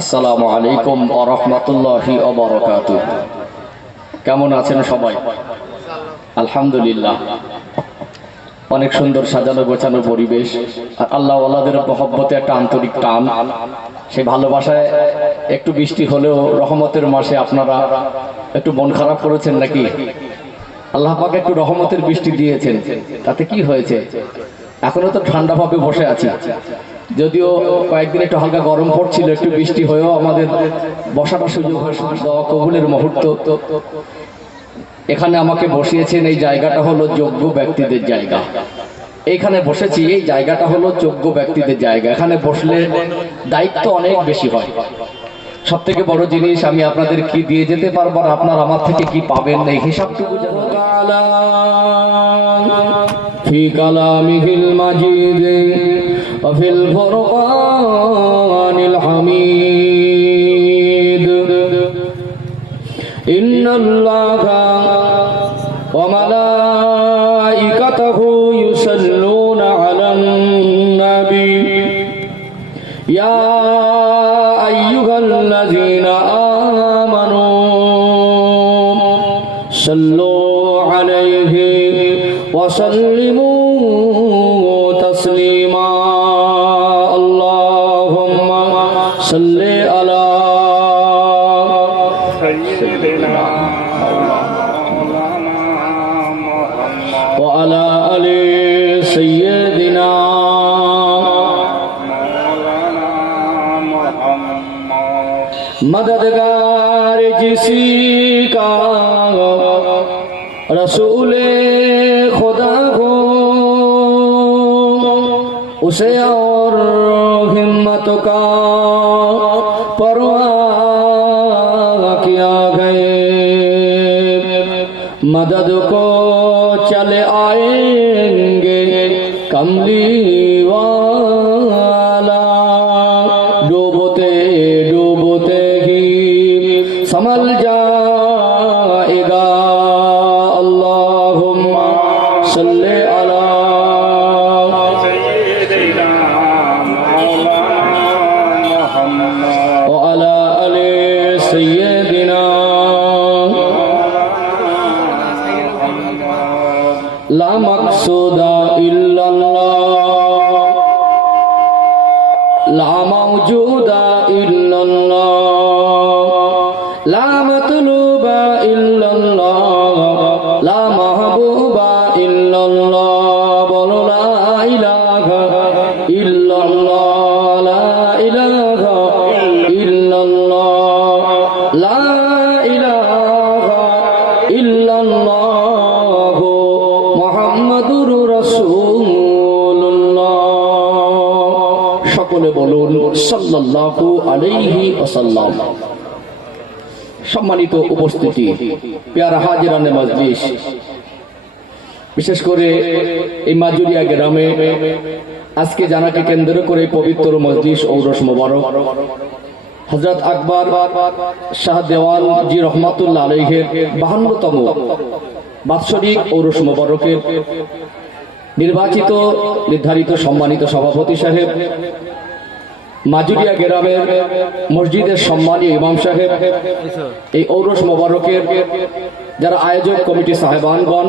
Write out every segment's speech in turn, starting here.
আসসালামু আলাইকুম ওয়া রাহমাতুল্লাহি ওয়া বারাকাতুহু। কেমন আছেন সবাই? আলহামদুলিল্লাহ। অনেক সুন্দর সাজানো গোছানো পরিবেশ, আর আল্লাহ ওয়ালাদের মহব্বতে একটা আন্তরিক টান, সেই ভালোবাসায় একটু বৃষ্টি হলেও রহমতের মাসে আপনারা একটু মন খারাপ করেছেন নাকি? আল্লাহ পাক একটু রহমতের বৃষ্টি দিয়েছেন, তাতে কি হয়েছে? এখনো তো ঠান্ডা ভাবে বসে আছি, যদিও কয়েকদিন একটু হালকা গরম পড়ছিল, একটু বৃষ্টি হয়েও আমাদের বসাটা সুযোগ দেওয়া কবুলের মুহূর্ত। এখানে আমাকে বসিয়েছেন, এই জায়গাটা হলো যোগ্য ব্যক্তিদের জায়গা। এইখানে বসেছি, এই জায়গাটা হলো যোগ্য ব্যক্তিদের জায়গা। এখানে বসলে দায়িত্ব অনেক বেশি হয়। সব থেকে বড় জিনিস, আমি আপনাদের কি দিয়ে যেতে পারবো আর আপনার আমার থেকে কি পাবেন, এই হিসাবটুকু জানো। ফি কালামিহিল মাজিদ ওয়া ফিল ফুরকানিল হামিদ ইন্নাল্লাহা ওয়া মালাইকাতাহু ইউসাল্লুনা আলান নবী ইয়া আইয়ুহাল্লাযীনা আমানু সাল্লু আলাইহি ওয়া সাল্লিমু তাসলিমা। আল্লাহুম্মা সাল্লি আলা সাইয়্যিদিনা ওয়া আলা আলি সাইয়্যিদিনা मददगार जिसी का रसूले खुदा हो, उसे और हिम्मत का परवाह किया गए। मदद को चले आएंगे कमली वाला, डूबते डूबते ही संभल जाएगा। अल्लाहुम्मा सल्ले अला सय्यिदिना मौलाना मुहम्मद व अला आलि सय्यिदिना। ला मक़सूदा इल्लल्लाह, ला मौजूदा इल्लल्लाह, ला मतलूबा इल्लल्लाह, ला महबूबा इल्लल्लाह। बोलो ला इलाहा इल्लल्लाह, ला इलाहा इल्लल्लाह, ला इलाहा इल्लल्लाह मुहम्मदुर রাসূলুল্লাহ। সকলে বলুন সাল্লাল্লাহু আলাইহি ওয়াসাল্লাম। সম্মানিত উপস্থিতি, প্যারা হাজিরানে মজলিস, বিশেষ করে এই মাজুরিয়া গ্রামে আজকে জানাকে কেন্দ্র করে পবিত্র মজলিস ঔরস মোবারক হযরত আকবর শাহ দেওয়ান জি রহমাতুল্লাহ আলাইহির 52তম বাৎসরিক ঔরস মোবারকের নির্বাচিত নির্ধারিত সম্মানিত সভাপতি সাহেব, মাজুরিয়া গ্রামের মসজিদের সম্মানী ইমাম সাহেব, এই ঔরস মোবারকের যারা আয়োজক কমিটি সাহেবানগণ,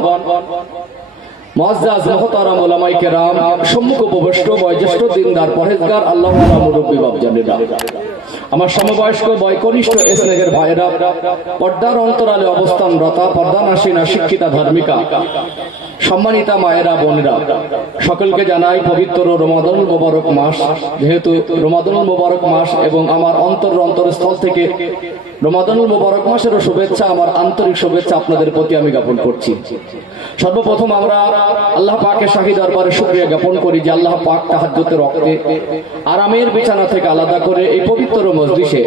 মুআজ্জাজ মুহতারাম উলামায়ে কেরাম, সম্মুখ উপবিষ্ট বয়োজ্যেষ্ঠ দিনদার পরহেজগার আল্লাহ ওয়ালা মুরব্বী বাপজানেরা, আমার সমবয়স্ক বয়কনিষ্ঠ স্নেহের ভাইয়েরা, পর্দার অন্তরালে অবস্থানরতা পর্দানাসীনা শিক্ষিতা ধার্মিকা সম্মানিতা মায়েরা বোনেরা, সকলকে জানাই পবিত্র রমাদানুল মুবারক মাস। যেহেতু রমাদানুল মুবারক মাস এবং আমার অন্তরস্থল থেকে রমাদানুল মুবারক মাসেরও শুভেচ্ছা, আমার আন্তরিক শুভেচ্ছা আপনাদের প্রতি আমি জ্ঞাপন করছি। সর্বপ্রথম আমরা আল্লাহ পাকের শাহী দরবারে শুকরিয়া জ্ঞাপন করি যে আল্লাহ পাক তাহাজ্জুদের রক্তে আরামের বিছানা থেকে আলাদা করে এই পবিত্র মজলিসে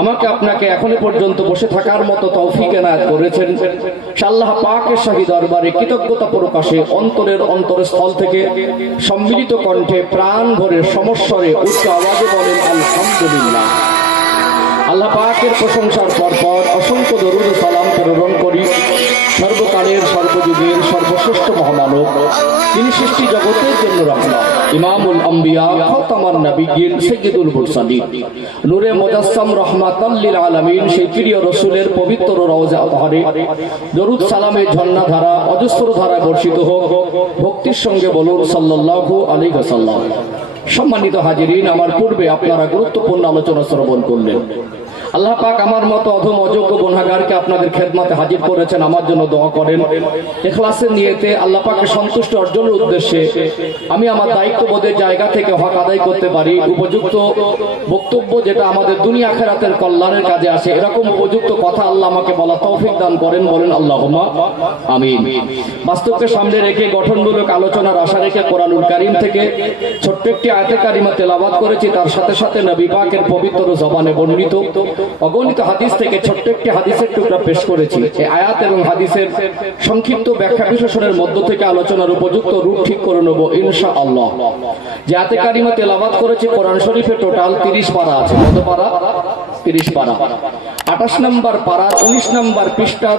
আমাকে আপনাকে এখনো পর্যন্ত বসে থাকার মতো তৌফিক এনায়েত করেছেন। আল্লাহ পাকের শাহী দরবারে কৃতজ্ঞতা প্রকাশে অন্তরের অন্তরস্থল থেকে সম্মিলিত কণ্ঠে প্রাণ ভরে সমস্বরে উচ্চ আওয়াজে বলেন আলহামদুলিল্লাহ। আল্লাহ পাকের প্রশংসার পরপর অসংখ্য দরুদ ও সালাম প্রেরণ করি সর্বকালের সর্বযুগের সর্বশ্রেষ্ঠ মহামানব, তিনি সৃষ্টি জগতের জন্য রহমত, ইমামুল আম্বিয়া, খাতামান নবিয়্যিন, সাইয়্যিদুল মুরসালিন, নূরে মুজাসসাম, রাহমাতাল লিল আলামিন, সেই প্রিয় রাসূলের পবিত্র রওজা আতহারে দরুদ সালামের ঝর্ণা ধারা অজস্র ধারা বর্ষিত হোক। ভক্তির সঙ্গে বলুন সাল্লাল্লাহু আলাইহি ওয়াসাল্লাম। সম্মানিত হাজিরিন, আমার পূর্বে আপনারা গুরুত্বপূর্ণ আলোচনা শ্রবণ করলেন। আল্লাহ পাক আমার মতো অধম অযোগ্য গুনাহগারকে আপনাদের খেদমতে হাজির করেছেন। আমার জন্য দোয়া করেন। ইখলাসের নিয়তে আল্লাহ পাকের সন্তুষ্টি অর্জনের উদ্দেশ্যে আমি আমার দায়িত্ববোধের জায়গা থেকে হক আদায় করতে পারি, উপযুক্ত বক্তব্য যেটা আমাদের দুনিয়া আখিরাতের কল্যাণের কাজে আসে, এরকম উপযুক্ত কথা আল্লাহ আমাকে বলা তৌফিক দান করেন। বলেন আল্লাহুম্মা আমিন। বাস্তবকে সামনে রেখে গঠনমূলক আলোচনার আশা রেখে কোরআনুল কারীম থেকে ছোট্ট একটি আয়াতে কারিমা তেলাওয়াত করেছি, তার সাথে সাথে নবী পাকের পবিত্র জবানে বর্ণিত অগণিত হাদিস থেকে ছোট্ট একটি হাদিসের টুকরা পেশ করেছি। এই আয়াত এবং হাদিসের সংক্ষিপ্ত ব্যাখ্যা বিশ্লেষণের মধ্য থেকে আলোচনার উপযুক্ত রূপ ঠিক করে নেব ইনশাআল্লাহ। যে আয়াতে কারিমা তেলাওয়াত করেছি কোরআন শরীফে টোটাল 30 পারা আছে। কত পারা? 30 পারা। 28 নম্বর পারা 19 নম্বর পৃষ্ঠা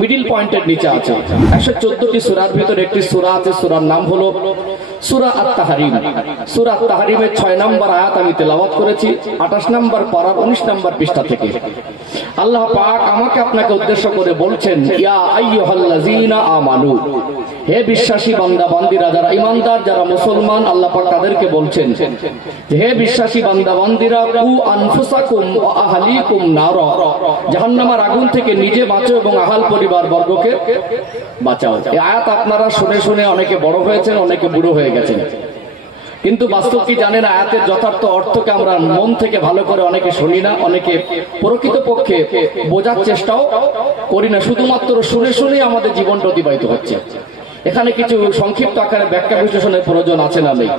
মিডল পয়েন্টের নিচে আছে। 114টি সূরার ভিতরে একটি সূরা আছে, সূরার নাম হলো সূরা আত-তাহরিম। সূরা আত-তাহরিমের 6 নম্বর আয়াত আমি তেলাওয়াত করেছি 28 নম্বর পারা 19 নম্বর পৃষ্ঠা থেকে। আল্লাহ পাক আমাকে আপনাকে উদ্দেশ্য করে বলছেন, ইয়া আইয়ুহাল্লাযীনা আমানু, হে বিশ্বাসী বান্দা বান্দীরা, যারা ঈমানদার, যারা মুসলমান, আল্লাহ পাক তাদেরকে বলছেন, হে বিশ্বাসী বান্দা বান্দীরা, কু আনফুসাকুম ওয়া আহলিকুম নারা, জাহান্নামের আগুন থেকে নিজে বাঁচো এবং আহাল পরিবার বর্গকে বাঁচাও। এই আয়াত আপনারা শুনে শুনে অনেকে বড় হয়েছেন, অনেকে বুড়ো হয়ে গেছেন, কিন্তু বাস্তব কি জানেন আয়াতের যথার্থ অর্থকে আমরা মন থেকে ভালো করে অনেকে শুনি না, অনেকে প্রকৃতপক্ষে বোঝার চেষ্টাও করি না, শুধুমাত্র শুনে শুনে আমাদের জীবনটা অতিবাহিত হচ্ছে। এখানে কিছু সংক্ষিপ্ত আকারে ব্যাখ্যা বিশ্লেষণের প্রয়োজন আছে না? নেই?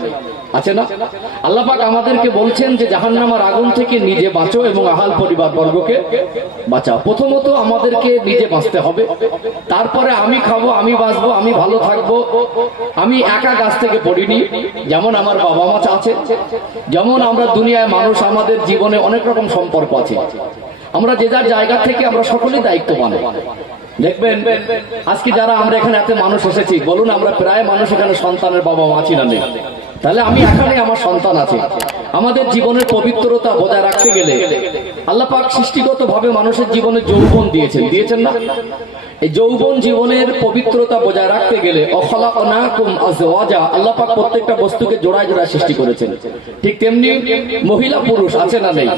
আছে না? আল্লাহ পাক আমাদেরকে বলছেন যে জাহান্নামের আগুন থেকে নিজে বাঁচো এবং আহাল পরিবার বর্গকে বাঁচাও। প্রথমত আমাদেরকে নিজে বাঁচতে হবে, তারপরে আমি খাবো, আমি বাঁচবো, আমি ভালো থাকবো। আমি একা গাছ থেকে পড়িনি, যেমন আমার বাবা মা আছে, যেমন আমরা দুনিয়ায় মানুষ, আমাদের জীবনে অনেক রকম সম্পর্ক আছে। আমরা যে যার জায়গা থেকে আমরা সকলেই দায়িত্ববান। দেখবেন আজকে যারা আমরা এখানে এত মানুষ এসেছি, বলুন আমরা প্রায় মানুষ এখানে সন্তানের বাবা মা আছি না? নেই? তাহলে আমি এখানে আমার সন্তান আছে। আমাদের জীবনের পবিত্রতা বজায় রাখতে গেলে আল্লাহ পাক সৃষ্টিগত ভাবে মানুষের জীবনে যৌবন দিয়েছেন, দিয়েছেন না? এই যৌবন জীবনের পবিত্রতা বজায় রাখতে গেলে অখলাকনাকুম আজওয়াজা, আল্লাহ পাক প্রত্যেকটা বস্তুকে জোড়ায় জোড়ায় সৃষ্টি করেছেন। ঠিক তেমনি মহিলা পুরুষ আছে না? নেই?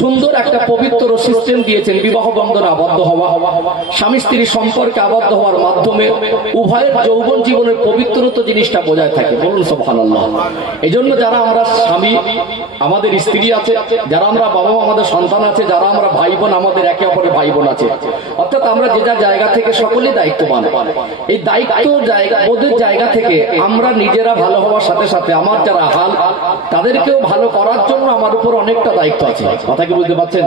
সুন্দর একটা পবিত্র সিস্টেম দিয়েছেন, বিবাহ বন্ধনে আবদ্ধ হওয়া, স্বামী স্ত্রী সম্পর্কে আবদ্ধ হওয়ার মাধ্যমে উভয়ের যৌবন জীবনের পবিত্রতা জিনিসটা বজায় থাকে। বলুন সুবহানাল্লাহ। এই জন্য যারা আমরা স্বামী, আমাদের স্ত্রী আছে, যারা আমরা বাবা মা, আমাদের সন্তান আছে, যারা আমরা ভাই বোন, আমাদের একে অপরের ভাই বোন আছে, অর্থাৎ আমরা যে যার জায়গা থেকে সকলেই দায়িত্ববান। এই দায়িত্ব ওদের জায়গা থেকে আমরা নিজেরা ভালো হওয়ার সাথে সাথে আমার যারা হাল, তাদেরকেও ভালো করার জন্য আমার উপর অনেকটা দায়িত্ব আছে। কথা কি বুঝতে পারছেন?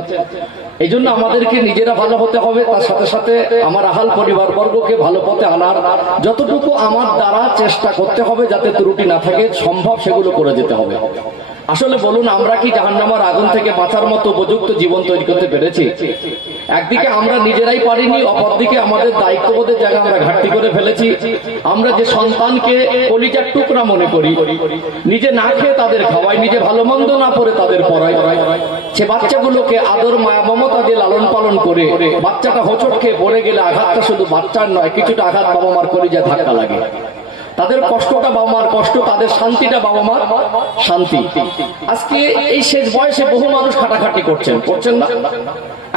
এই জন্য আমাদেরকে নিজেরা ভালো হতে হবে, তার সাথে সাথে আমার আহাল পরিবার বর্গকে ভালো পথে আনার যতটুকু আমার দ্বারা চেষ্টা করতে হবে, যাতে ত্রুটি না থাকে, সম্ভব সেগুলো করে যেতে হবে। আসলে বলুন আমরা কি জাহান্নামের আগুন থেকে বাঁচার মতো উপযুক্ত জীবন তৈরি করতে পেরেছি? একদিকে আমরা নিজেরাই পারিনি, অপরদিকে আমাদের দায়িত্ববোধের জায়গা আমরা ঘাটতি করে ফেলেছি। আমরা যে সন্তানকে কলিজার টুকরা মনে করি, নিজে না খেয়ে তাদের খাওয়াই, নিজে ভালো মন্দ না পড়ে তাদের পড়াই, সে বাচ্চাগুলোকে আদর মায়া মমতা দিয়ে লালন পালন করে বাচ্চাটা হোঁচট খেয়ে পড়ে গেলে আঘাতটা শুধু বাচ্চার নয়, কিছুটা আঘাত বাবা মার কলিজায় ধাক্কা লাগে। তাদের কষ্টটা বাবা মার কষ্ট, তাদের শান্তিটা বাবা মার শান্তি। আজকে এই শেষ বয়সে বহু মানুষ খাটাখাটি করছেন, করছেন না?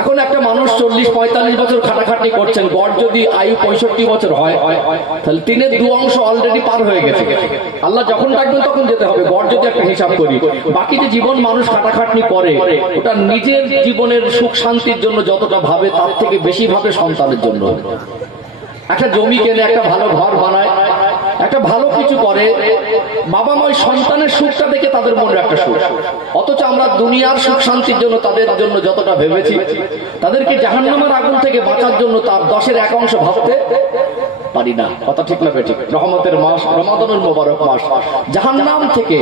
এখন একটা মানুষ 40-45 বছর খাটাখাটি করছেন, গড় যদি আয়ু 65 বছর হয়, তাহলে 3/2 অংশ অলরেডি পার হয়ে গেছে। আল্লাহ যখন ডাকবেন তখন যেতে হবে। গড় যদি একটা হিসাব করি, বাকি যে জীবন মানুষ খাটাখাটনি করে, ওটা নিজের জীবনের সুখ শান্তির জন্য যতটা ভাবে, তার থেকে বেশি ভাবে সন্তানের জন্য। একটা জমি কেনে, একটা ভালো ঘর বানায়, একটা ভালো কিছু করে, বাবা মা সন্তানের সুখটা দেখে তাদের মনে একটা সুখ। অথচ আমরা দুনিয়ার সুখ শান্তির জন্য তাদের জন্য যতটা ভেবেছি, তাদেরকে জাহান্নামের আগুন থেকে বাঁচার জন্য তার 10-1 অংশ ভাবতে পারি না। কথা ঠিক না বেঠিক? রহমতের মাস, রমাদানুল মোবারক মাস, জাহান্নাম থেকে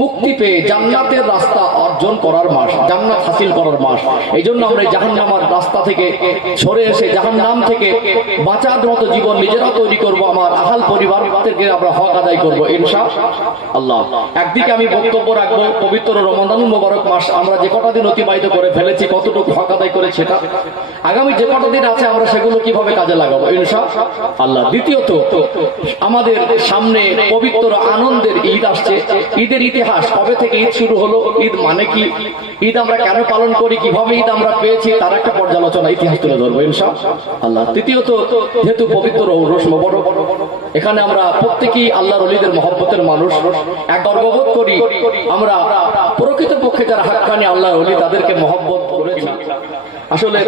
মুক্তি পেয়ে জান্নাতের রাস্তা অর্জন করার মাস, জান্নাত হাসিল করার মাস। এই জন্য আমরা জাহান্নামের রাস্তা থেকে সরে এসে জাহান্নাম থেকে বাঁচার মতো জীবন নিজেরা তৈরি করব, আমার আহাল পরিবার থেকে আমরা হক আদায় করব ইনশাআল্লাহ। একদিকে আমি বক্তব্য রাখবো পবিত্র রমাদানুল মোবারক মাস আমরা যে কটা দিন অতিবাহিত করে ফেলেছি, কতটুকু হক আদায় করে সেটা, আগামী যে কটা দিন আছে আমরা সেগুলো কিভাবে কাজে লাগাবো ইনশাআল্লাহ। দ্বিতীয়ত, আমাদের সামনে পবিত্র আনন্দের ঈদ আসছে। ঈদের ইতিহাস, কবে থেকে ঈদ শুরু হলো, ঈদ মানে কি, ঈদ আমরা কেন পালন করি, কিভাবে ঈদ আমরা পেয়েছি, তার একটা পর্যালোচনা ইতিহাস তুলে ধরবো ইনশাআল্লাহ। তৃতীয়ত, যেহেতু পবিত্র রোশ মোবারক, এখানে আমরা প্রত্যেকেই আল্লাহর ওলিদের মহব্বতের মানুষ, এক গর্ববোধ করি আমরা প্রকৃতপক্ষে যারা হাক্কানি আল্লাহর ওলি তাদেরকে মহব্বত করেছি। আসলে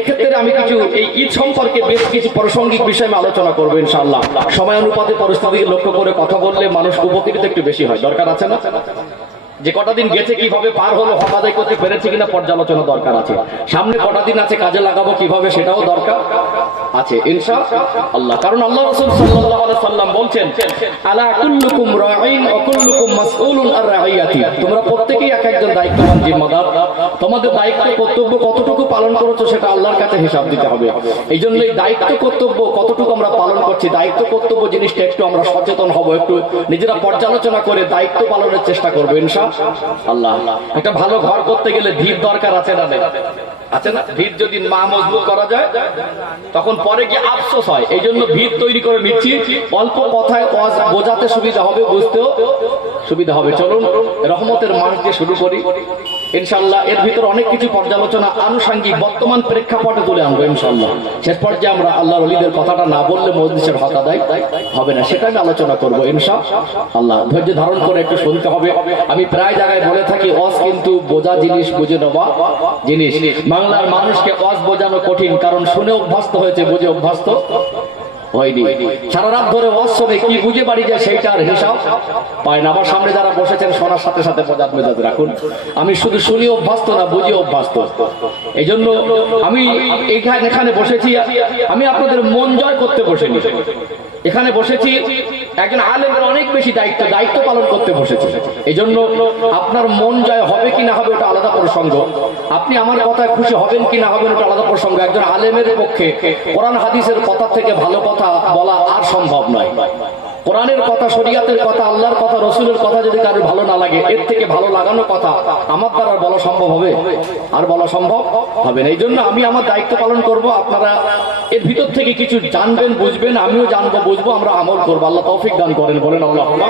এক্ষেত্রে আমি কিছু এই ঈদ সম্পর্কে বেশ কিছু প্রাসঙ্গিক বিষয়ে আলোচনা করবো ইনশাআল্লাহ। সময় অনুপাতে পরিস্থিতিকে লক্ষ্য করে কথা বললে মানুষ উপকৃত একটু বেশি হয়, দরকার আছে না? যে কটা দিন গেছে কিভাবে পার হলো, হক আদায় করতে পেরেছি কিনা পর্যালোচনা দরকার আছে। সামনে কটা দিন আছে কাজে লাগাবো কিভাবে সেটাও দরকার আছে ইনশাআল্লাহ। কারণ আল্লাহ রাসূল সাল্লাল্লাহু আলাইহি সাল্লাম বলছেন, আলা কুল্লুকুম রাঈন ওয়া কুল্লুকুম মাসউলুন আর রাঈয়াতি, তোমরা প্রত্যেকেই এক একজন দায়িত্ববান জিম্মাদার, তোমাদের দায়িত্ব কর্তব্য কতটুকু পালন করেছো সেটা আল্লাহর কাছে হিসাব দিতে হবে। এই জন্য এই দায়িত্ব কর্তব্য কতটুকু আমরা পালন করছি, দায়িত্ব কর্তব্য জিনিসটা একটু আমরা সচেতন হব, একটু নিজেরা পর্যালোচনা করে দায়িত্ব পালনের চেষ্টা করবো ইনশাআল্লাহ। একটা ভালো ঘর করতে গেলে ভিত দরকার আছে না? আছে না? ভিত যদি মা মজবুত করা যায় তখন পরে গিয়ে আফসোস হয়। এই জন্য ভিত তৈরি করে নিচ্ছি, অল্প কথায় বোঝাতে সুবিধা হবে, বুঝতেও সুবিধা হবে। চলুন রহমতের মাস দিয়ে শুরু করি ইনশাআল্লাহ। এর ভিতরে অনেক কিছু পর্যালোচনা আনুষঙ্গিক বর্তমান প্রেক্ষাপটে তুলে আনবো ইনশাআল্লাহ। শেষ পর্যায়ে আমরা আল্লাহর ওলিদের কথাটা না বললে মজলিসের হক আদায় হবে না, সেটা আমি আলোচনা করবো ইনশাআল্লাহ। ধৈর্য ধারণ করে একটু শুনতে হবে। আমি প্রায় জায়গায় বলে থাকি, ওয়াজ কিন্তু বোঝা জিনিস, বুঝে নেওয়া জিনিস। বাংলার মানুষকে ওয়াজ বোঝানো কঠিন, কারণ শুনে অভ্যস্ত হয়েছে, বুঝে অভ্যস্ত হয়নি। সারা রাত ধরে ওয়াজ শুনে কি বুঝে বাড়ি যায় সেইটার হিসাব পায় না। আমার সামনে যারা বসেছেন শোনার সাথে সাথে বোঝার মেজাজ রাখুন। আমি শুধু শুনি অভ্যস্ত না, বুঝে অভ্যস্ত। এই জন্য আমি এখানে বসেছি, আমি আপনাদের মন জয় করতে বসেনি। এখানে বসেছি একজন আলেমের অনেক বেশি দায়িত্ব পালন করতে বসেছে। এই জন্য আপনার মন জয় হবে কি না হবে ওটা আলাদা প্রসঙ্গ, আপনি আমার কথায় খুশি হবেন কি না হবেন ওটা আলাদা প্রসঙ্গ। একজন আলেমের পক্ষে কোরআন হাদিসের কথা থেকে ভালো কথা বলা আর সম্ভব নয়। কোরআনের কথা, শরীয়তের কথা, আল্লাহর কথা, রসুলের কথা যদি কারোর ভালো না লাগে, এর থেকে ভালো লাগানো কথা আমার দ্বারা বলা সম্ভব হবে? আর বলা সম্ভব হবে না। এই জন্য আমি আমার দায়িত্ব পালন করব। আপনারা এর ভিতর থেকে কিছু জানবেন, বুঝবেন, আমিও জানবো, বুঝবো, আমরা আমল করবো। আল্লাহ তৌফিক দান করেন, বলেন আল্লাহুম্মা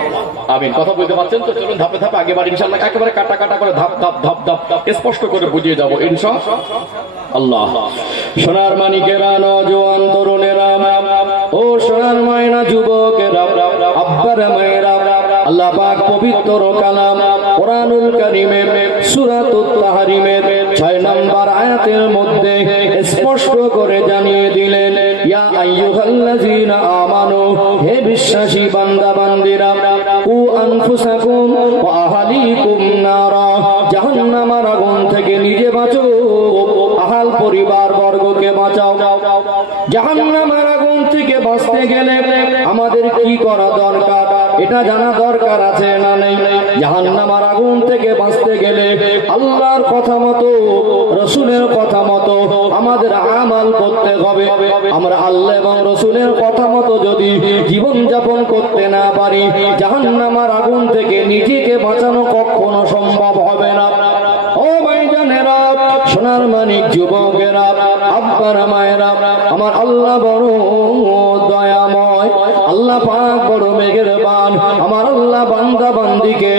আমিন। কথা বুঝতে পারছেন তো? চলুন ধাপে ধাপে আগে বাড়ি ইনশাআল্লাহ। একেবারে কাটা কাটা করে ধাপ ধাপ ধাপ ধাপ স্পষ্ট করে বুঝিয়ে যাবো ইনশাআল্লাহ। সোনার মানিকেরা, নওজোয়ান তরুণেরা, ও সোনার মায়না যুবকেরা, আব্বার মায়েরা, আল্লাহ পাক পবিত্র কালাম কোরআনুল কারীমের সূরাতুত তাহরিমের 6 নম্বর আয়াতের মধ্যে স্পষ্ট করে জানিয়ে দিলেন, ইয়া আইয়ুহাল্লাযীনা আমানু, হে বিশ্বাসী বান্দা বান্দীরা, কু আনফুসাকুম ওয়া আহলিকুম নারা, জাহান্নামের আগুন থেকে নিজে বাঁচো, আহাল পরিবার বর্গকে বাঁচাও। জাহান্নামের আগুন থেকে বাঁচতে গেলে আমাদের কি করা দরকার এটা জানা দরকার আছে না নেই? জাহান্নামের আগুন থেকে বাঁচতে গেলে আল্লাহর কথা মতো, রসুলের কথা মতো আমাদের আমাল করতে হবে। আমরা আল্লাহ এবং রসুলের কথা মতো যদি জীবন যাপন করতে না পারি, জাহান্নামের আগুন থেকে নিজেকে বাঁচানো কখনো সম্ভব হবে না। ও ভাইজানেরা, সোনার মানিক যুবকেরা, আব্বার মায়েরা, আমার আল্লাহ বড় দয়াময়, আল্লাহ পাক বড় মেহেরবান। আমার আল্লাহ বান্দা বান্দিকে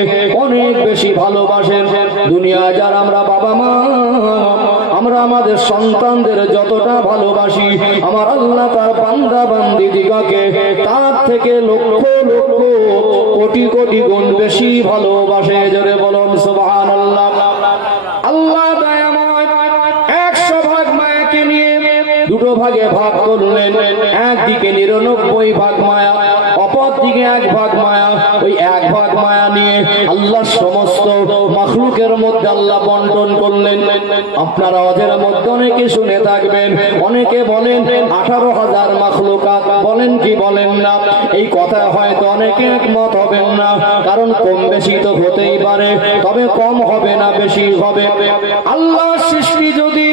অনেক বেশি ভালোবাসেন। দুনিয়া যারা আমরা বাবা মা, আমরা আমাদের সন্তানদের যতটা ভালোবাসি, আমার আল্লাহ তার বান্দা বান্দি দিগকে তার থেকে লক্ষ লক্ষ কোটি কোটি গুণ বেশি ভালোবাসে। জোরে বলুন সুবহানাল্লাহ। আল্লাহ দয়াময় 100 ভাগ মায়াকে নিয়ে 2 ভাগে ভাগ করলেন। একদিকে 99 ভাগ মায়া, অপর দিকে এক ভাগ মায়া, ওই এক ভাগ মায়া নিয়ে আল্লাহ সমস্ত মাখলুকের মধ্যে আল্লাহ বন্টন করলেন। আপনারা ওদের মধ্যে অনেকে শুনে থাকবেন, অনেকে বলেন 18,000 মাখলুকাত, বলেন কি বলেন না? এই কথা হয়তো অনেকে একমত হবেন না, কারণ কম বেশি তো হতেই পারে, তবে কম হবে না বেশি হবে। আল্লাহ সৃষ্টি যদি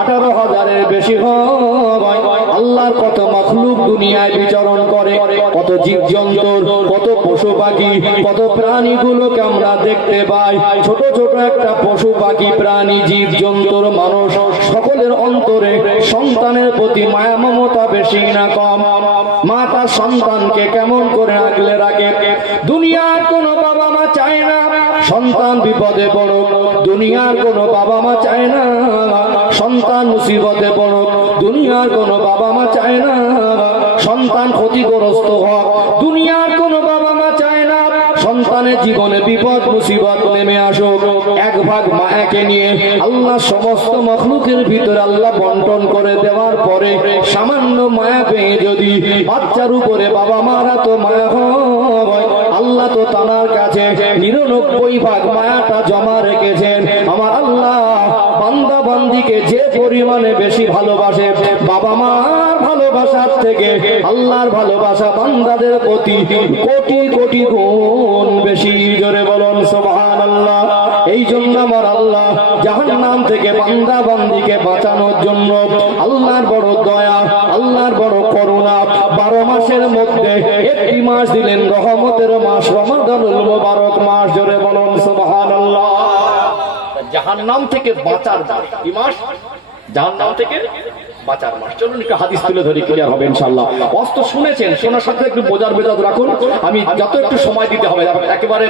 18,000-এর বেশি হয়, আল্লাহর কত মাখলুক দুনিয়ায় বিচরণ করে, কত জীবজন্তুর, কত পশু পাখি, কত প্রাণীগুলোকে আমরা দেখতে পাই। ছোট ছোট একটা পশু পাখি, প্রাণী, জীবজন্তুর, মানুষ সকলের অন্তরে সন্তানের প্রতি মায়া মমতা বেশি না কম? মা তার সন্তানকে কেমন করে আগলে রাখে। দুনিয়ার কোনো বাবা মা চায় না সন্তান বিপদে পড়ুক, দুনিয়ার কোনো বাবা মা চায় না সন্তান মুসিবতে পড়ুক, দুনিয়ার কোনো বাবা মা চায় না সন্তান ক্ষতিগ্রস্ত হোক, দুনিয়ার কোনো বাবা মা চায় না সন্তানের জীবনে বিপদ মুসিবত নেমে আসুক। এক ভাগ মায়াকে নিয়ে আল্লাহ সমস্ত মাখলুকের ভিতরে আল্লাহ বন্টন করে দেওয়ার পরে সামান্য মায়া পেয়ে যদি বাচ্চার উপরে বাবা মারা তো মায়া হয়, আল্লাহ তো তার কাছে 99 ভাগ মায়াটা জমা রেখেছেন। আমার আল্লাহ বান্দা বান্দিকে যে পরিমাণে বেশি ভালোবাসে, বাবা মার ভালোবাসার থেকে আল্লাহর ভালোবাসা বান্দাদের প্রতি কোটি কোটি গুণ বেশি। জোরে বলুন সুবহানাল্লাহ। এই জন্য আমার আল্লাহ জাহান্নাম থেকে বান্দা বান্দিকে বাঁচানোর জন্য আল্লাহর বড় দয়া, আল্লাহর বড় করুণা, 12 মাসের মধ্যে একটি মাস দিলেন রহমতের মাস, রমাদানুল মুবারক মাস। জোরে বলুন সুবহানাল্লাহ। জাহান্নাম থেকে বাঁচার কি মাস? জাহান্নাম থেকে বাঁচার মাস। চলুন একটু হাদিস তুলে ধরি, ক্লিয়ার হবে ইনশাআল্লাহ। অস্ত শুনেছেন, শোনার সাথে একটু বোঝার বেজাত রাখুন। আমি যত একটু সময় দিতে হবে, একেবারে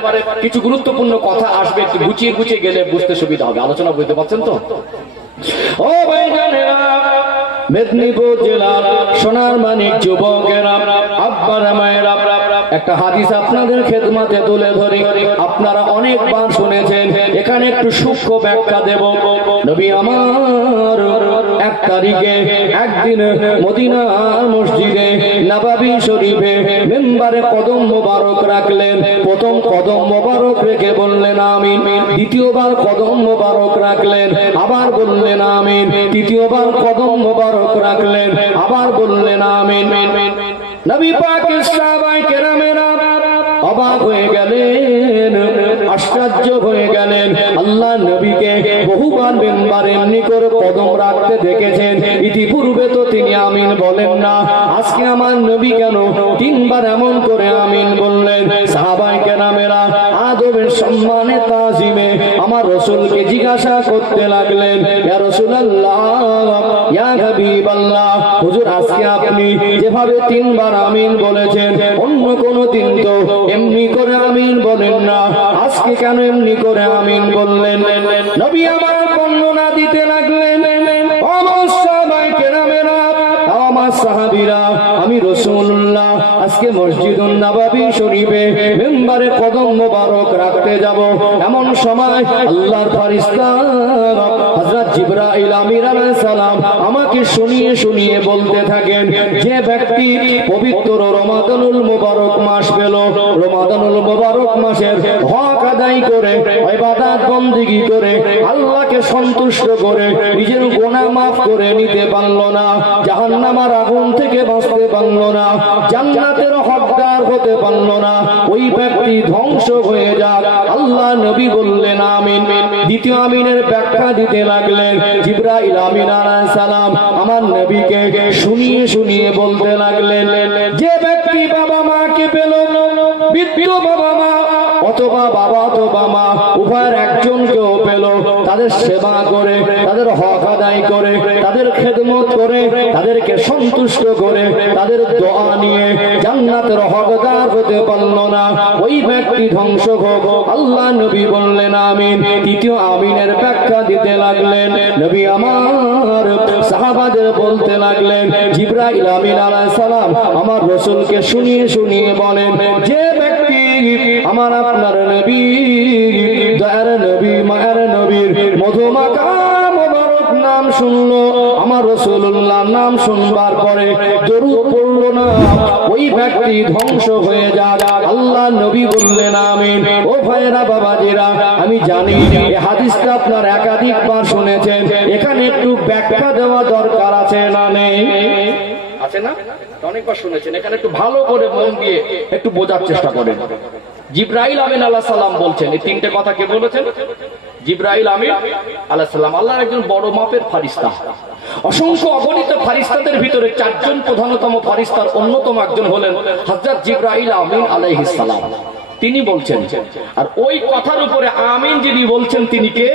কিছু গুরুত্বপূর্ণ কথা আসবে, একটু গুছিয়ে গুছিয়ে গেলে বুঝতে সুবিধা হবে। আলোচনা বুঝতে পারছেন তো? ও ভাইজানেরা, মেদিনীপুর জেলার সোনার মানিক যুবকেরা, আব্বারা মায়েরা, একটা হাদিস আপনাদের খেদমতে তুলে ধরি। আপনারা অনেকবার শুনেছেন, এখানে একটু সূক্ষ্ম ব্যাখ্যা দেব। নবী আমার 1 তারিখে একদিন মদিনার মসজিদে নববী শরীফে মিম্বারে কদম মোবারক রাখলেন। প্রথম কদম মোবারক রেখে বললেন আমিন, দ্বিতীয়বার কদম মোবারক রাখলেন, আবার বললেন আমিন, তৃতীয়বার কদম মোবারক রাখলেন, আবার বললেন আমিন। নবী পাকের সাহাবায়ে কেরামেরা অবাক হয়ে গেলেন, আশ্চর্য হয়ে গেলেন। আল্লাহ নবীকে বহুবার মিম্বারে এমনি করে কদম রাখতে দেখেছেন, ইতিপূর্বে তো তিনি আমিন বলেন না, আজকে আমার নবী কেন 3 বার এমন করে আমিন বললেন? সাহাবায়ে কেরামেরা আদবের সম্মানে তাজিমে আমার রাসূলকে জিজ্ঞাসা করতে লাগলেন, ইয়া রাসূলুল্লাহ, ইয়া হাবিবাল্লাহ, হুজুর আজকে আপনি যেভাবে 3 বার আমিন বলেছেন, অন্য কোন দিন তো এমনি করে আমিন বলেন না, আজকে কেন এমনি করে আমিন বললেন? নবী আমার বর্ণনা দিতে লাগলেন, আমার সাহাবায়ে কেরামেরা, আমার সাহাবীরা, আমি রাসূলুল্লাহ আজকে মসজিদুন নববী শরীফে মিম্বারে কদম মোবারক রাখতে যাব। এমন সময় আল্লাহর ফেরেশতা হযরত জিবরাইল আমিন আলাইহিস সালাম আমাকে শুনিয়ে শুনিয়ে বলতে থাকেন, যে ব্যক্তি পবিত্র রমাদানুল মুবারক মাস পেল, রমাদানুল মুবারক মাসের হক আদায় করে, ইবাদত বندگی করে, আল্লাহকে সন্তুষ্ট করে, নিজের গুনাহ মাফ করে নিতে পারল না, জাহান্নামের আগুন থেকে বাঁচতে পারল না, জান্নাতের হকদার হতে পারল না, ওই ব্যক্তি ধ্বংস হয়ে যাক। আল্লাহ নবী বললেন আমিন। দ্বিতীয় আমিনের ব্যাখ্যা দিতে লাগলেন। জিবরাইল আমিন আলাইহিস সালাম আমার নবীকে শুনিয়ে শুনিয়ে বলতে লাগলেন, যে ব্যক্তি বাবা মাকে পেল, বৃদ্ধ বাবা মা অথবা বাবা অথবা মা উভয়ের একজনকেও পেল, তাদের সেবা করে, তাদের হক আদায় করে, তাদের খেদমত করে, তাদেরকে সন্তুষ্ট করে, তাদের দোয়া নিয়ে জান্নাতের হকদার হতে পারল না, ওই ব্যক্তি ধ্বংস হোক। আল্লাহ নবী বললেন আমিন। তৃতীয় আমিনের ব্যাখ্যা দিতে লাগলেন। নবী আমার সাহাবাদের বলতে লাগলেন, জিবরাইল আমিন আলাইহিস সালাম আমার রাসূলকে শুনিয়ে শুনিয়ে বলেন, যে ব্যক্তি আমার আপনার নবী, দয়ার নবী, মায়ের নবীর মধুমাখা মোবারক নাম শুনলো, আমার রাসূলুল্লাহর নাম শুনবার পরে দরুদ পড়লো না, ওই ব্যক্তি ধ্বংস হয়ে যায়। আল্লাহ নবী বললেন আমিন। ও ভাইরা বাবাজিরা, আমি জানি এই হাদিসটা আপনার একাধিকবার শুনেছেন, এখানে একটু ব্যাখ্যা দেওয়া দরকার আছে না নেই? আছে না? অনেকবার শুনেছেন, এখানে একটু ভালো করে মন দিয়ে একটু বোঝার চেষ্টা করেন। জিবরাইল আমিন আলাইহিস সালাম বলছেন, এই তিনটে কথা কে বলেছেন? জিবরাইল আমিন আলাইহিস সালাম, আল্লাহর একজন বড় মাপের ফেরেশতা। অসংখ্য অগণিত ফেরেশতাদের ভিতরে চারজন প্রধানতম ফেরেশতার অন্যতম একজন হলেন হযরত জিবরাইল আমিন আলাইহিস সালাম। তিনি বলছেন, আর ওই কথার উপরে আমিন যিনি বলছেন তিনি কে?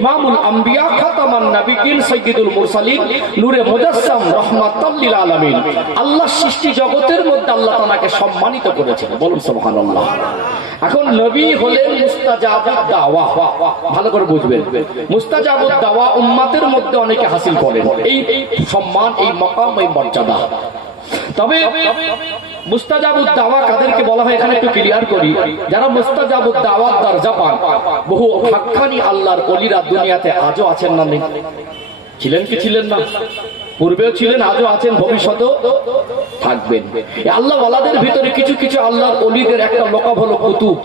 ইমামুল আম্বিয়া, খাতামান নাবিয়িন, সাইয়্যিদুল মুরসালিন, নূরে মুজাসসাম, রাহমাতাল লিল আলামিন। আল্লাহ সৃষ্টি জগতের মধ্যে আল্লাহ তাআলাকে সম্মানিত করেছেন, বলুন সুবহানাল্লাহ। এখন নবী হলেন মুস্তাজাবুদ দাওয়া, ভালো করে বুঝবেন। মুস্তাজাবুদ দাওয়া উম্মতের মধ্যে অনেকে হাসিল করেন এই সম্মান, এই মাকাম, এই মর্যাদা। তবে মুস্তাজাবুদ দাওয়া কাদেরকে বলা হয় এখানে একটু ক্লিয়ার করি। যারা মুস্তাজাবুদ দাওয়ার দরজা পান, বহু হাক্কানি আল্লাহর ওলিরা দুনিয়াতে আজও আছেন না নেই? ছিলেন কি ছিলেন না? পূর্বেও ছিলেন, আজও আছেন, ভবিষ্যতেও থাকবেন। এই আল্লাহ ওয়ালাদের ভিতরে কিছু কিছু আল্লাহর ওলিদের একটা লকাব হলো কুতুব।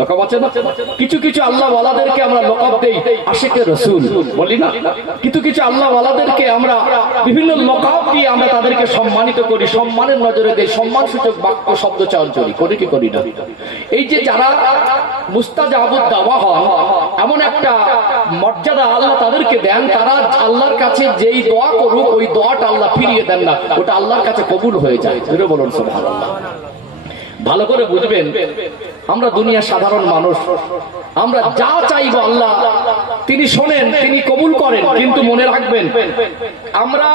লকাব আছে না? কিছু কিছু আল্লাহ ওয়ালাদেরকে আমরা লকাব দেই আশিকে রাসূল, বলি না? কিছু কিছু আল্লাহ ওয়ালাদেরকে আমরা বিভিন্ন লকাব দিয়ে আমরা তাদেরকে সম্মানিত করি, সম্মানের নজরে দেই, সম্মানসূচক বাক্য শব্দ চয়ন করি কি করি না? এই যে যারা মুস্তাজাবুদ দাওয়া হন, এমন একটা মর্যাদা আল্লাহ তাদেরকে দেন, তারা আল্লাহর কাছে যেই দোয়া করুক ওই দোয়াটা আল্লাহ ফিরিয়ে দেন না, ওটা আল্লাহর কাছে কবুল হয়ে যায়। জোরে বলুন সুবহানাল্লাহ। ভালো করে বুঝবেন, আমরা দুনিয়ার সাধারণ মানুষ, আমরা যা চাইবো আল্লাহ তিনি শোনেন, তিনি কবুল করেন। কিন্তু মনে রাখবেন, আমরা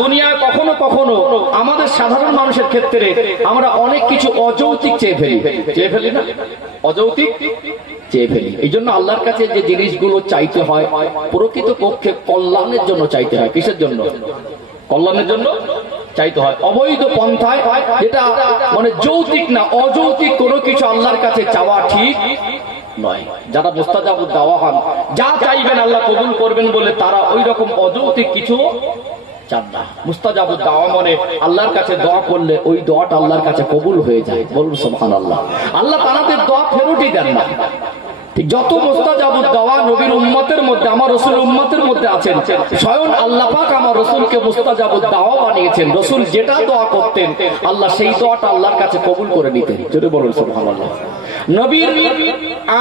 দুনিয়া কখনো কখনো আমাদের সাধারণ মানুষের ক্ষেত্রে আমরা অনেক কিছু অযৌক্তিক চেয়ে ফেলি না? অযৌক্তিক চেয়ে ফেলি। এই জন্য আল্লাহর কাছে যে জিনিসগুলো চাইতে হয় প্রকৃত পক্ষে কল্যাণের জন্য চাইতে হয়। কিসের জন্য? কল্যাণের জন্য চাইতে হয়। অবৈধ পন্থায়, যেটা মানে যৌক্তিক না, অযৌক্তিক কোনো কিছু আল্লাহর কাছে চাওয়া ঠিক নয়। যারা মুস্তাজাবুদ দাওয়া হন, যা চাইবেন আল্লাহ কবুল করবেন বলে তারা ওই রকম অযৌক্তিক কিছু চান না। মুস্তাজাবুদ দাওয়া মানে আল্লাহর কাছে দোয়া করলে ওই দোয়াটা আল্লাহর কাছে কবুল হয়ে যায়, বলুন সুবহানাল্লাহ। আল্লাহ তাদের দোয়া ফেরতই দেন না। যত মুস্তাজাবুদ দাওয়া নবীর উম্মতের মধ্যে, আমার রাসূল উম্মতের মধ্যে আছেন, স্বয়ং আল্লাহ পাক আমার রাসূলকে মুস্তাজাবুদ দাওয়া বানিয়েছেন। রাসূল যেটা দোয়া করতেন আল্লাহ সেই দোয়াটা আল্লাহর কাছে কবুল করে নিতেন। যদি বলুন সুবহানাল্লাহ। নবীর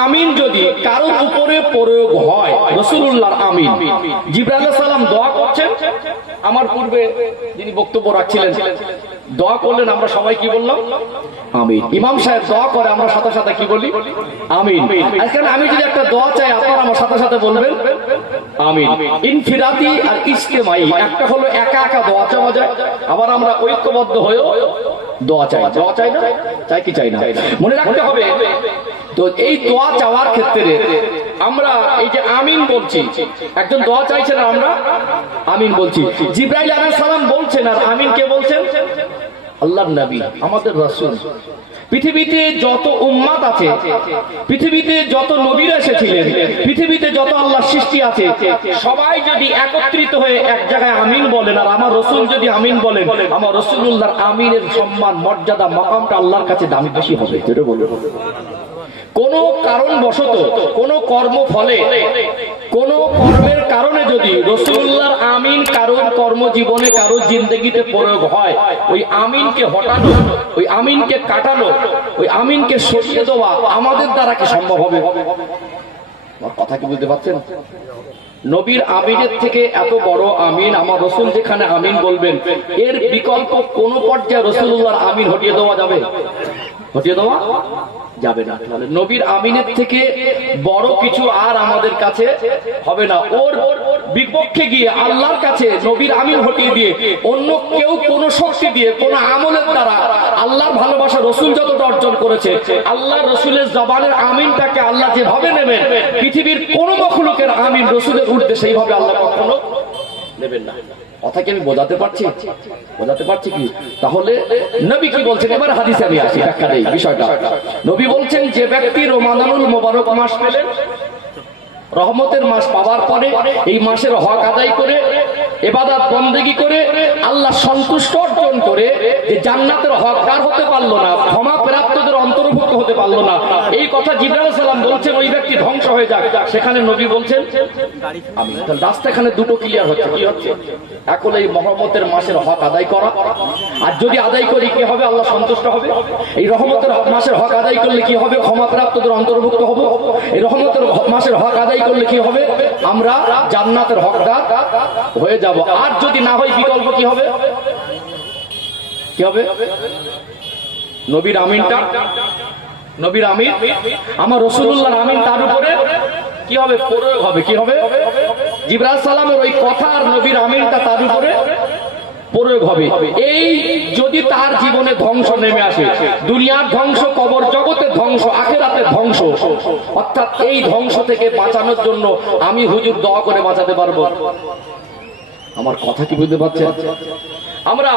আমিন যদি কারোর উপরে প্রয়োগ হয়, রাসূলুল্লাহর আমিন, জিবরাইল আলাইহিস সালাম দোয়া করছেন, আমার পূর্বে যিনি বক্তব্য রাখছিলেন দোয়া করলেন, আমরা সবাই কি বললাম? আমিন। ইমাম সাহেব দোয়া করে, আমরা সাথে সাথে কি বলি? আমিন। আজকাল আমি যদি একটা দোয়া চাই, আপনারা আমার সাথে সাথে বলবেন আমিন। ইনফিরাদি আর ইজতিমাই, একটা হলো একা একা দোয়া চাওয়া যায়, আবার আমরা ঐক্যবদ্ধ হয়েও দোয়া চাই। দোয়া চাই না? চাই কি চাই না? মনে রাখতে হবে। তো এই দোয়া চাওয়ার ক্ষেত্রে আমরা এই যে আমিন বলছি, একজন দোয়া চাইছেন আর আমরা আমিন বলছি। জিবরাইল আলাইহিস সালাম বলছেন, আর আমিন কে বলছেন? আল্লাহর নবী, আমাদের রাসূল। পৃথিবীতে যত উম্মাত আছে, পৃথিবীতে যত নবীরা এসেছিলেন, পৃথিবীতে যত আল্লাহর সৃষ্টি আছে, সবাই যদি একত্রিত হয়ে এক জায়গায় আমিন বলেন আর আমার রাসূল যদি আমিন বলেন, আমার রাসূলুল্লাহর আমিনের সম্মান, মর্যাদা, মাকামটা আল্লাহর কাছে দামি বেশি হবে। যেটা বলবো, কোন কারণবশত, কোন কর্ম ফলে, কোন কর্মের কারণে যদি রাসূলুল্লাহর আমিন কারোর কর্মজীবনে, কারোর জিন্দেগিতে প্রয়োগ হয়, ওই আমিনকে হটানো, ওই আমিনকে কাটানো, ওই আমিনকে সরিয়ে দেওয়া আমাদের দ্বারা কি সম্ভব হবে? কথা কি বুঝতে পারছেন? নবীর আমিনের থেকে এত বড় আমিন আমার রাসূল যেখানে আমিন বলবেন, এর বিকল্প কোন পর্যায়ে রাসূলুল্লাহর আমিন হটিয়ে দেওয়া যাবে? হটিয়ে দেওয়া যাবে না। তাহলে নবীর আমিনের থেকে বড় কিছু আর আমাদের কাছে হবে না। ওর বিপক্ষে গিয়ে আল্লাহর কাছে নবীর আমিন হটিয়ে দিয়ে অন্য কেউ কোন শক্তি দিয়ে, কোন আমলের দ্বারা আল্লাহর ভালোবাসা রাসূল যতটা অর্জন করেছে, আল্লাহর রাসূলের জবানের আমিনটাকে আল্লাহ যেভাবে নেবেন, পৃথিবীর কোন মখলুকের আমিন রাসূলের উঠবে সেইভাবে আল্লাহ কখনো নেবেন না। কথা কি আমি বোঝাতে পারছি? বোঝাতে পারছি কি? তাহলে নবী কি বলছেন? এবার হাদিসে আমি আসি, ব্যাখ্যা দেই বিষয়টা। নবী বলছেন, যে ব্যক্তি রমাদানুল মুবারক মাস পেলেন, রহমতের মাস পাওয়ার পরে এই মাসের হক আদায় করে ইবাদত বন্দেগী করে আল্লাহ সন্তুষ্ট অর্জন করে যে জান্নাতের হকদার হতে পারলো না, ক্ষমা প্রাপ্তদের অন্তর্ভুক্ত হতে পারলো না, এই কথা জিবরাইল আলাইহিস সালাম বলছেন ওই ব্যক্তি ধ্বংস হয়ে যাক। সেখানে নবী বলছেন আমি। রাস্তা এখানে দুটো ক্লিয়ার হচ্ছে, কি হচ্ছে? এক হলো এই রহমতের মাসের হক আদায় করা, আর যদি আদায় করি কি হবে? আল্লাহ সন্তুষ্ট হবে। এই রহমতের মাসের হক আদায় করলে কি হবে? ক্ষমা প্রাপ্তদের অন্তর্ভুক্ত হব। এই রহমতের মাসের হক আদায় করলে কি হবে? আমরা জান্নাতের হকদার হয়ে যাব। আর যদি না হয় বিকল্প কি হবে? কি হবে? নবীর আমিনটা, নবীর আমিন, আমার রাসূলুল্লাহর আমিন তার উপরে কি হবে? প্রয়োগ হবে। কি হবে? জিবরাইল সালামের ওই কথা আর নবীর আমিনটা তার উপরে প্রয়োগ হবে। এই যদি তার জীবনে ধ্বংস নেমে আসে, দুনিয়ার ধ্বংস, কবর জগতের ধ্বংস, আখিরাতের ধ্বংস, অর্থাৎ এই ধ্বংস থেকে বাঁচানোর জন্য আমি হুজুর দোয়া করে বাঁচাতে পারবো। আমার কথা কি বুঝতে পারছেন? আমরা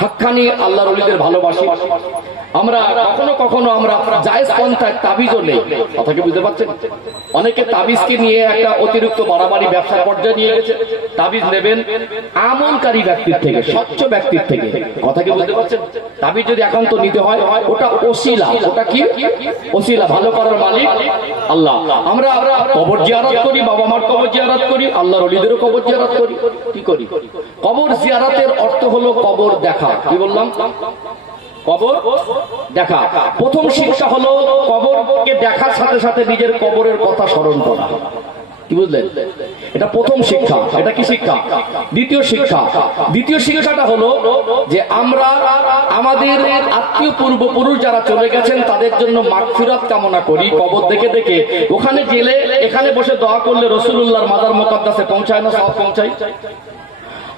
হাক্কানি আল্লাহর ওলিদের ভালোবাসি, আমরা কখনো কখনো আমরা জায়েজ পন্থায় তাবিজও নেই। কথা কি বুঝতে পারছেন? অনেকে তাবিজকে নিয়ে একটা অতিরিক্ত বাড়াবাড়ি ব্যবসার পর্যায়ে নিয়ে গেছে। তাবিজ নেবেন আমলকারী ব্যক্তির থেকে, স্বচ্ছ ব্যক্তির থেকে। কথা কি বুঝতে পারছেন? তাবিজ যদি একান্ত নিতে হয়, ওটা ওসিলা। ওটা কি ওসিলা? ভালো করার মালিক আল্লাহ। আমরা কবর জিয়ারত করি, বাবা মার কবর জিয়ারত করি, আল্লাহর ওলিদেরও কবর জিয়ারত করি। কি করি? কবর জিয়ারতের অর্থ হলো কবর দেখা। কি বললাম? কবর দেখা। প্রথম শিক্ষা হলো কবরকে দেখার সাথে সাথে নিজের কবরের কথা স্মরণ করা। কি বুঝলেন? এটা প্রথম শিক্ষা। এটা কি শিক্ষা? দ্বিতীয় শিক্ষাটা হলো যে আমরা আমাদের আত্মীয় পূর্বপুরুষ যারা চলে গেছেন তাদের জন্য মাগফিরাত কামনা করি। কবর দেখে দেখে ওখানে গেলে এখানে বসে দোয়া করলে রাসূলুল্লাহর মাজার মুকাদ্দাসে পৌঁছায় না? সব পৌঁছায়।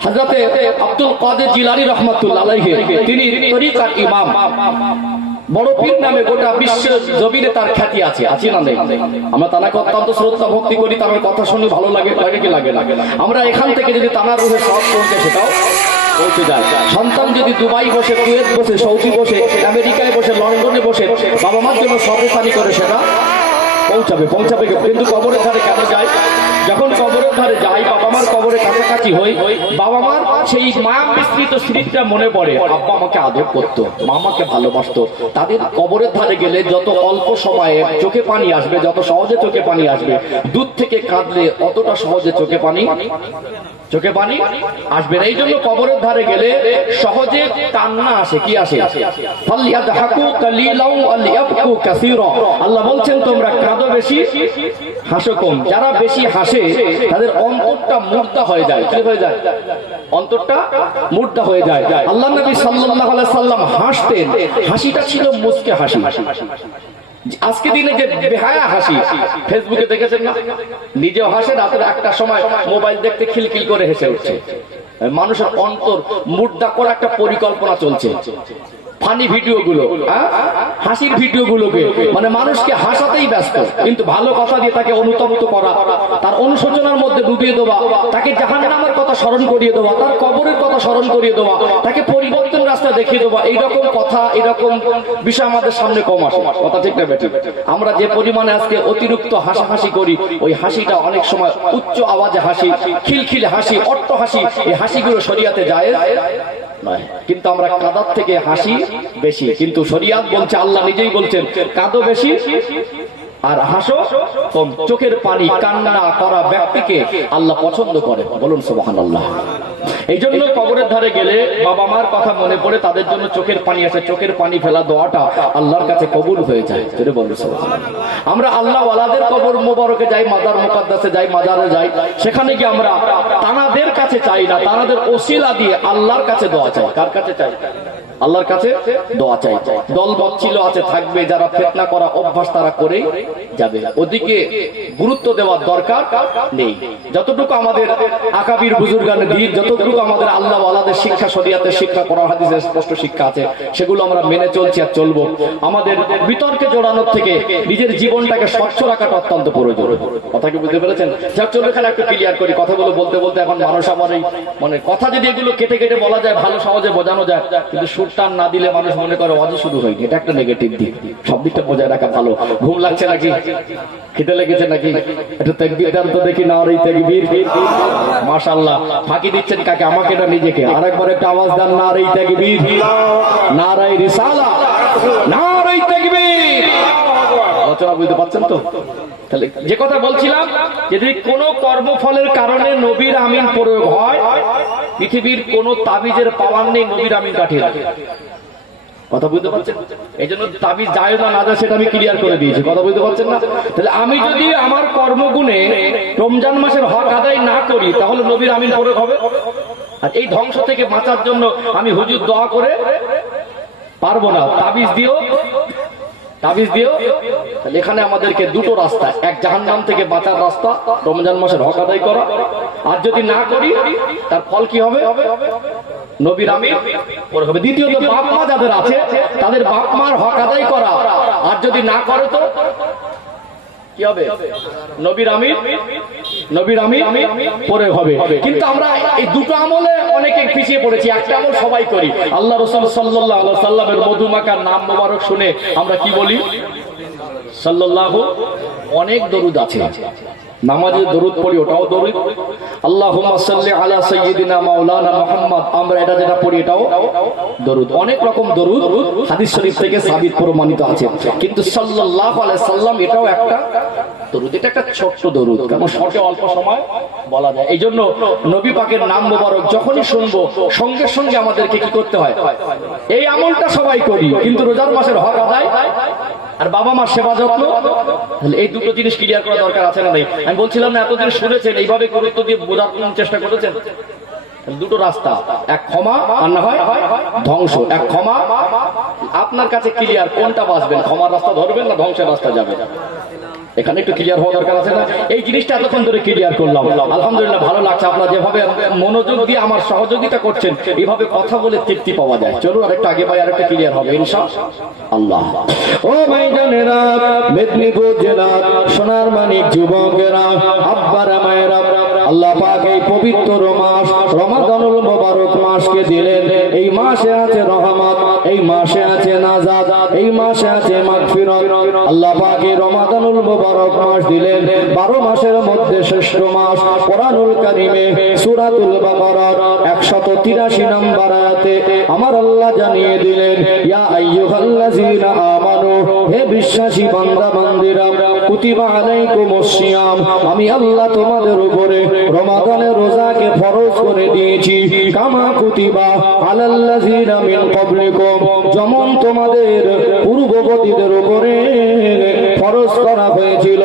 হযরতে আব্দুল কাদের জিলানী রাহমাতুল্লাহ আলাইহি, তিনি তরিকার ইমাম, বড় পীর নামে গোটা বিশ্ব জমিনে তার খ্যাতি আছে। আছে না নেই? আমরা তানাকে অত্যন্ত শ্রদ্ধা ভক্তি করি, তার কথা শুনে ভালো লাগে। লাগে কি লাগে না? আমরা এখান থেকে যদি তানার রূহে সওয়াব পৌঁছে, সেটাও পৌঁছে যায়। সন্তান যদি দুবাই বসে, কুয়েত বসে, সৌদি বসে, আমেরিকায় বসে, লন্ডনে বসে বাবা মার জন্য সর্বসানি করে, সেটা পৌঁছাবে। কিন্তু কবরের ধারে কেন যায়? যখন কবরের ধারে যাই, বাবা মার কবরের কাছাকাছি হই, বাবা মার সেই মায়া মিশ্রিত স্মৃতিটা মনে পড়ে। আব্বা আমাকে আদর করতো, মা আমাকে ভালোবাসতো। তাদের কবরের ধারে গেলে যত অল্প সময়ে চোখে পানি আসবে, যত সহজে চোখে পানি আসবে, দূর থেকে কাঁদলে অতটা সহজে চোখে পানি আসবে না। এই জন্য কবরের ধারে গেলে সহজে কান্না আসে। কি আসে? আল্লাহ বলছেন তোমরা কাঁদো বেশি, হাসো কম। যারা বেশি হাসে তাদের অন্তরটা মুর্দা হয়ে যায়। কি হয়ে যায়? অন্তরটা মুর্দা হয়ে যায়। আল্লাহ নবী সাল্লাল্লাহু আলাইহি সাল্লাম হাসতেন, হাসিটা ছিল মুচকে হাসি। আজকে দিনে যে বেহায়া হাসি ফেসবুকে দেখেছেন না? নিজেও হাসে, রাতের একটা সময় মোবাইল দেখতে খিলখিল করে হেসে উঠছে। মানুষের অন্তর মুর্দা করার একটা পরিকল্পনা চলছে। ফানি ভিডিও গুলো, হাসির ভিডিও গুলোকে মানে মানুষকে হাসাতেই ব্যস্ত, কিন্তু ভালো কথা দিয়ে তাকে অনুতপ্ত করা, তার অনুশোচনার মধ্যে ডুবিয়ে দেওয়া, তাকে জাহান্নামের কথা স্মরণ করিয়ে দেওয়া, তার কবরের কথা স্মরণ করিয়ে দেওয়া, তাকে পরিবর্তন রাস্তা দেখিয়ে দেওয়া, এইরকম কথা, এরকম বিষয় আমাদের সামনে কম আসে। কথা ঠিক না বেঠিক? আমরা যে পরিমাণে আজকে অতিরিক্ত হাসাহাসি করি, ওই হাসিটা অনেক সময় উচ্চ আওয়াজে হাসি, খিলখিল হাসি, অট্ট হাসি, এই হাসিগুলো শরিয়াতে যায় নয়। কিন্তু আমরা কাঁদার থেকে হাসি বেশি। কিন্তু শরিয়াত বলছে, আল্লাহ নিজেই বলছেন কাঁদো বেশি আর হাসো কম। চোখের পানি কান্না করা ব্যক্তিকে আল্লাহ পছন্দ করে। বলুন সুবহানাল্লাহ। এই জন্য কবরের ধারে গেলে বাবা মার কথা মনে পড়ে, তাদের জন্য চোখের পানি আসে। চোখের পানি ফেলা দোয়াটা আল্লাহর কাছে কবুল হয়ে যায়। বলুন সুবহানাল্লাহ। আমরা আল্লাহ ওয়ালাদের কবর মোবারকে যাই, মাজার মুকাদ্দাসে যাই, মাজারে যাই, সেখানে গিয়ে আমরা তানাদের কাছে চাই না, তানাদের ওসিলা দিয়ে আল্লাহর কাছে দোয়া চাই। কার কাছে চাই? আল্লাহর কাছে দোয়া চাই। দল বচ্ছিল আছে, থাকবে, যারা ফিতনা করা অভ্যাস তারা করে যাবে, ওদিকে গুরুত্ব দেওয়ার দরকার নেই। যতটুকু আমাদের আকাবির বুজুর্গানের দিন, যতটুকু আমাদের আল্লাহ ওয়ালাদের শিক্ষা, শরিয়াতের শিক্ষা, কোরআন হাদিসের স্পষ্ট শিক্ষা আছে, সেগুলো আমরা মেনে চলছি আর চলবো। আমাদের বিতর্কে জড়ানোর থেকে নিজের জীবনটাকে স্বচ্ছ রাখাটা অত্যন্ত প্রয়োজন। কথা কি বুঝতে পেরেছেন? যা চলবে, এখানে একটু ক্লিয়ার করি। কথাগুলো বলতে বলতে এখন মানুষ আমার এই মানে কথা যদি এগুলো কেটে কেটে বলা যায়, ভালো সহজে বোঝানো যায়, কিন্তু সুরটা টান না দিলে মানুষ মনে করে ওয়াজ শুরু হয়নি, এটা একটা নেগেটিভ দিক। সব দিকটা বজায় রাখা ভালো। ঘুম লাগছে নাকি, খিদে লেগেছে নাকি, এটা তাকবীর দেন তো দেখি না। আর এই তাকবীর, মাশাআল্লাহ। ফাঁকি দিচ্ছেন কাকে? আমাকে না নিজেকে? আরেকবার একটা আওয়াজ দেন, না আর এই তাকবীর, নারায়ে রিসালাত, নারায়ে তাকবীর। আলোচনা বুঝতে পারছেন তো? তাহলে যে কথা বলছিলাম, যদি কোনো কর্মফলের কারণে নবীর আমিন প্রয়োগ হয়, পৃথিবীর কোন তাবিজের পাওয়ার নেই নবীর আমিন কাটিয়ে রাখে। কথা বুঝতে পারছেন? এই জন্য তাবিজ যায় না না যায় সেটা আমি ক্লিয়ার করে দিয়েছি। কথা বুঝতে পারছেন না? তাহলে আমি যদি আমার কর্মগুণে রমজান মাসের হক আদায় না করি, তাহলে নবীর আমিন প্রয়োগ হবে। আর এই ধ্বংস থেকে বাঁচার জন্য আমি হুজুর দোয়া করে পারবো না। তাবিজ দিও, তাবিজ দিও। তাহলে এখানে আমাদেরকে দুটো রাস্তা, এক জাহান্নাম থেকে বাঁচার রাস্তা, রমজান মাসের হক আদায় করা। আর যদি না করি তার ফল কি হবে? নবীর আমিন পড়ে হবে। দ্বিতীয়ত, বাপ মা যাদের আছে তাদের বাপ মার হক আদায় করা। আর যদি না করে তো কি হবে? নবীর আমিন, নবীর আমিন পড়ে হবে। কিন্তু আমরা এই দুটো আমলে অনেকে পিছিয়ে পড়েছি। একটা আমল সবাই করি। আল্লাহ রাসূল সাল্লাল্লাহু আলাইহি সাল্লামের মধুমাখার নাম মোবারক শুনে আমরা কি বলি? সাল্লাল্লাহু। অনেক দরুদ আছে, নামাজে দরুদ পড়ি, ওটাও দরুদ। আল্লাহুম্মা সাল্লি আলা সাইয়্যিদিনা মাওলানা মুহাম্মদ, আমরা এটা যেটা পড়ি এটাও দরুদ। অনেক রকম দরুদ হাদিস শরীফ থেকে সাবিত প্রমাণিত আছে। কিন্তু সাল্লাল্লাহু আলাইহি সাল্লাম এটাও একটা দরুদ। এটা একটা ছোট্ট দরুদ, কারণ শর্টে অল্প সময় বলা যায়। এই জন্য নবী পাকের নাম মোবারক যখনই শুনবো সঙ্গে সঙ্গে আমাদেরকে কি করতে হয়? এই আমলটা সবাই করি, কিন্তু রোজার মাসের হক আদায় আর বাবা মার সেবা যত্ন, তাহলে এই দুটো জিনিস ক্লিয়ার করা দরকার আছে না? নেই? আমি বলছিলাম না, এতদিন শুনেছেন, এইভাবে গুরুত্ব দিয়ে বোঝার চেষ্টা করেছেন। দুটো রাস্তা, এক ক্ষমা আর না হয় ধ্বংস। এক ক্ষমা, আপনার কাছে ক্লিয়ার কোনটা বাঁচবেন? ক্ষমার রাস্তা ধরবেন না ধ্বংসের রাস্তা যাবেন? এখানে একটু ক্লিয়ার হওয়া দরকার আছে না? এই জিনিসটা এতক্ষণ ধরে ক্লিয়ার করলাম, আলহামদুলিল্লাহ। ভালো লাগছে আপনারা যেভাবে মনোযোগ দিয়ে আমার সহযোগিতা করছেন। এইভাবে কথা বলে তৃপ্তি পাওয়া যায়। চলুন আরেকটু আগে পাই, আরেকটা ক্লিয়ার হবে ইনশাআল্লাহ। ও ভাইজানেরা, মেদিনীপুর জেলার সোনার মানিক যুবকেরা, আব্বারা মায়েরা, আল্লাহ পাক এই পবিত্র মাস রমাদানুল মুবারক মাসকে দিলেন। এই মাসে আছে রহমত, এই মাসে আছে নাজাত, এই মাসে আছে মাগফিরাত। আল্লাহ পাক এই রমাদানুল মুবারক মাস দিলেন 12 মাসের মধ্যে শ্রেষ্ঠ মাস। কোরআনুল কারীমে সূরাতুল বাকারার 183 নম্বর আয়াতে আমার আল্লাহ জানিয়ে দিলেন, ইয়া আইয়ুহাল্লাযীনা আমানু, হে বিশ্বাসী বান্দা বান্দীরা, কুতিবা আলাইকুমুস সিয়াম, আমি আল্লাহ তোমাদের উপরে রমাদানের রোজাকে ফরজ করে দিয়েছি। কামা কুতিবা আলাল্লাযীনা মিন ক্বাবলিকুম, যেমন তোমাদের পূর্ববর্তীদের উপরে ফরজ করা হয়েছিল।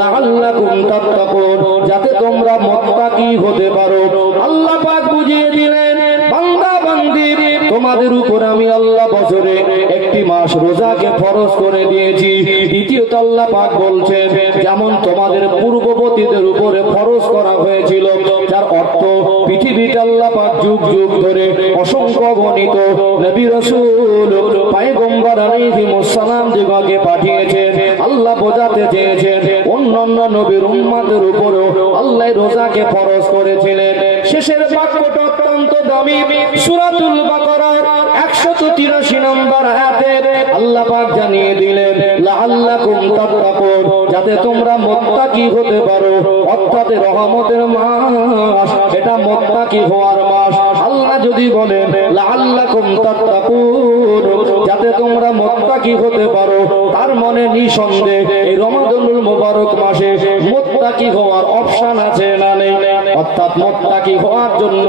লাআল্লাকুম তাত্তাকুন, যাতে তোমরা মুত্তাকি হতে পারো। আল্লাহ পাক বুঝিয়ে দিলেন, বান্দা বান্দি, তোমাদের উপর আমি আল্লাহ বছরে একটি মাস রোজাকে ফরজ করে দিয়েছি। দ্বিতীয়ত আল্লাহ পাক বলছেন, যেমন তোমাদের পূর্ববর্তীদের উপরে ফরজ করা হয়েছিল। যার অর্থ পৃথিবীতে আল্লাহ পাক যুগ যুগ ধরে অসংখ্য গণিত নবী রাসূল পয়গম্বর আলাইহিমুস সালাম দিগকে পাঠিয়েছেন। আল্লাহ বোঝাতে চেয়েছেন অন্যান্য নবীর উম্মতের উপরেও আল্লাহ রোজাকে ফরজ করেছিলেন। শেষের বাক্যটা অত্যন্ত দামি। সূরাতুল বাকারার 183 নম্বর আয়াতে আল্লাহ পাক জানিয়ে দিলেন, লাআল্লাকুম তাত্তাকুন, যাতে তোমরা মুত্তাকি হতে পারো। অর্থাৎ রহমতের মাস, এটা মুত্তাকি হওয়ার মাস। আল্লাহ যদি বলেন লাআল্লাকুম তাত্তাকুন, যাতে তোমরা মুত্তাকি হতে পারো, তার মানে নিঃসন্দেহে এই রমাদানুল মুবারক মাসে মুত্তাকি হওয়ার অপশন আছে না নেই? অর্থাৎ মুত্তাকি হওয়ার জন্য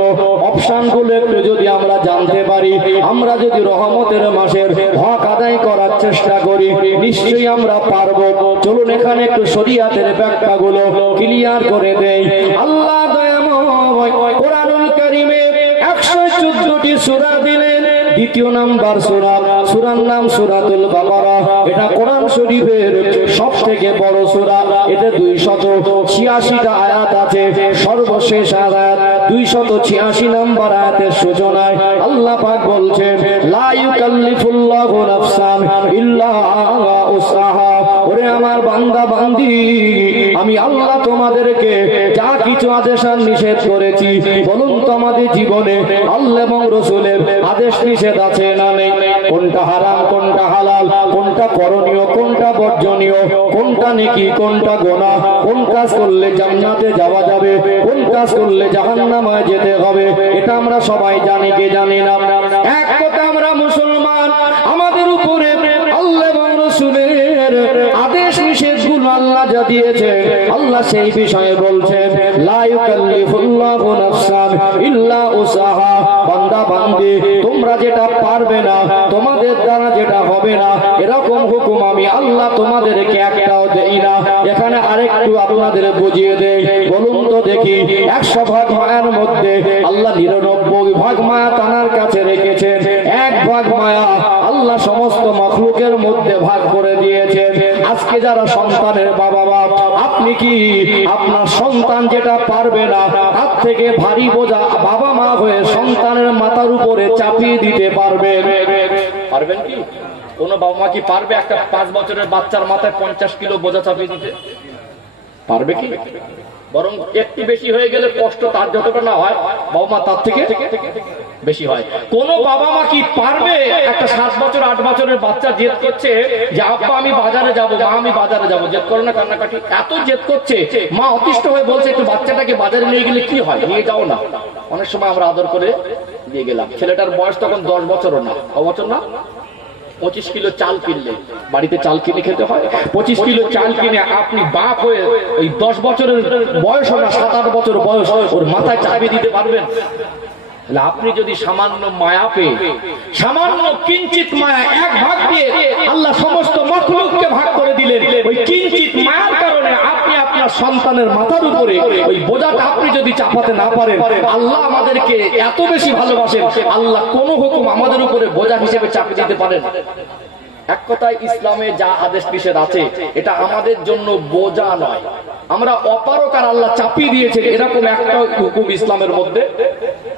অপশনগুলো একটু যদি আমরা জানতে পারি, আমরা যদি রহমতের মাসের হক আদায় করার চেষ্টা করি, নিশ্চয়ই আমরা পারবো। চলুন এখানে একটু শরীয়তের ব্যাখ্যাগুলো ক্লিয়ার করে দেই। আল্লাহ দয়াময় কোরআনুল কারীমে 114টি সূরা দিলেন। দ্বিতীয় নাম্বার সূরা, সূরার নাম সূরাতুল বাকারা। এটা কোরআন শরীফের সবথেকে বড় সূরা। এতে 286টা আয়াত আছে। সর্বশেষ আয়াত 286 নম্বর আয়াতের সূচনায় আল্লাহ পাক বলছেন লা ইউকাল্লিফুল্লাহু নাফসান ইল্লা উসআহা। ওরে আমার বান্দা বান্দি, আমি আল্লাহ তোমাদেরকে যা কিছু আদেশ আর নিষেধ করেছি, বলুন তোমাদের জীবনে আল্লাহ এবং রাসূলের আদেশ নিষেধ আছে না নেই? কোনটা হারাম, কোনটা হালাল, কোনটা করণীয়, কোনটা বর্জনীয়, কোনটা নেকি, কোনটা গুনাহ, কোন কাজ করলে জান্নাতে যাওয়া যাবে, কোন কাজ করলে জাহান্নামে যেতে হবে, এটা আমরা সবাই জানি কি জানি না? এক কথা আমরা মুসলমান, আমাদের উপরে আল্লাহ এবং রাসূলের আদেশ নিষেধগুলো আল্লাহ যা দিয়েছেন, আল্লাহ সেই বিষয়ে বলছেন লা ইউকাল্লিফুল্লাহু নাফসান ইল্লা উসআহা। বান্দা বান্দি, তোমরা যেটা পারবে না, তোমাদের দ্বারা যেটা হবে না, এরকম হুকুম আমি আল্লাহ তোমাদেরকে একটাও দেই না। এখানে আরেকটু আপনাদের বুঝিয়ে দেই, বলুন তো দেখি, 100 ভাগ মায়ার মধ্যে আল্লাহ 99 ভাগ মায়া তানার কাছে রেখেছেন, 1 ভাগ মায়া আল্লাহ সমস্ত মাখলুকের মধ্যে ভাগ করে দিয়েছেন। আজকে যারা সন্তানের বাবা মা, আপনি কি আপনার সন্তান যেটা পারবে না, তার থেকে ভারী বোঝা বাবা মা হয়ে সন্তানের মাথার উপরে চাপিয়ে দিতে পারবেন? পারবেন কি? কোন বাবা মা কি পারবে একটা 5 বছরের বাচ্চার মাথায় 50 কিলো বোঝা চাপিয়ে দিতে? পারবে কি? বরং একটু বেশি হয়ে গেলে কষ্ট তার যতটা না হয়, বাবা মা তার থেকে বেশি হয়। কোন বাবা মা কি পারবে একটা 7 বছর 8 বছরের বাচ্চা জেদ করছে যে আব্বা আমি বাজারে যাব, মা আমি বাজারে যাব, জেদ করে না, কান্নাকাটি এত জেদ করছে, মা অতিষ্ঠ হয়ে বলছে একটু বাচ্চাটাকে বাজারে নিয়ে গেলে কি হয়, নিয়ে যাও না। অনেক সময় আমরা আদর করে নিয়ে গেলাম, ছেলেটার বয়স তখন 10 বছরও না, অবছর না, 25 কিলো চাল কিনলে, বাড়িতে চাল কিনে খেতে হয়, 25 কিলো চাল কিনে আপনি বাপ হয়ে ওই 10 বছরের বয়স না 7-8 বছর বয়স ওর মাথায় চাপিয়ে দিতে পারবেন? আপনি যদি সামান্য মায়া পেয়ে, সামান্য কিঞ্চিত মায়া 1 ভাগ দিয়ে আল্লাহ সমস্ত মাখলুককে ভাগ করে দিলেন, ওই কিঞ্চিত মায়ার কারণে আপনি আপনার সন্তানের মাথার উপরে ওই বোঝাটা আপনি যদি চাপাতে না পারেন, আল্লাহ আমাদেরকে এত বেশি ভালোবাসেন, আল্লাহ কোন হুকুম আমাদের উপরে বোঝা হিসেবে চাপিয়ে দিতে পারেন? এক কথায় ইসলামে যা আদেশ নিষেধ আছে, এটা আমাদের জন্য বোঝা নয়, আমরা অপারকার আল্লাহ চাপিয়ে দিয়েছেন, এরকম একটা হুকুম ইসলামের মধ্যে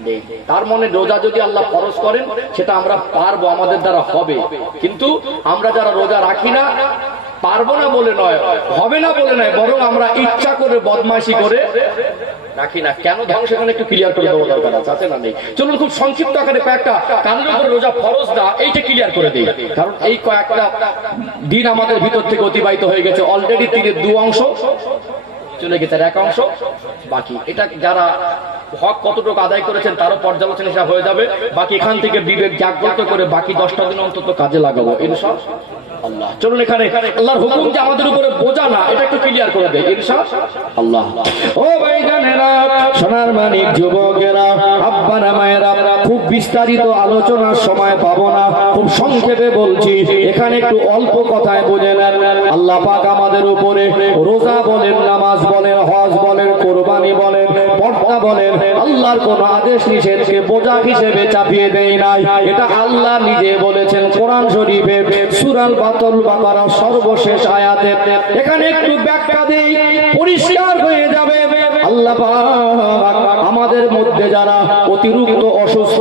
নেই। তার মনে রোজা যদি আল্লাহ ফরজ করেন, সেটা আমরা পারবো, আমাদের দ্বারা হবে, কিন্তু আমরা যারা রোজা রাখি না, পারবো না বলে নয়, হবে না বলে নয়, বরং আমরা ইচ্ছা করে বদমাইশি করে রাখি না। কেন ধ্বংস, সেখানে একটু ক্লিয়ার করে দেওয়া দরকার আছে না নেই? চলুন খুব সংক্ষিপ্ত আকারে কয়েকটা কারণের উপরে রোজা ফরজ না, এইটা ক্লিয়ার করে দেই, কারণ এই কয়েকটা দিন আমাদের ভিতর থেকে অতিবাহিত হয়ে গেছে, অলরেডি 3-2 অংশ চলে গেছে, 1 অংশ বাকি। এটা যারা হক কতটুকু আদায় করেছেন তারও পর্যালোচনা হিসাব হয়ে যাবে। বাকি এখান থেকে বিবেক জাগ্রত করে বাকি 10টা দিন অন্তত কাজে লাগাবো ইনশাআল্লাহ। চলুন এখানে আল্লাহর হুকুম যে আমাদের উপরে বোঝা না, এটা একটু ক্লিয়ার করে দেয় ইনশাআল্লাহ। ও ভাইজানেরা, সোনার মানিক যুবকেরা, আব্বারা মায়েরা, খুব বিস্তারিত আলোচনার সময় পাবো না, খুব সংক্ষেপে বলছি, এখানে একটু অল্প কথায় বুঝে নেন। আল্লাহ পাক আমাদের উপরে রোজা বলেন, নামাজ বলেন, হজ বলেন, কোরবানি বলেন, পর্দা বলেন, আল্লাহর কোন আদেশ নিষেধকে বোঝা হিসেবে চাপিয়ে দেয় নাই। এটা আল্লাহ নিজে বলেছেন কোরআন শরীফে সূরা আল বাকারার সর্বশেষ আয়াতে। এখানে একটু ব্যাখ্যা দেই, পরিষ্কার হয়ে যাবে। আল্লাহ পাক আমাদের মধ্যে যারা অতিরিক্ত অসুস্থ,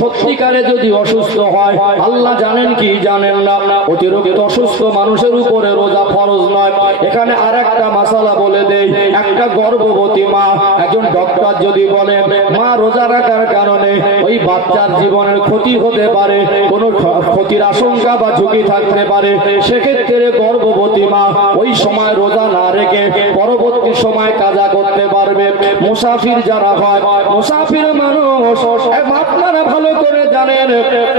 সত্যিকারে যদি অসুস্থ হয়, আল্লাহ জানেন কি জানেন না, অতিরিক্ত অসুস্থ মানুষের উপরে রোজা ফরজ নয়। এখানে আরেকটা মাসালা বলে দেই, একটা গর্ভবতী মা, একজন ডক্টর যদি বলেন মা রোজা রাখার কারণে ওই বাচ্চার জীবনের ক্ষতি হতে পারে, কোনো ক্ষতির আশঙ্কা বা ঝুঁকি থাকতে পারে, সেক্ষেত্রে গর্ভবতী মা ওই সময় রোজা না রেখে পরবর্তী সময় কাজা করতে পারবে। মুসাফির যারা হয়, মুসাফির মানুষ আপনারা ভালো করে জানেন,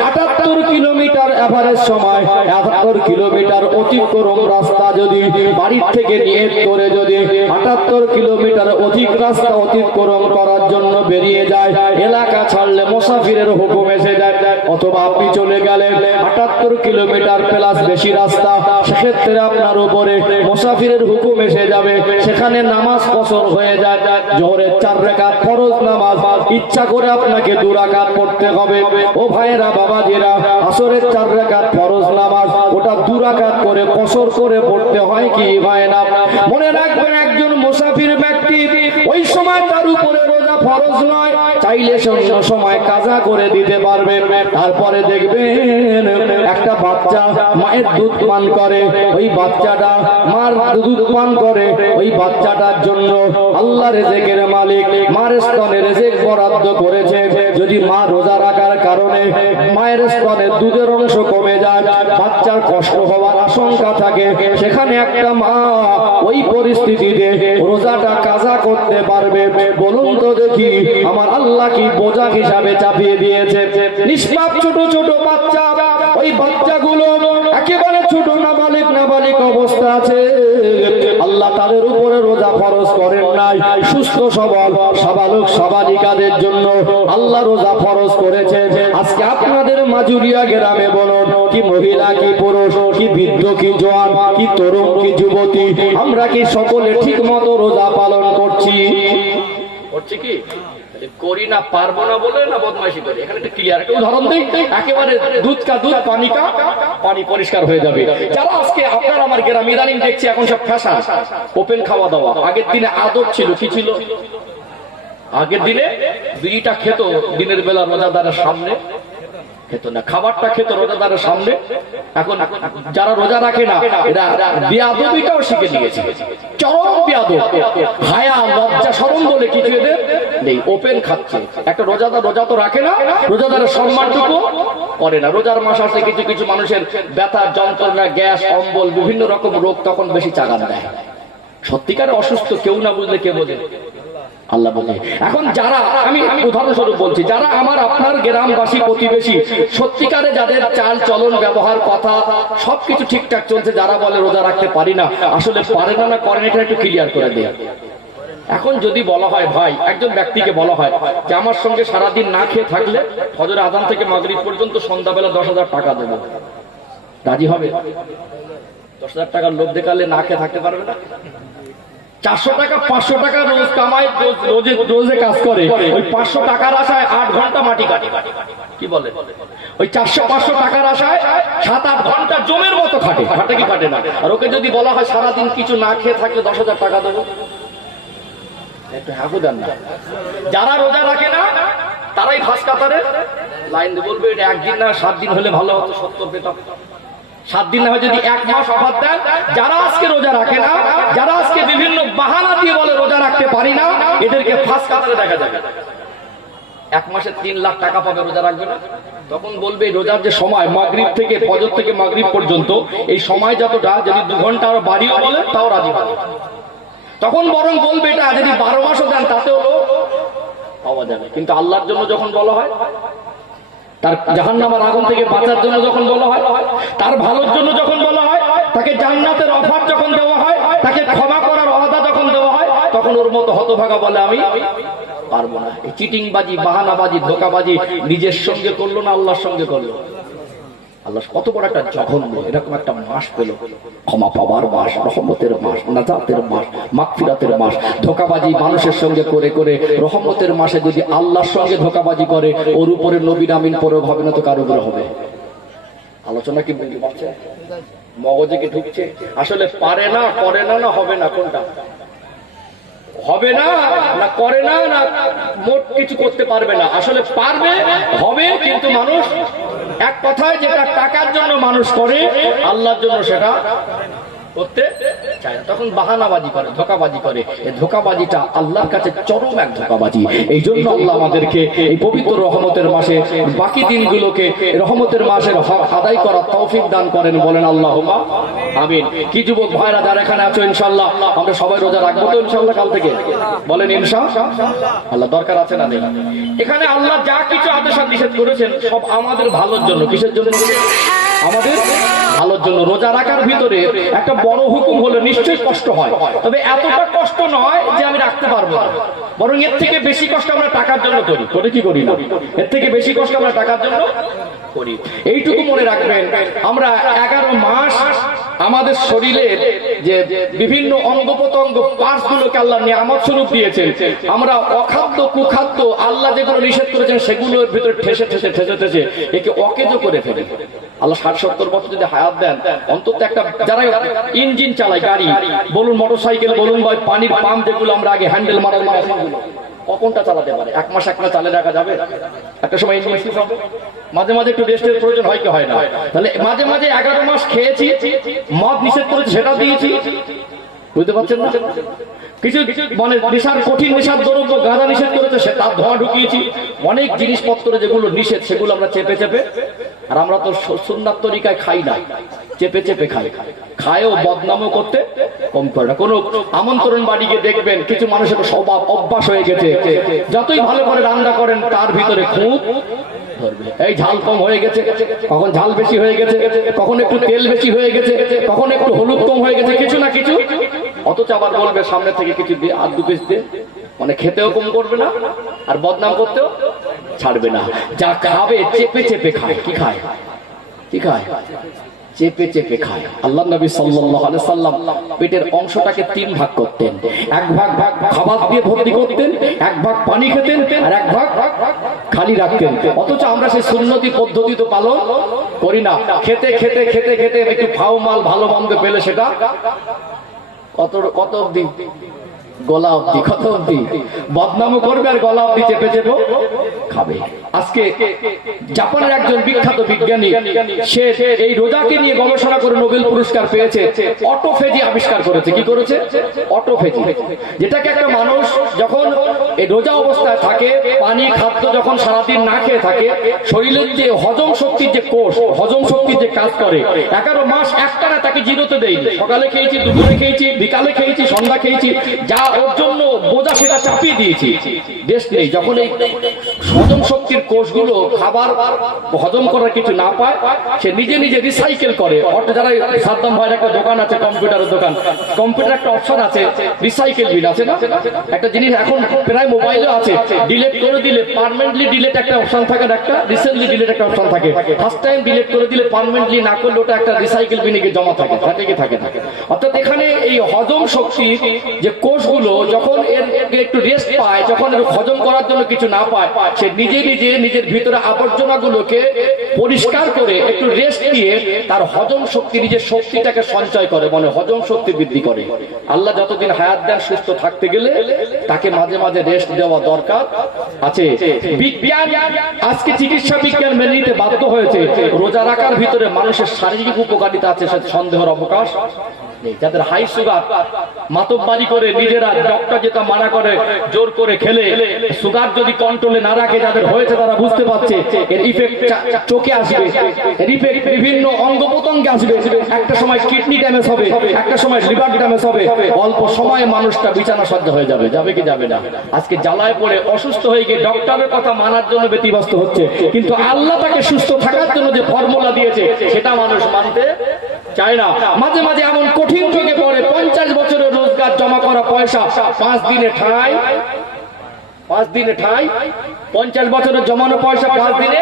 78 কিলোমিটার এভারেজ সময়, 78 কিলোমিটার অতিক্রম রাস্তা যদি বাড়ির থেকে নিয়ত করে যদি 78 কিলোমিটার অধিক রাস্তা অতিক্রম করার জন্য বেরিয়ে যায়, এলাকা ছাড়লে মুসাফিরের হুকুম এসে যায়। অথবা আপনি চলে গেলেন 78 কিলোমিটার প্লাস বেশি রাস্তা, সেক্ষেত্রে আপনার উপরে মুসাফিরের হুকুম এসে যাবে, সেখানে নামাজ কসর হয়ে যায়। জোহরের 4 রাকাত ফরজ নামাজ ইচ্ছা করে আপনাকে 2 রাকাত পড়তে হবে। ও ভাইরা বাবাজিরা, আসরের 4 রাকাত ফরজ নামাজ ওটা 2 রাকাত করে কসর করে পড়তে হয় কি ভাই না? মনে রাখবেন, একজন মুসাফির ব্যক্তি ওই সময় তার উপরে রোজা ফরজ নয়, চাইলে অন্য সময় কাজা করে দিতে পারবে। তারপরে দেখবেন একটা বাচ্চা মায়ের দুধ পান করে, ওই বাচ্চাটা মার দুধ পান করে, ওই বাচ্চাটার জন্য আল্লাহ রিজিকের মালিক মার স্তনে রিজিক বরাদ্দ করেছে। যদি মা রোজা রাখার কারণে মায়ের স্তনে দুধের অংশ কমে যায়, বাচ্চার কষ্ট হওয়ার আশঙ্কা থাকে, সেখানে একটা মা ওই পরিস্থিতিতে রোজাটা কাজা করতে পারবে? বলুন তো দেখি, আমার আল্লাহ কি বোঝা হিসাবে চাপিয়ে দিয়েছে? নিষ্পাপ ছোট ছোট বাচ্চা, ওই বাচ্চাগুলো একেবারে ছোট নাবালিক অবস্থা আছে, আল্লাহ তাদের উপরে রোজা ফরজ করেন নাই। সুস্থ সবল সাবালক সাবালিকাদের জন্য আল্লাহ রোজা ফরজ করেছে। আজকে আপনাদের মাজুরিয়া গ্রামে বলুন, কি মহিলা কি পুরুষ, কি বৃদ্ধ কি জওয়ান, কি তরুণ কি যুবতী, আমরা কি সকলে ঠিক মতো রোজা পালন করছি? কি করি না, পারবো না বলে না বদমাইশি করি? এখানে একটা ক্লিয়ার একটা উদাহরণ দিই, একেবারে দুধ কা দুধ পানি কা পানি, পরিষ্কার হয়ে যাবে। যারা আজকে আপনার আমার গ্রাম ইদানিং দেখছি এখন সব ফ্যাশন, ওপেন খাওয়া দাওয়া। আগের দিনে আদব ছিল, কি ছিল? আগের দিনে বিড়িটা খেত দিনের বেলা রোজাদারের সামনে, খেত না, খাবারটা খেত রোজাদারের সামনে। এখন যারা রোজা রাখে না, এরা বেয়াদবিটাও শিখে নিয়েছে, চরম বেয়াদব। হায়া লজ্জা শরম বলে কিছু এদের নেই, ওপেন খাচ্ছে। একটা রোজাদার রোজা তো রাখে না, রোজাদারের সম্মানটুকু করে না। রোজার মাস আসলে কিছু কিছু মানুষের ব্যথা যন্ত্রণা, গ্যাস, অম্বল, বিভিন্ন রকম রোগ তখন বেশি চাগান দেয়। সত্যিকারে অসুস্থ কেউ না বুঝলে কে বোঝে? আল্লাহ বলে। এখন যারা, আমি উদাহরণস্বরূপ বলছি, যারা আমার আপনার গ্রামবাসী প্রতিবেশী, সত্যিকারে যাদের চাল চলন ব্যবহার কথা সবকিছু ঠিকঠাক চলছে, যারা বলে রোজা রাখতে পারি না, আসলে পারে না করেন, এটা একটু ক্লিয়ার করে দেয়। এখন যদি বলা হয়, ভাই একজন ব্যক্তিকে বলা হয় যে আমার সঙ্গে সারাদিন না খেয়ে থাকলে ফজর আযান থেকে মাগরিব পর্যন্ত সন্ধ্যাবেলা 10,000 টাকা দেবো, রাজি হবে? 10,000 টাকার লোভ দেখালে না খেয়ে থাকতে পারবে না? 400 টাকা 500 টাকা রোজ কামায়, রোজে কাজ করে, ওই 500 টাকার আশায় 8 ঘন্টা মাটি কাটে। কি বলে? ওই 400-500 টাকার আশায় 7-8 ঘন্টা জমের মতো খাটে, খাটে কি খাটে না? আর ওকে যদি বলা হয় সারাদিন কিছু না খেয়ে থাকলে 10,000 টাকা দেবো, একটু হাঁকু দেন না। যারা রোজা রাখে না তারাই ফাঁস কাতারে লাইন দিয়ে বলবে এটা 1 দিন না 7 দিন হলে ভালো হতো, 70 পেতাম। 7 দিন না হয় যদি 1 মাস অফার দেন। যারা আজকে রোজা রাখে না, যারা আজকে বিভিন্ন বাহানা দিয়ে বলে রোজা রাখতে পারি না, এদেরকে ফাঁস কাতারে দেখা যাবে। 1 মাসে 3 লাখ টাকা পাবে, রোজা রাখবে না। তখন বলবে রোজার যে সময় মাগরিব থেকে ফজর থেকে মাগরিব পর্যন্ত, এই সময় যতটা যদি 2 ঘন্টা আরো বাড়িও বলে তাও রাজি হবে। তখন বরং বলবে এটা যদি 12 মাসও দেন তাতেও পাওয়া যাবে। কিন্তু আল্লাহর জন্য যখন বলা হয়, তার জাহান্নামের আগুন থেকে বাঁচার জন্য যখন বলা হয়, তার ভালোর জন্য যখন বলা হয়, তাকে জান্নাতের অফার যখন দেওয়া হয়, তাকে ক্ষমা করার ওয়াদা যখন দেওয়া হয়, তখন ওর মতো হতভাগা বলে আমি পারবো না। এই চিটিংবাজি, বাহানাবাজি, ধোকাবাজি নিজের সঙ্গে করলো না আল্লাহর সঙ্গে করলো। আল্লাহ কত বড় একটা জঘন্য এরকম একটা মাস পেল, ক্ষমা পাওয়ার মাস, রহমতের মাস, নাজাতের মাস, মাগফিরাতের মাস। ধোকাবাজি মানুষের সঙ্গে করে করে রহমতের মাসে যদি আল্লাহর সঙ্গে ধোকাবাজি করে, ওর উপরে নবী আমিন পরেও হবে না তো কার উপরে হবে? আলোচনা কি বুঝতে পারছে? মগজে কি ঢুকছে? আসলে পারে না, করে না, না হবে না, কোনটা হবে না? না করে না, না মোট কিছু করতে পারবে না? আসলে পারবে, হবে, কিন্তু মানুষ এক কথায় যেটা টাকার জন্য মানুষ করে, আল্লাহর জন্য সেটা করতে চায় না। তখন বাহানাবাজি করে, ধোকাবাজি করে। এই ধোকাবাজিটা আল্লাহর কাছে চরম এক ধোকাবাজি। এই জন্য আল্লাহ আমাদেরকে এই পবিত্র রহমতের মাসে বাকি দিনগুলোকে রহমতের মাসের হক আদায় করার তৌফিক দান করেন, বলেন আল্লাহুম্মা আমিন। কি যুবক ভাইরা যারা এখানে আছো, ইনশাআল্লাহ আমরা সবাই রোজা রাখবো তো ইনশাআল্লাহ কাল থেকে? বলেন ইনশাআল্লাহ। দরকার আছে না নেই? এখানে আল্লাহ যা কিছু আদেশ নিষেধ করেছেন সব আমাদের ভালোর জন্য। কিসের জন্য? আমাদের ভালোর জন্য। রোজা রাখার ভিতরে একটা বড় হুকুম হলো, নিশ্চয়ই কষ্ট হয়, তবে এতটা কষ্ট নয় যে আমি রাখতে পারবো না, বরং এর থেকে বেশি কষ্ট আমরা টাকার জন্য করি। করে কি করি না? এর থেকে বেশি কষ্ট আমরা টাকার জন্য করি। এইটুকু মনে রাখবেন, আমরা 11 মাস আমাদের শরীরের যে বিভিন্ন অঙ্গ প্রত্যঙ্গ পার্টস গুলোকে আল্লাহ নিয়ামত স্বরূপ দিয়েছেন, আমরা অখাদ্য কুখাদ্য আল্লাহ যেগুলো নিষেধ করেছেন সেগুলোর ভিতরে ঠেসে ঠেসে ঠেসে ঠেসে একে অকেজো করে ফেলে। আল্লাহ 60-70 বছর যদি হায়াত দেন, অন্তত একটা যারা ইঞ্জিন চালায়, গাড়ি বলুন, মোটরসাইকেল বলুন, বা পানির পাম্প যেগুলো আমরা আগে হ্যান্ডেল মারা কখনটা চালাতে পারে? এক মাস চালে রাখা যাবে? একটা সময় ইনফেকশন হবে, মাঝে মাঝে একটু রেস্টের প্রয়োজন হয় কি হয় না? তাহলে মাঝে মাঝে 11 মাস খেয়েছি, মদ নিষেধ করেছে সেটা দিয়েছি, বুঝতে পারছেন না? কিছু মানে নেশার কঠিন নেশার দ্রব্য গাঁজা নিষেধ করেছে, সে তার ধোঁয়া ঢুকিয়েছি। অনেক জিনিসপত্র যেগুলো নিষেধ সেগুলো আমরা চেপে চেপে, আর আমরা তো সুন্নাত তরিকায় খাই না, চেপে চেপে খাই। খায়ও বদনামও করতে কম করে না। কোনো আমন্ত্রণ বাড়িকে দেখবেন কিছু মানুষের স্বভাব অভ্যাস হয়ে গেছে, যতই ভালো করে রান্না করেন তার ভিতরে খুব ধরবে। এই ঝাল কম হয়ে গেছে, কখন ঝাল বেশি হয়ে গেছে, কখন একটু তেল বেশি হয়ে গেছে, কখন একটু হলুদ কম হয়ে গেছে, কিছু না কিছু। অথচ আবার বলবে সামনে থেকে কিছু দিয়ে আর 2 পিস দিয়ে, মানে খেতেও কম করবে না আর বদনাম করতেও ছাড়বে না। যা খাবে চেপে চেপে খায়। কি খায়? কি খায়? চেপে চেপে খায়। আল্লাহ নবী সাল্লাল্লাহু আলাইহি সাল্লাম পেটের অংশটাকে 3 ভাগ করতেন। এক ভাগ খাবার দিয়ে ভর্তি করতেন, এক ভাগ পানি খেতেন, আর এক ভাগ খালি রাখতেন। অথচ আমরা সেই সুন্নতি পদ্ধতি তো পালন করি না। খেতে খেতে খেতে খেতে একটু ফাও মাল ভালো মন্দ পেলে সেটা কত অবধি? গলা অবধি। কত অবধি? বদনামও করবে আর গলা অবধি চেপে চেপে খাবে। আজকে জাপানের একজন বিখ্যাত বিজ্ঞানী, সে এই রোজাকে নিয়ে গবেষণা করে নোবেল পুরস্কার পেয়েছে। অটোফেজি আবিষ্কার করেছে। কি করেছে? অটোফেজি, যেটাকে একটা মানুষ যখন এই রোজা অবস্থায় থাকে, পানি খাদ্য যখন সারাদিন না খেয়ে থাকে, শরীরের যে হজম শক্তির যে কোষ, হজম শক্তির যে কাজ করে, 11 মাস একটানা তাকে জিরোতে দেয়নি। সকালে খেয়েছি, দুপুরে খেয়েছি, বিকালে খেয়েছি, সন্ধ্যা খেয়েছি, যা ওর জন্য বোঝা সেটা চাপিয়ে দিয়েছি, রেস্ট নেই। যখন এই হজম শক্তির কোষগুলো খাবার হজম করার কিছু না পায়, সে নিজে নিজে রিসাইকেল করে। যারা সাদ্দাম ভাইয়ের একটা দোকান আছে, কম্পিউটারের দোকান, কম্পিউটার একটা অপশন আছে রিসাইকেল বিল, আছে না? একটা জিনিস এখন প্রায় মোবাইলে আছে, ডিলিট করে দিলে পার্মানেন্টলি ডিলিট একটা অপশন থাকে, একটা রিসেন্টলি ডিলিট একটা অপশন থাকে। ফার্স্ট টাইম ডিলিট করে দিলে পার্মানেন্টলি না করলে ওটা একটা রিসাইকেল বিনে জমা থাকে, থাকে। অর্থাৎ এখানে এই হজম শক্তি যে কোষগুলো যখন এর একটু রেস্ট পায়, যখন হজম করার জন্য কিছু না পায়, সে নিজে নিজে নিজের ভিতরে আবর্জনাগুলোকে পরিষ্কার করে একটু রেস্ট দিয়ে তার হজম শক্তি, নিজের শক্তিটাকে সঞ্চয় করে, মানে হজম শক্তি বৃদ্ধি করে। আল্লাহ যতদিন হায়াত দেন, সুস্থ থাকতে গেলে তাকে মাঝে মাঝে রেস্ট দেওয়া দরকার আছে। বিজ্ঞান আজকে চিকিৎসা বিজ্ঞান মেনে নিতে বাধ্য হয়েছে রোজা রাখার ভিতরে মানুষের শারীরিক উপকারিতা আছে, সেটা সন্দেহের অবকাশ নেই। যাদের হাই সুগার, মাতব্বারি করে নিজেরা ডক্টর যেটা মানা করে জোর করে খেলে সুগার যদি কন্ট্রোলে না রাখে, যাদের হয়েছে তারা বুঝতে পারছে এর ইফেক্ট চোখে আসবে, এর ইফেক্ট বিভিন্ন অঙ্গ প্রত্যঙ্গে আসবে। একটা সময় কিডনি ড্যামেজ হবে, একটা সময় লিভার ড্যামেজ হবে, অল্প সময়ে মানুষটা বিছানা সজ্জা হয়ে যাবে। যাবে কি যাবে না? আজকে জ্বালায় পড়ে অসুস্থ হয়ে গিয়ে ডক্টরের কথা মানার জন্য ব্যতিব্যস্ত হচ্ছে, কিন্তু আল্লাহ তাকে সুস্থ থাকার জন্য যে ফর্মুলা দিয়েছে সেটা মানুষ মানতে চায় না। মাঝে মাঝে এমন কঠিন যুগে পড়ে 50 বছরের রোজগার জমা করা পয়সা 5 দিনে ঠাঁই, 50 বছরের জমানো পয়সা 5 দিনে,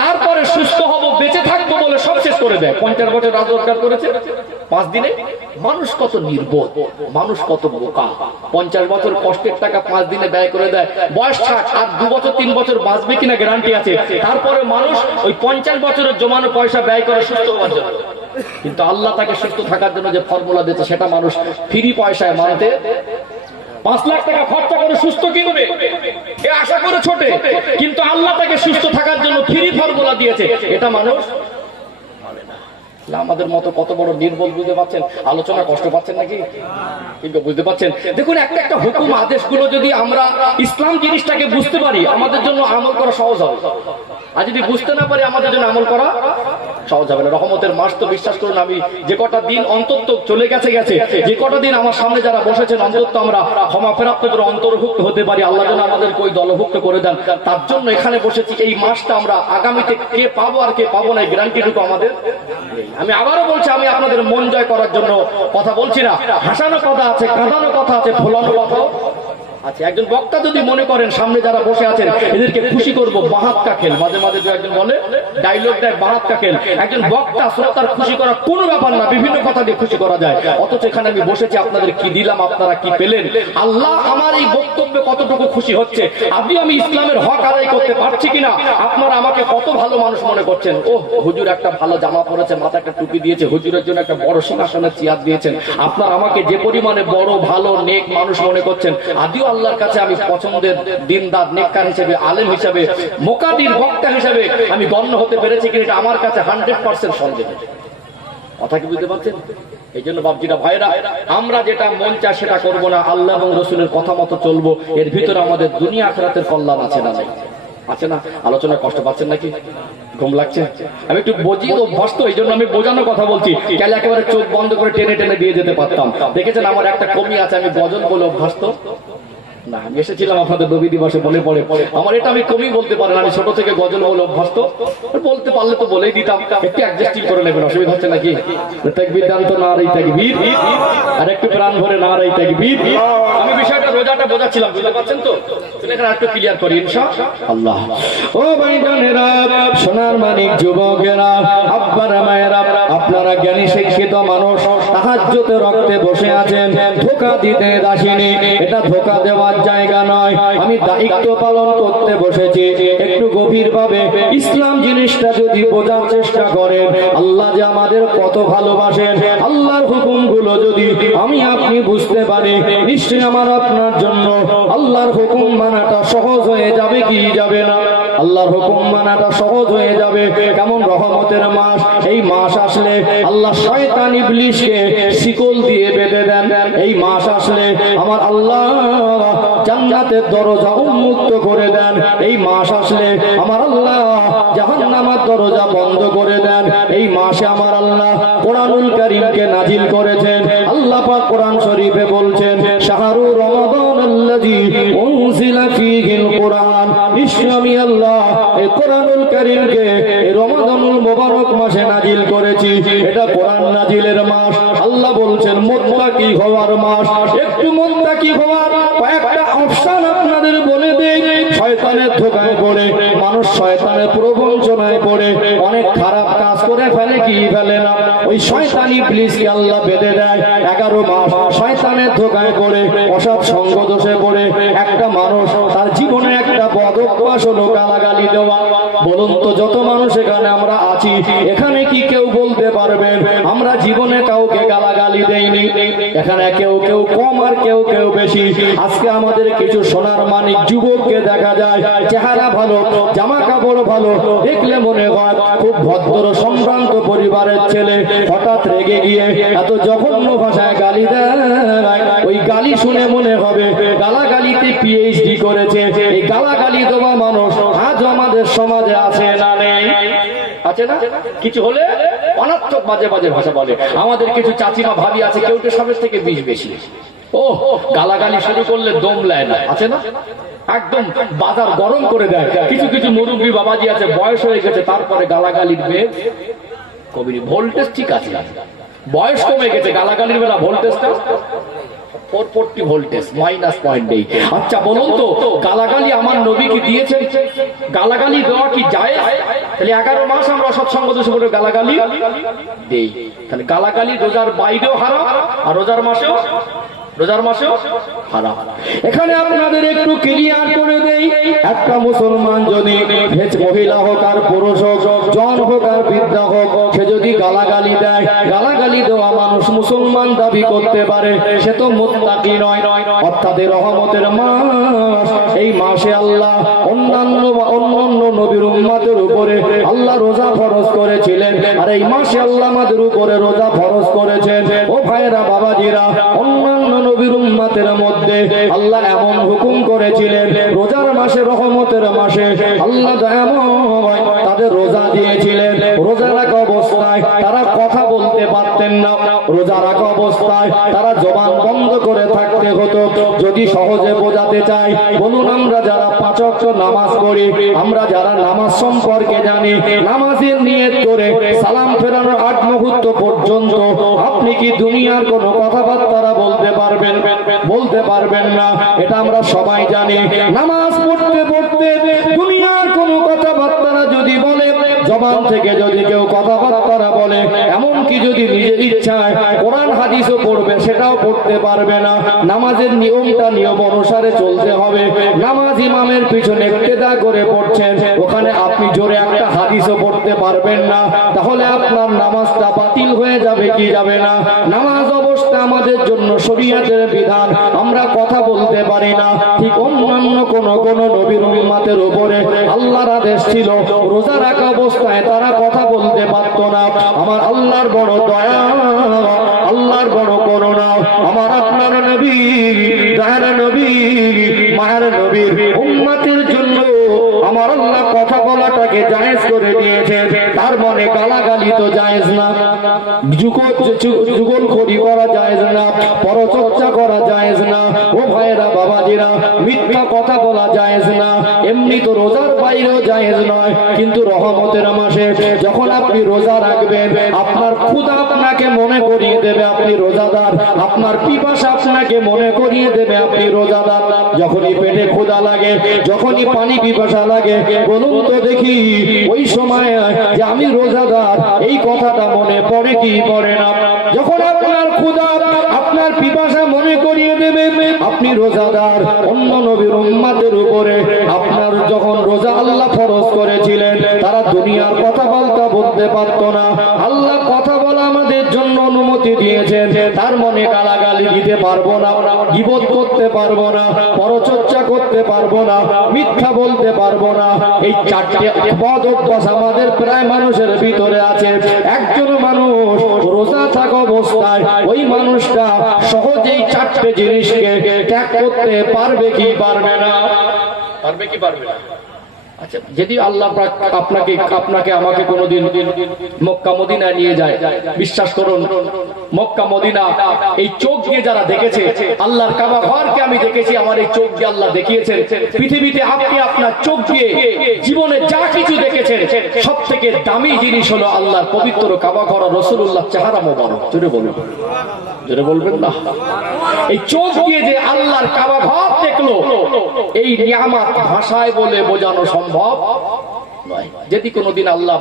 তারপরে সুস্থ হব, বেঁচে থাকবো বলে সব শেষ করে দেয়। 50 বছর রোজগার করেছে 5 দিনে। মানুষ কত নির্বোধ, মানুষ কত বোকা। 50 বছর কষ্টের টাকা 5 দিনে ব্যয় করে দেয়। বয়স 60, আর 2 বছর 3 বছর বাঁচবে কিনা গ্যারান্টি আছে। তারপরে মানুষ ওই 50 বছরের জমানো পয়সা ব্যয় করে সুস্থ হওয়ার জন্য। কিন্তু আল্লাহ তাকে সুস্থ থাকার জন্য যে ফর্মুলা দিয়েছে সেটা মানুষ ফ্রি পয়সায় মানতে, 5 লাখ টাকা খরচা করে সুস্থ কিনবে এ আশা করে ছোটে, কিন্তু আল্লাহ তাকে সুস্থ থাকার জন্য ফ্রি ফর্মুলা দিয়েছে, এটা মানুষ মানে না। আমাদের মতো কত বড় নির্বল, বুঝতে পারছেন? আলোচনা কষ্ট পাচ্ছেন নাকি? কিন্তু বুঝতে পারছেন? দেখুন, একটা হুকুম আদেশগুলো যদি আমরা ইসলাম জিনিসটাকে বুঝতে পারি, আমাদের জন্য আমল করা সহজ হবে। আর যদি বুঝতে না পারি, আমাদের জন্য আমল করা সহজ হবে না। রহমতের মাস তো বিশ্বাস করুন, আমি যে কটা দিন অন্তত চলে গেছে, যে কটা দিন আমার সামনে যারা বসেছেন, অন্তত আমরা ক্ষমা প্রাপ্ত করে অন্তর্ভুক্ত হতে পারি। আল্লাহ যেন আমাদের ওই দলভুক্ত করে দেন, তার জন্য এখানে বসেছি। এই মাসটা আমরা আগামীতে কে পাবো আর কে পাবো না, এই গ্যারান্টিটুকু আমাদের। আমি আবারও বলছি, আমি আপনাদের মন জয় করার জন্য কথা বলছি না। হাসানো কথা আছে, কাঁদানো কথা আছে, ফোলানো কথা আছে। একজন বক্তা যদি মনে করেন সামনে যারা বসে আছেন এদেরকে খুশি করবো, বাহাত্তা খেল, মাঝে মাঝে একজন বলে ডায়লগ দেয়, বাহাত্তা খেল। একজন বক্তা শ্রোতার খুশি করার কোনো ব্যাপার না, বিভিন্ন কথা দিয়ে খুশি করা যায়। অথচ এখানে আমি বসেছি, আপনাদের কি দিলাম, আপনারা কি পেলেন? আল্লাহ আমার এই বক্তব্যে কতটুকু খুশি হচ্ছে, আদৌ আমি ইসলামের হক আদায় করতে পারছি কিনা, আপনারা আমাকে কত ভালো মানুষ মনে করছেন। ও হুজুর একটা ভালো জামা পরেছে, মাথা একটা টুপি দিয়েছে, হুজুরের জন্য একটা বড় সিংহাসনের চেয়ার দিয়েছেন। আপনারা আমাকে যে পরিমাণে বড় ভালো নেক মানুষ মনে করছেন, আদৌ আল্লাহর কাছে আমি পছন্দের দিনদার নেককার হিসেবে, আলেম হিসেবে, মোকাদ্দির বক্তা হিসেবে আমি গণ্য হতে পেরেছি কিনা এটা আমার কাছে 100% সন্দেহ। কথা কি বুঝতে পারছেন? এই জন্য বাপজিরা ভাইরা, আমরা যেটা মন চায় সেটা করবো না, আল্লাহ এবং রসুলের কথা মতো চলবো। এর ভিতরে আমাদের দুনিয়া আখিরাতের কল্যাণ আছে না নাই? আছে না? আলোচনা কষ্ট পাচ্ছেন নাকি? ঘুম লাগছে? আমি একটু বুঝিয়ে অভ্যস্ত, এই জন্য আমি বোঝানোর কথা বলছি। তাহলে একেবারে চোখ বন্ধ করে টেনে টেনে দিয়ে যেতে পারতাম। দেখেছেন আমার একটা কমি আছে, আমি গজল বলে অভ্যস্ত না। আমি এসেছিলাম আপনাদের নবী দিবসে, মনে পড়ে আমার এটা আমি কমই বলতে পারেন, আমি ছোট থেকে গজল বলে অভ্যস্ত। বলতে পারলে তো বলেই দিতাম, একটু অ্যাডজাস্টিং করে নেবেন, অসুবিধা হচ্ছে নাকি? তাকবীর দান তো নারাই তাকবীর, আর একটু প্রাণ ভরে নারাই তাকবীর। আমি বিষয়টা রোজাটা বোঝাচ্ছিলাম, বুঝতে পারছেন তো? এখানে একটু ক্লিয়ার করি ইনশাআল্লাহ। ও ভাই বোনেরা, সোনার মানিক যুবকেরা, আব্বারা মায়েরা, আপনারা জ্ঞানী শিক্ষিত মানুষ, তাহাজ্জুদে রক্তে বসে আছেন। ধোঁকা দিতে আসেনি, এটা ধোঁকা দেওয়ার জায়গা নয়। আমি দায়িত্ব পালন করতে বসেছি। একটু গভীর ভাবে ইসলাম জিনিসটা যদি বোঝার চেষ্টা করেন, আল্লাহ যে আমাদের কত ভালোবাসেন, আল্লাহর হুকুম গুলো যদি আমি আপনি বুঝতে পারি, নিশ্চয়ই আমার আপনার জন্য আল্লাহর হুকুম মানাটা সহজ হয়ে যাবে কি যাবে না? আল্লাহর হুকুম মানাটা সহজ হয়ে যাবে। কেমন রহমতের মাস! এই মাস আসলে আল্লাহ শয়তান ইবলিশকে শিকল দিয়ে বেঁধে দেন। এই মাস আসলে আমার আল্লাহ জান্নাতের দরজা উন্মুক্ত করে দেন। এই মাস আসলে আমার আল্লাহ জাহান্নামের দরজা বন্ধ করে দেন। এই মাসে আমার আল্লাহ কোরআনুল কারীমকে নাজিল করেছেন। আল্লাহ পাক কোরআন শরীফে বলছেন, শাহরু রমাদানাল্লাযী উনজিলা ফীহিল কোরআন। নিশ্চয়ই আল্লাহ এই কোরআনুল কারীমকে এই রমাদানুল মুবারক মাসে নাজিল করেছি। এটা কোরআন নাজিলের মাস। আল্লাহ বলছেন মুত্তাকি হওয়ার মাস। একটু মুত্তাকি হওয়ার কয়েকটা অপশন আপনাদের বলে দেই। শয়তানের ধোঁকায় পড়ে মানুষ, শয়তানের প্রবঞ্চনায় পড়ে অনেক খারাপ কাজ করে ফেলে, কি ফেলে না? ওই শয়তান ইবলিসকে আল্লাহ বেঁধে দেয় 11 মাস। শয়তানের ধোঁকায় পড়ে, অসৎ সঙ্গ দোষে পড়ে একটা মানুষ তার জীবনে একটা বদ অভ্যাস হলো গালাগালি দেওয়া। বলুন তো, যত মানুষ এখানে আমরা আছি, এখানে কি কেউ বলতে পারবেন আমরা জীবনে কাউকে গালাগালি দেইনি? এখানে কেউ কেউ কম আর কেউ কেউ বেশি। আজকে আমাদের কিছু সোনার মানিক যুবককে দেখা যায়, চেহারা ভালো, জামা কাপড় ভালো, দেখলে মনে হয় খুব ভদ্র সম্ভ্রান্ত পরিবারের ছেলে, হঠাৎ রেগে গিয়ে এত জঘন্য ভাষায় গালি দেয়। ওই গালি শুনে মনে হবে গালাগালিতে পিএইচডি করেছে। এই গালাগালি দেওয়া মানুষ আজ আমাদের সমাজে আছে না নেই? আছে না? কিছু হলে অনর্থক বাজে বাজে ভাষা বলে। আমাদের কিছু চাচিমা ভাবি আছে, কেউ তো সবের থেকে বিষ বেশি। ও গালাগালি শুরু করলে দম নেয় না, আছে না? একদম বাজার গরম করে দেয়। কিছু কিছু মুরব্বী বাবাজি আছে, বয়স হয়ে গেছে, তারপরে গালাগালির বেগ কবির ভোল্টেজ ঠিক আছে, বয়স কমে গেছে, গালাগালির বেলা ভোল্টেজটা 440 ভোল্টেজ -0.8। আচ্ছা বলুন তো, গালাগালি আমার নবী কি দিয়েছেন? গালাগালি দেওয়া কি যায়? তাহলে 11 মাস আমরা সৎসঙ্গ দোষে বলে গালাগালি দেই। তাহলে গালাগালি রোজার বাইরেও হারাম, আর রোজার মাসেও হারাম। এখানে আপনাদের একটু ক্লিয়ার করে দেই, একটা মুসলমান যদি মহিলা হোক আর পুরুষ হোক, জন হোক আর বৃদ্ধা হোক, সে যদি গালাগালি দেয়, গালাগালি দেওয়া মানুষ মুসলমান দাবি করতে পারে, সে তো মুত্তাকি নয়। অর্থাৎ রহমতের মাস, এই মাসে আল্লাহ অন্যান্য নবীর উম্মতের উপরে আল্লাহ রোজা ফরজ করেছিলেন, আর এই মাসে আল্লাহ আমাদের উপরে রোজা ফরজ করেছেন। ও ভাইরা বাবাজিরা, অন্যান্য নবীর উম্মতের মধ্যে আল্লাহ এমন হুকুম করেছিলেন, রোজার মাসে, রহমতের মাসে আল্লাহ দয়াময় তাদের রোজা দিয়েছিলেন। রোজা রাখা অবস্থায় তারা কথা বলতে পারতেন না, রোজা রাখা অবস্থায় তারা জবান বন্ধ করে থাকতে হতো। যদি সহজে বোঝাতে চাই, বলুন, আমরা যারা 5 ওয়াক্ত নামাজ পড়ি, আমরা যারা নামাজ সম্পর্কে জানি, নামাজের নিয়ত করে সালাম ফেরানোর আগ মুহূর্ত পর্যন্ত আপনি কি দুনিয়ার কোনো কথাবার্তা বলতে পারবেন? বলতে পারবেন না, এটা আমরা সবাই জানি। নামাজ পড়তে পড়তে দুনিয়ার কোনো কথাবার্তা যদি বলে, জবান থেকে যদি কেউ কথাবার্তা বলে, এমনকি যদি নিজের ইচ্ছায় কোরআন হাদিসও পড়বে, সেটাও পড়তে পারবে না। নামাজের নিয়মটা নিয়ম অনুসারে চলতে হবে। নামাজ ইমামের পিছনে ইক্তেদা করে পড়ছেন, ওখানে আপনি জোরে একটা হাদিসও পড়তে পারবেন না, তাহলে আপনার নামাজটা বাতিল হয়ে যাবে কি যাবে না? নামাজ অবস্থা আমাদের জন্য শরীয়তের বিধান, আমরা কথা বলতে পারি না। ঠিক অন্যান্য কোন কোন নবীর উম্মতের উপরে আল্লাহর আদেশ ছিল রোজা রাখা অবস্থায় তারা কথা বলতে পারত না। আমার আল্লাহর বড় দয়া, আল্লাহর বড় করুণা, আমার আপনার নবী, দয়ার নবী, মায়ের নবীর উম্মতের জন্য আমার আল্লাহ কথা বলাটাকে জায়েজ করে দিয়েছে। তার মনে গালাগালি তো জায়েজ না, যুগলখড়ি করা জায়েজ না, পরচর্চা করা জায়েজ না, ও ভাইরা বাবাজিরা মিথ্যা কথা বলা জায়েজ না। এমনি তো রোজার বাইরেও জায়েজ নয়, কিন্তু রহমতের মাসে যখন আপনি রোজা রাখবেন আপনার ক্ষুধা আপনাকে মনে করিয়ে দেবে আপনি রোজাদার, আপনার পিপাসা আপনাকে মনে করিয়ে দেবে আপনি রোজাদার। যখনই পেটে ক্ষুধা লাগে, যখনই পানি পিপাসা লাগে, বলুন তো দেখি ওই সময় যে আমি রোজাদার এই কথাটা মনে পড়ে কি পড়ে না? যখন আপনার ক্ষুধা আপনার পিপাসা মনে করিয়ে দেবে আপনি রোজাদার। অন্য নবীর উম্মতের উপরে আপনার যখন রোজা আল্লাহ ফরজ করেছিলেন তারা দুনিয়ার কথা বলতে পারত না। আল্লাহ কথা বলা আমাদের জন্য অনুমতি দিয়েছেন, তার মনে গালাগালি দিতে পারবো না, গীবত করতে পারবো না, পরচর্চা করতে পারবো না, মিথ্যা বলতে পারবো না। এই চারটে পদ অভ্যাস আমাদের প্রায় মানুষের ভিতরে আছে। একজন মানুষ রোজা থাকা অবস্থায় ওই মানুষটা সহজেই চারটে জিনিসকে ত্যাগ করতে পারবে কি পারবে না? পারবে কি পারবে না? আচ্ছা, যদি আল্লাহ আপনাকে আমাকে কোনোদিন মক্কা মদিনায় নিয়ে যায়, বিশ্বাস করুন মক্কা মদিনা এই চোখ দিয়ে যারা দেখেছে, আল্লাহর কাবা ঘরকে আমি দেখেছি আমার এই চোখ দিয়ে আল্লাহ দেখিয়েছেন। পৃথিবীতে আপনি আপনার চোখ দিয়ে জীবনে যা কিছু দেখেছেন সব থেকে দামি জিনিস হলো আল্লাহর পবিত্র কাবা ঘর, রাসূলুল্লাহ চেহারা মোবারক। জোরে বলুন, জোরে বলবেন না? এই চোখ দিয়ে যে আল্লাহর কাবা ঘর দেখলো, এই নিয়ামত ভাষায় বলে বোঝানো সম্ভব নয়। যদি কোনোদিন আল্লাহ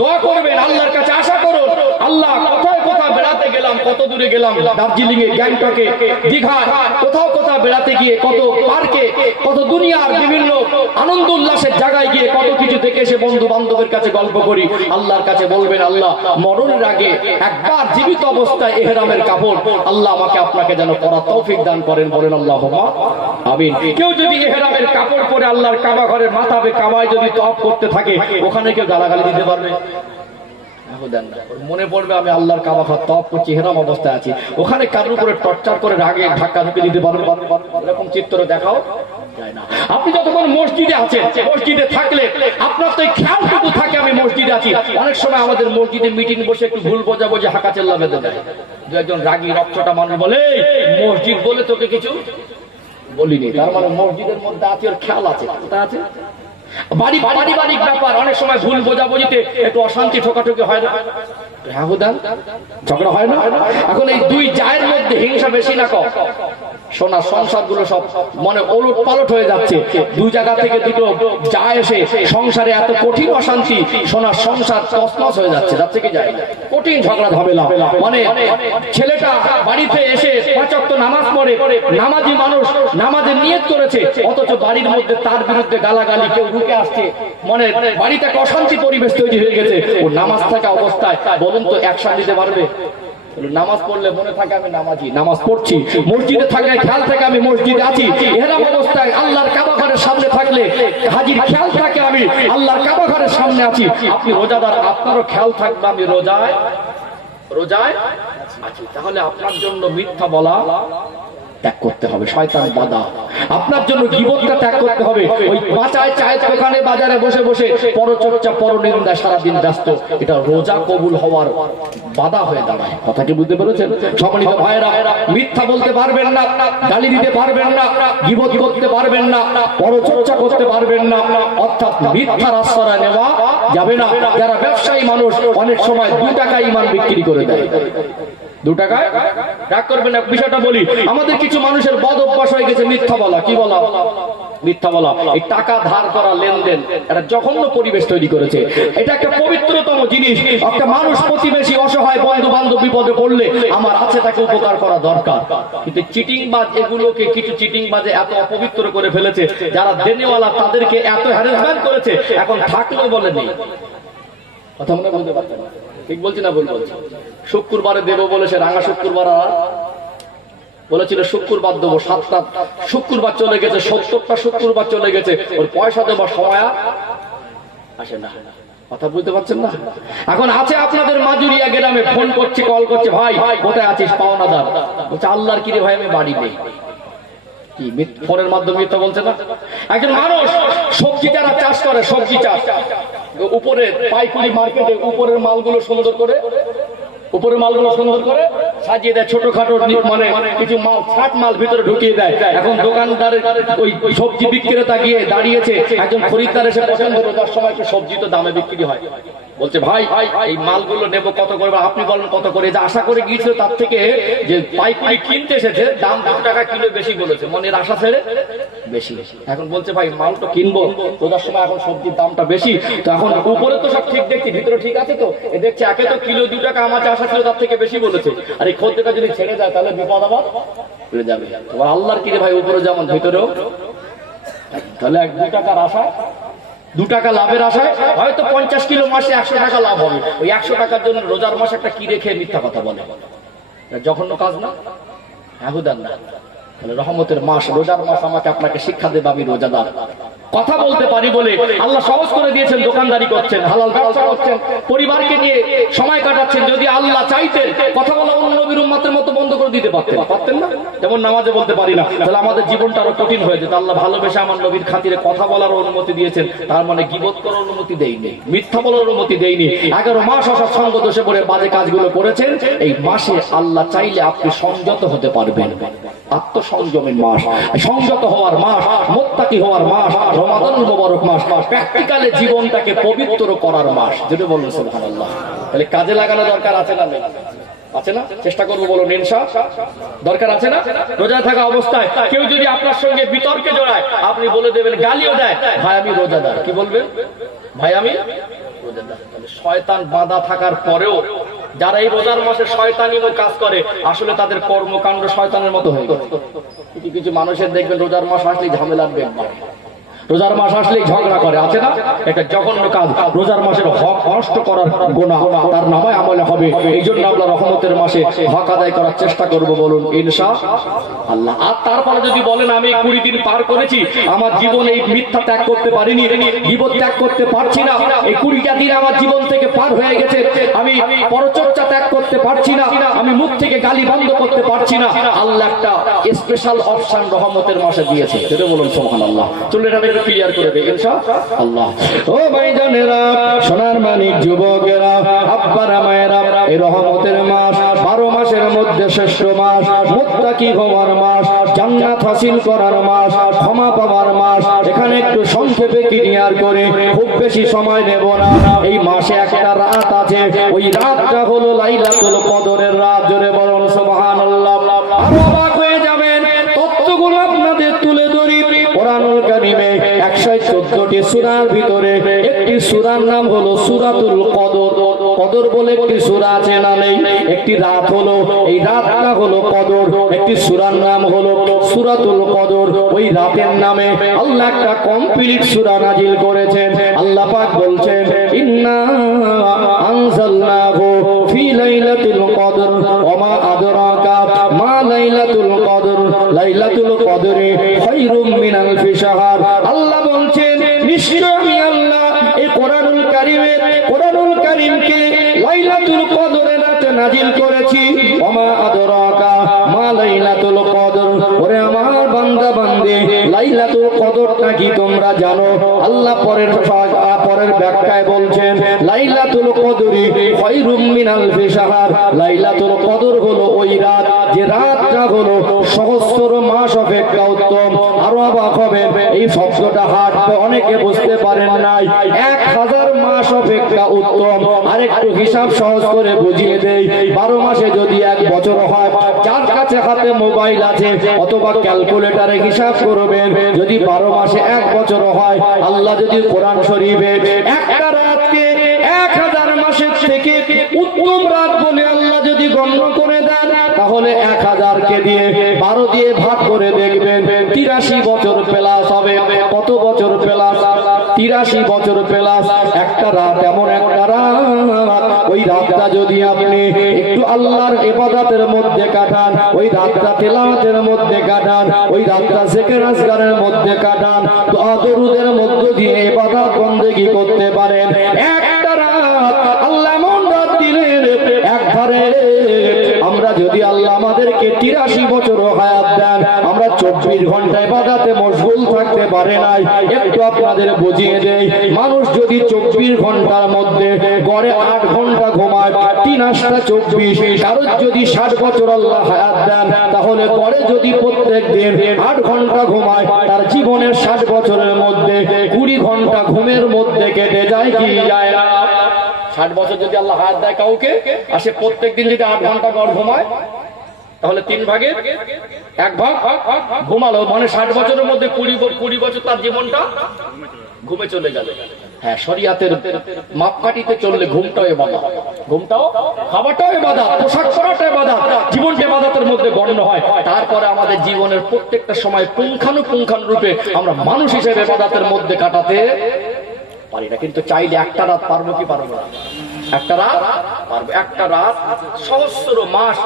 দোয়া করবেন, আল্লাহর কাছে আশা করুন, আল্লাহ কোথায় কোথায় বেড়াতে গেলাম, কত দূরে গেলাম, দার্জিলিং এ, গ্যাংটকে, দীঘা, কোথাও কোথাও বেড়াতে গিয়ে, কত পার্কে, কত দুনিয়ার বিভিন্ন আনন্দ উল্লাসের জায়গায় গিয়ে কত কিছু দেখে এসে বন্ধু বান্ধবের কাছে গল্প করি। আল্লাহর কাছে বলবেন, আল্লাহ মরণের আগে একবার জীবিত অবস্থায় ইহরামের কাপড় আল্লাহ আমাকে আপনাকে যেন পরার তৌফিক দান করেন। বলেন আল্লাহুম্মা আমিন। কেউ যদি ইহরামের কাপড় পরে আল্লাহর কাবা ঘরের মাথাবে কাবায় যদি তওয়াফ করতে থাকে, ওখানে কেউ গালাগালি দিতে পারবে? মনে পড়বে আমি আল্লাহর কাবা ঘর তওয়াফ করছি, ইহরাম অবস্থায় আছি, ওখানে কারোর উপরে টর্চার করে রাগে ধাক্কা ধুকে দিতে পারবে? এরকম চিত্র দেখাও যায় না। আপনি যতক্ষণ মসজিদে আছেন, মসজিদে থাকলে আপনার তো এই খেয়ালটুকু থাকে আমি মসজিদে আছি। অনেক সময় আমাদের মসজিদে মিটিং বসে একটু ভুল বোঝাবুঝি হাঁকা চেল্লা বেঁধে দেয়। দু একজন রাগী রক্তটা মানুষ বলে মসজিদ বলে তোকে কিছু বলিনি, তার মানে মসজিদের মধ্যে আছে, ওর খেয়াল আছে। কোথায় আছে? পারিবারিক ব্যাপার, অনেক সময় ভুল বোঝাবুঝিতে একটু অশান্তি ঠোকাঠুকি হয় না, ঝগড়া হয় না? এখন এই দুই জায়ের মধ্যে হিংসা বেশি না কম? সোনার সংসার গুলো সব মনে ওলট পালট হয়ে যাচ্ছে। দুই জায়গা থেকে দুটো যা এসে সংসারে এত কঠিন অশান্তি, সোনার সংসার তছনছ হয়ে যাচ্ছে, যাচ্ছে কি যায়? কঠিন ঝগড়া ঝামেলা। মানে ছেলেটা বাড়িতে এসে 5 ওয়াক্ত নামাজ পড়ে, নামাজি মানুষ, নামাজের নিয়ত করেছে, অথচ বাড়ির মধ্যে তার বিরুদ্ধে গালাগালি, কেউ ঢুকে আসছে, মানে বাড়িতে একটা অশান্তি পরিবেশ তৈরি হয়ে গেছে। ও নামাজ থাকা অবস্থায় বলুন তো একসাথে দিতে পারবে? নামাজ পড়লে মনে থাকে আমি নামাজি, নামাজ পড়ছি, মসজিদে থাকলে খেয়াল থাকে আমি মসজিদে আছি, ইহরাম অবস্থায় আল্লাহর কাবা ঘরের সামনে থাকলে হাজির খেয়াল থাকে আমি আল্লাহর কাবা ঘরের সামনে আছি। আপনি রোজাদার, আপনারও খেয়াল থাকবে আমি রোজায় আছি। তাহলে আপনার জন্য মিথ্যা বলা ত্যাগ করতে হবে, শয়তান বাধা। আপনার জন্য গীবতটা ত্যাগ করতে হবে। ওই বাঁচায় চায়ের দোকানে বাজারে বসে বসে পরচর্চা, পরনিন্দা সারাদিন ব্যস্ত, এটা রোজা কবুল হওয়ার বাধা হয়ে দাঁড়ায়। কথা কি বুঝতে পেরেছেন? সম্মানিত ভাইরা, মিথ্যা বলতে পারবেন না, গালি দিতে পারবেন না, গীবত করতে পারবেন না, পরচর্চা করতে পারবেন না, অর্থাৎ মিথ্যার আশ্রয় নেওয়া যাবে না। যারা ব্যবসায়ী মানুষ অনেক সময় 2 টাকা ইমান বিক্রি করে দেয়, 2 টাকায়। রাগ করবেন না, বিষয়টা বলি। আমাদের কিছু মানুষের বদ অভ্যাস হয়ে গেছে মিথ্যা বলা। কি বলা? মিথ্যা বলা। এই টাকা ধার করা, লেনদেন, এটা জঘন্য পরিবেশ তৈরি করেছে। এটা একটা পবিত্রতম জিনিস। একটা মানুষ, প্রতিবেশী, অসহায় বন্ধু বান্ধব বিপদে পড়লে আমার আছে তাকে উপকার করা দরকার। কিন্তু চিটিংবাজ, এগুলোকে কিছু চিটিংবাজে এত অপবিত্র করে ফেলেছে, যারা দেনেওয়ালা তাদেরকে এত হ্যারাসমেন্ট করেছে, এখন থাকলেও বলে নেই। কথা মনে বলতে পারছেন? ঠিক বলছি না ভুল বলছি? শুক্রবারে দেবো বলে সে রাঙা শুক্রবার আর বলেছিল শুক্রবার দেবো, 7টা শুক্রবার চলে গেছে, 70টা শুক্রবার চলে গেছে, ওর পয়সা দেবার সময় আসে না। কথা বুঝতে পারছেন না? এখন আছে আপনাদের মাজুরিয়া গ্রামে, ফোন করছে, কল করছে, ভাই কোথায় আছিস, পাওনাদার। বলছে আল্লাহর কি রে ভাই, আমি বাড়ি নেই। কি ফোনের মাধ্যমে মিথ্যা বলছে না? একজন মানুষ সবজি যারা চাষ করে, সবজি চাষ, উপরে পাইকারি মার্কেটে উপরের মালগুলো সুন্দর করে সাজিয়ে দেয়, ছোটখাটো মানে কিছু মাল, ছাট মাল ভিতরে ঢুকিয়ে দেয়। এখন দোকানদারের ওই সবজি বিক্রেতা গিয়ে দাঁড়িয়েছে, একজন খরিদ্দার এসে পছন্দ করে, তার সময় একটু সবজি তো দামে বিক্রি হয়। বলছে ভাই এই মালগুলো নেবো কত করে, আপনি বলেন কত করে। যে আশা করে গিয়েছিল তার থেকে যে পাইকারি কিনতে এসেছে, দাম 2 টাকা কিলো বেশি বলেছে, মনের আশা ছেড়ে বেশি। এখন বলছে ভাই মাল তো কিনবো, রোজার সময় এখন সবজির দামটা বেশি, তো এখন উপরে তো সব ঠিক দেখছি, ভিতরে ঠিক আছে তো, এ দেখছে একে তো কিলো 2 টাকা আমার আশা ছিল তার থেকে বেশি বলেছে, আর এই খদ্দেরটা যদি ছেড়ে যায় তাহলে বিপদ আবার হয়ে যাবে। তোমার আল্লাহর কি রে ভাই, উপরে যেমন ভিতরেও, তাহলে 1-2 টাকার আশা, 2 টাকা লাভের আশায় হয়তো 50 কিলো মাসে 100 টাকা লাভ হবে। ওই 100 টাকার জন্য রোজার মাসে একটা কি রেখে মিথ্যা কথা বলে, জঘন্য কাজ না? হুদান না। তাহলে রহমতের মাস, রোজার মাস আমাকে আপনাকে শিক্ষা দেবে, আমি রোজাদার। কথা বলতে পারি বলে আল্লাহ সহজ করে দিয়েছেন, দোকানদারি করছেন, হালাল ব্যবসা করছেন, পরিবারকে নিয়ে সময় কাটাচ্ছেন। যদি আল্লাহ চাইতেন কথা বলা অন্য নবীর উম্মতের মতো বন্ধ করে দিতে পারতেন না? যেমন নামাজে বলতে পারি না, তাহলে আমাদের জীবনটা আরো কঠিন হয়ে যেত। আল্লাহ ভালোবেসে আমার নবীর খাতিরে কথা বলার অনুমতি দিয়েছেন, তার মানে গীবত করার অনুমতি দেয়নি, মিথ্যা বলার অনুমতি দেয়নি। 11 মাস অসৎ সঙ্গ দোষে পড়ে বাজে কাজগুলো করেছেন। এই মাসে আল্লাহ চাইলে আপনি সংযত হতে পারবেন। আত্মসংযমের মাস, সংযত হওয়ার মাস, মুত্তাকি হওয়ার মাস, রমাদানুল মুবারক মাস, প্র্যাকটিক্যালি জীবনটাকে পবিত্র করার মাস, যেটা বললেন সুবহানাল্লাহ। তাহলে কাজে লাগানো দরকার আছে না? আছে না? চেষ্টা করবো, বলুন ইনশাআল্লাহ। দরকার আছে না? রোজা থাকা অবস্থায় কেউ যদি আপনার সঙ্গে বিতর্কে জড়ায়, আপনি বলে দেবেন, গালিও দেয়, ভাই আমি রোজাদার। কি বলবেন? ভাই আমি রোজাদার। তাহলে শয়তান বাঁধা থাকার পরেও যারা এই রোজার মাসে শয়তানিমূলক কাজ করে, আসলে তাদের কর্মকাণ্ড শয়তানের মতো হয়ে গেছে। কিছু মানুষের দেখবেন রোজার মাস আসলেই ঝামেলার বেগ বাড়ে, রোজার মাস আসলেই ঝগড়া করে, আছে না? একটা জঘন্য কাজ, রোজার মাসের হক নষ্ট করার গুনাহ তার নামায় আমলে হবে। এই জন্য আমরা রহমতের মাসে হক আদায় করার চেষ্টা করব, বলুন ইনশাআল্লাহ। আর তারপরে যদি বলেন আমি 20 দিন পার করেছি, আমার জীবনে এই মিথ্যা ত্যাগ করতে পারিনি, গীবত ত্যাগ করতে পারছি না, এই 20টা দিন আমার জীবন থেকে পার হয়ে গেছে, আমি পরচর্চা ত্যাগ করতে পারছি না, আমি মুখ থেকে গালি বন্ধ করতে পারছি না, আল্লাহ একটা স্পেশাল অপশন রহমতের মাসে দিয়েছে, সেটা বলুন সুবহানাল্লাহ। চলে যাবে, ক্লিয়ার করে দেয় ইনশাআল্লাহ। ও ভাইজানেরা, সোনার মানিক যুবকেরা, আব্বারা মায়েরা, এই রহমতের মাস 12 মাসের মধ্যে শ্রেষ্ঠ মাস, মুত্তাকি হওয়ার মাস, জান্নাত হাসিল করার মাস, ক্ষমা পাওয়ার মাস। এখানে একটু সংক্ষেপে ক্লিয়ার করে, খুব বেশি সময় নেব না। এই মাসে একটা রাত আছে, ওই রাতটা হলো লাইলাতুল কদরের রাত। জোরে বলুন সুবহানাল্লাহ। আরো অবাক হয়ে যাবেন, তথ্যগুলো আপনাদের তুলে ধরি। কোরআনুল কারীমে 114টি সূরার ভিতরে একটি সূরার নাম হলো সূরাতুল কদর। কদর বলে একটি সূরা আছে না নেই? একটি রাত হলো, এই রাতটা হলো কদর। একটি সূরার নাম হলো সূরাতুল কদর। ওই রাতের নামে আল্লাহ একটা কমপ্লিট সূরা নাজিল করেছেন। আল্লাহ পাক বলছেন, ইন্না আনজালনাহু ফি লাইলাতুল কদর ওয়া মা আদরাকা মা লাইলাতুল কদর লাইলাতুল কদরি খায়রুম মিন আলফি শাহর। আল্লাহ বলছেন, নিশ্চয় আমি আল্লাহ এই কোরআনুল কারীমকে লাইলাতুল কদরের রাতে নাজিল করেছি। ওয়া মা আদরাকা মা লাইলাতুল কদর। ওরে আমার বান্দা বান্দী, লাইলাতুল কদরটা কি তোমরা জানো? আল্লাহ পরের ব্যাখ্যায় বলছেন, লাইলাতুল কদরি খায়রুম মিন আলফি শাহর। লাইলাতুল কদর হলো ওই রাত, যে রাতটা হলো সহস্র মাস অপেক্ষা উত্তম। আরো অবাক হবেন, এই শব্দটা হাঁটতে অনেকে বুঝতে পারেন নাই। 1000 মাস অপেক্ষা উত্তম। আরেকটু হিসাব সহজ করে বুঝিয়ে দেই, 12 মাসে যদি 1 বছর হয়, যার কাছে হাতে মোবাইল আছে অথবা ক্যালকুলেটরে হিসাব করবেন, যদি 12 মাসে 1 বছর হয়, আল্লাহ যদি কোরআন শরীফে একটা রাতকে 1000 মাসের থেকে উত্তম রাত বলে আল্লাহ যদি গণ্য করে দেন, তাহলে 1000কে দিয়ে 12 দিয়ে ভাগ করে দেখবেন, 83 বছর প্লাস হবে। কত বছর প্লাস? 83 বছর প্লাস একটা রাত, এমন একটা রাত, ওই রাতটা যদি আপনি একটু আল্লাহর ইবাদতের মধ্যে কাটান, ওই রাতটা তেলাওয়াতের মধ্যে কাটান, ওই রাতটা জিকির আজকারের মধ্যে কাটান, দোয়া দরুদের মধ্য দিয়ে ইবাদত বন্দেগী করতে পারেন, একটা রাত আল্লাহ এমন রাত দিলেন একবারে। আমরা যদি আল্লাহ আমাদেরকে 83 বছর হায়াত দেন, আমরা 24 ঘন্টা ইবাদতে মশগুল থাকতে পারে নাই। একটু আপনাদের বুঝিয়ে দেই, মানুষ যদি 24 ঘন্টার মধ্যে গড়ে 8 ঘন্টা ঘুমায়, 3 8 24, কারো যদি 60 বছর আল্লাহ হায়াত দেন, তাহলে গড়ে যদি প্রত্যেক দিন 8 ঘন্টা ঘুমায়, তার জীবনের 60 বছরের মধ্যে 20 ঘন্টা ঘুমের মধ্যে কেটে যায় কি যায় না? 60 বছর যদি আল্লাহ হায়াত দেয় কাউকে, আর সে প্রত্যেক দিন যদি 8 ঘন্টা গড় ঘুমায়, তাহলে 3 ভাগের 1 ভাগ ঘুমালো, মানে 60 বছরের মধ্যে 20 বছর তার জীবনটা ঘুমে চলে গেল। হ্যাঁ, শরিয়াতের মাপকাঠিতে চললে ঘুমটাও ইবাদত, ঘুমটাও, খাবারটাও ইবাদত, পোশাক পরাটাও ইবাদত, জীবনটা ইবাদতের মধ্যে গণ্য হয়। তারপরে আমাদের জীবনের প্রত্যেকটা সময় পুঙ্খানুপুঙ্খানুরূপে আমরা মানুষ হিসেবে ইবাদতের মধ্যে কাটাতে পারি না। কিন্তু চাইলে একটা রাত পারবো কি পারবো না? একটা রাত পারবো। একটা রাত সহস্র মাস,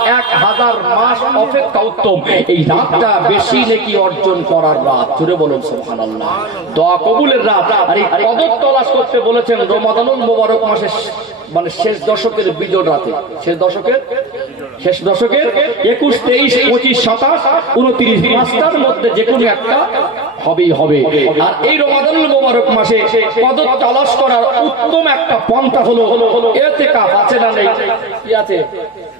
1000 মাস অপেক্ষা উত্তম। এই রাতটা বেশি নেকি অর্জন করার রাত। জোরে বলুন সুবহানাল্লাহ। দোয়া কবুলের রাত। আর এই কদর তলাশ করতে বলেছেন রমাদানুল মুবারক মাসে, মানে শেষ দশকের বিজোড় রাতে, শেষ দশকের 21, 23, 25, 27, 29 পাঁচটার মধ্যে যে কোনো একটা হবেই হবে। আর এই রমাদানুল মুবারক মাসে কদর তালাশ করার উত্তম একটা পন্থা হলো ইতিকাফ। আছে না নেই? কি আছে?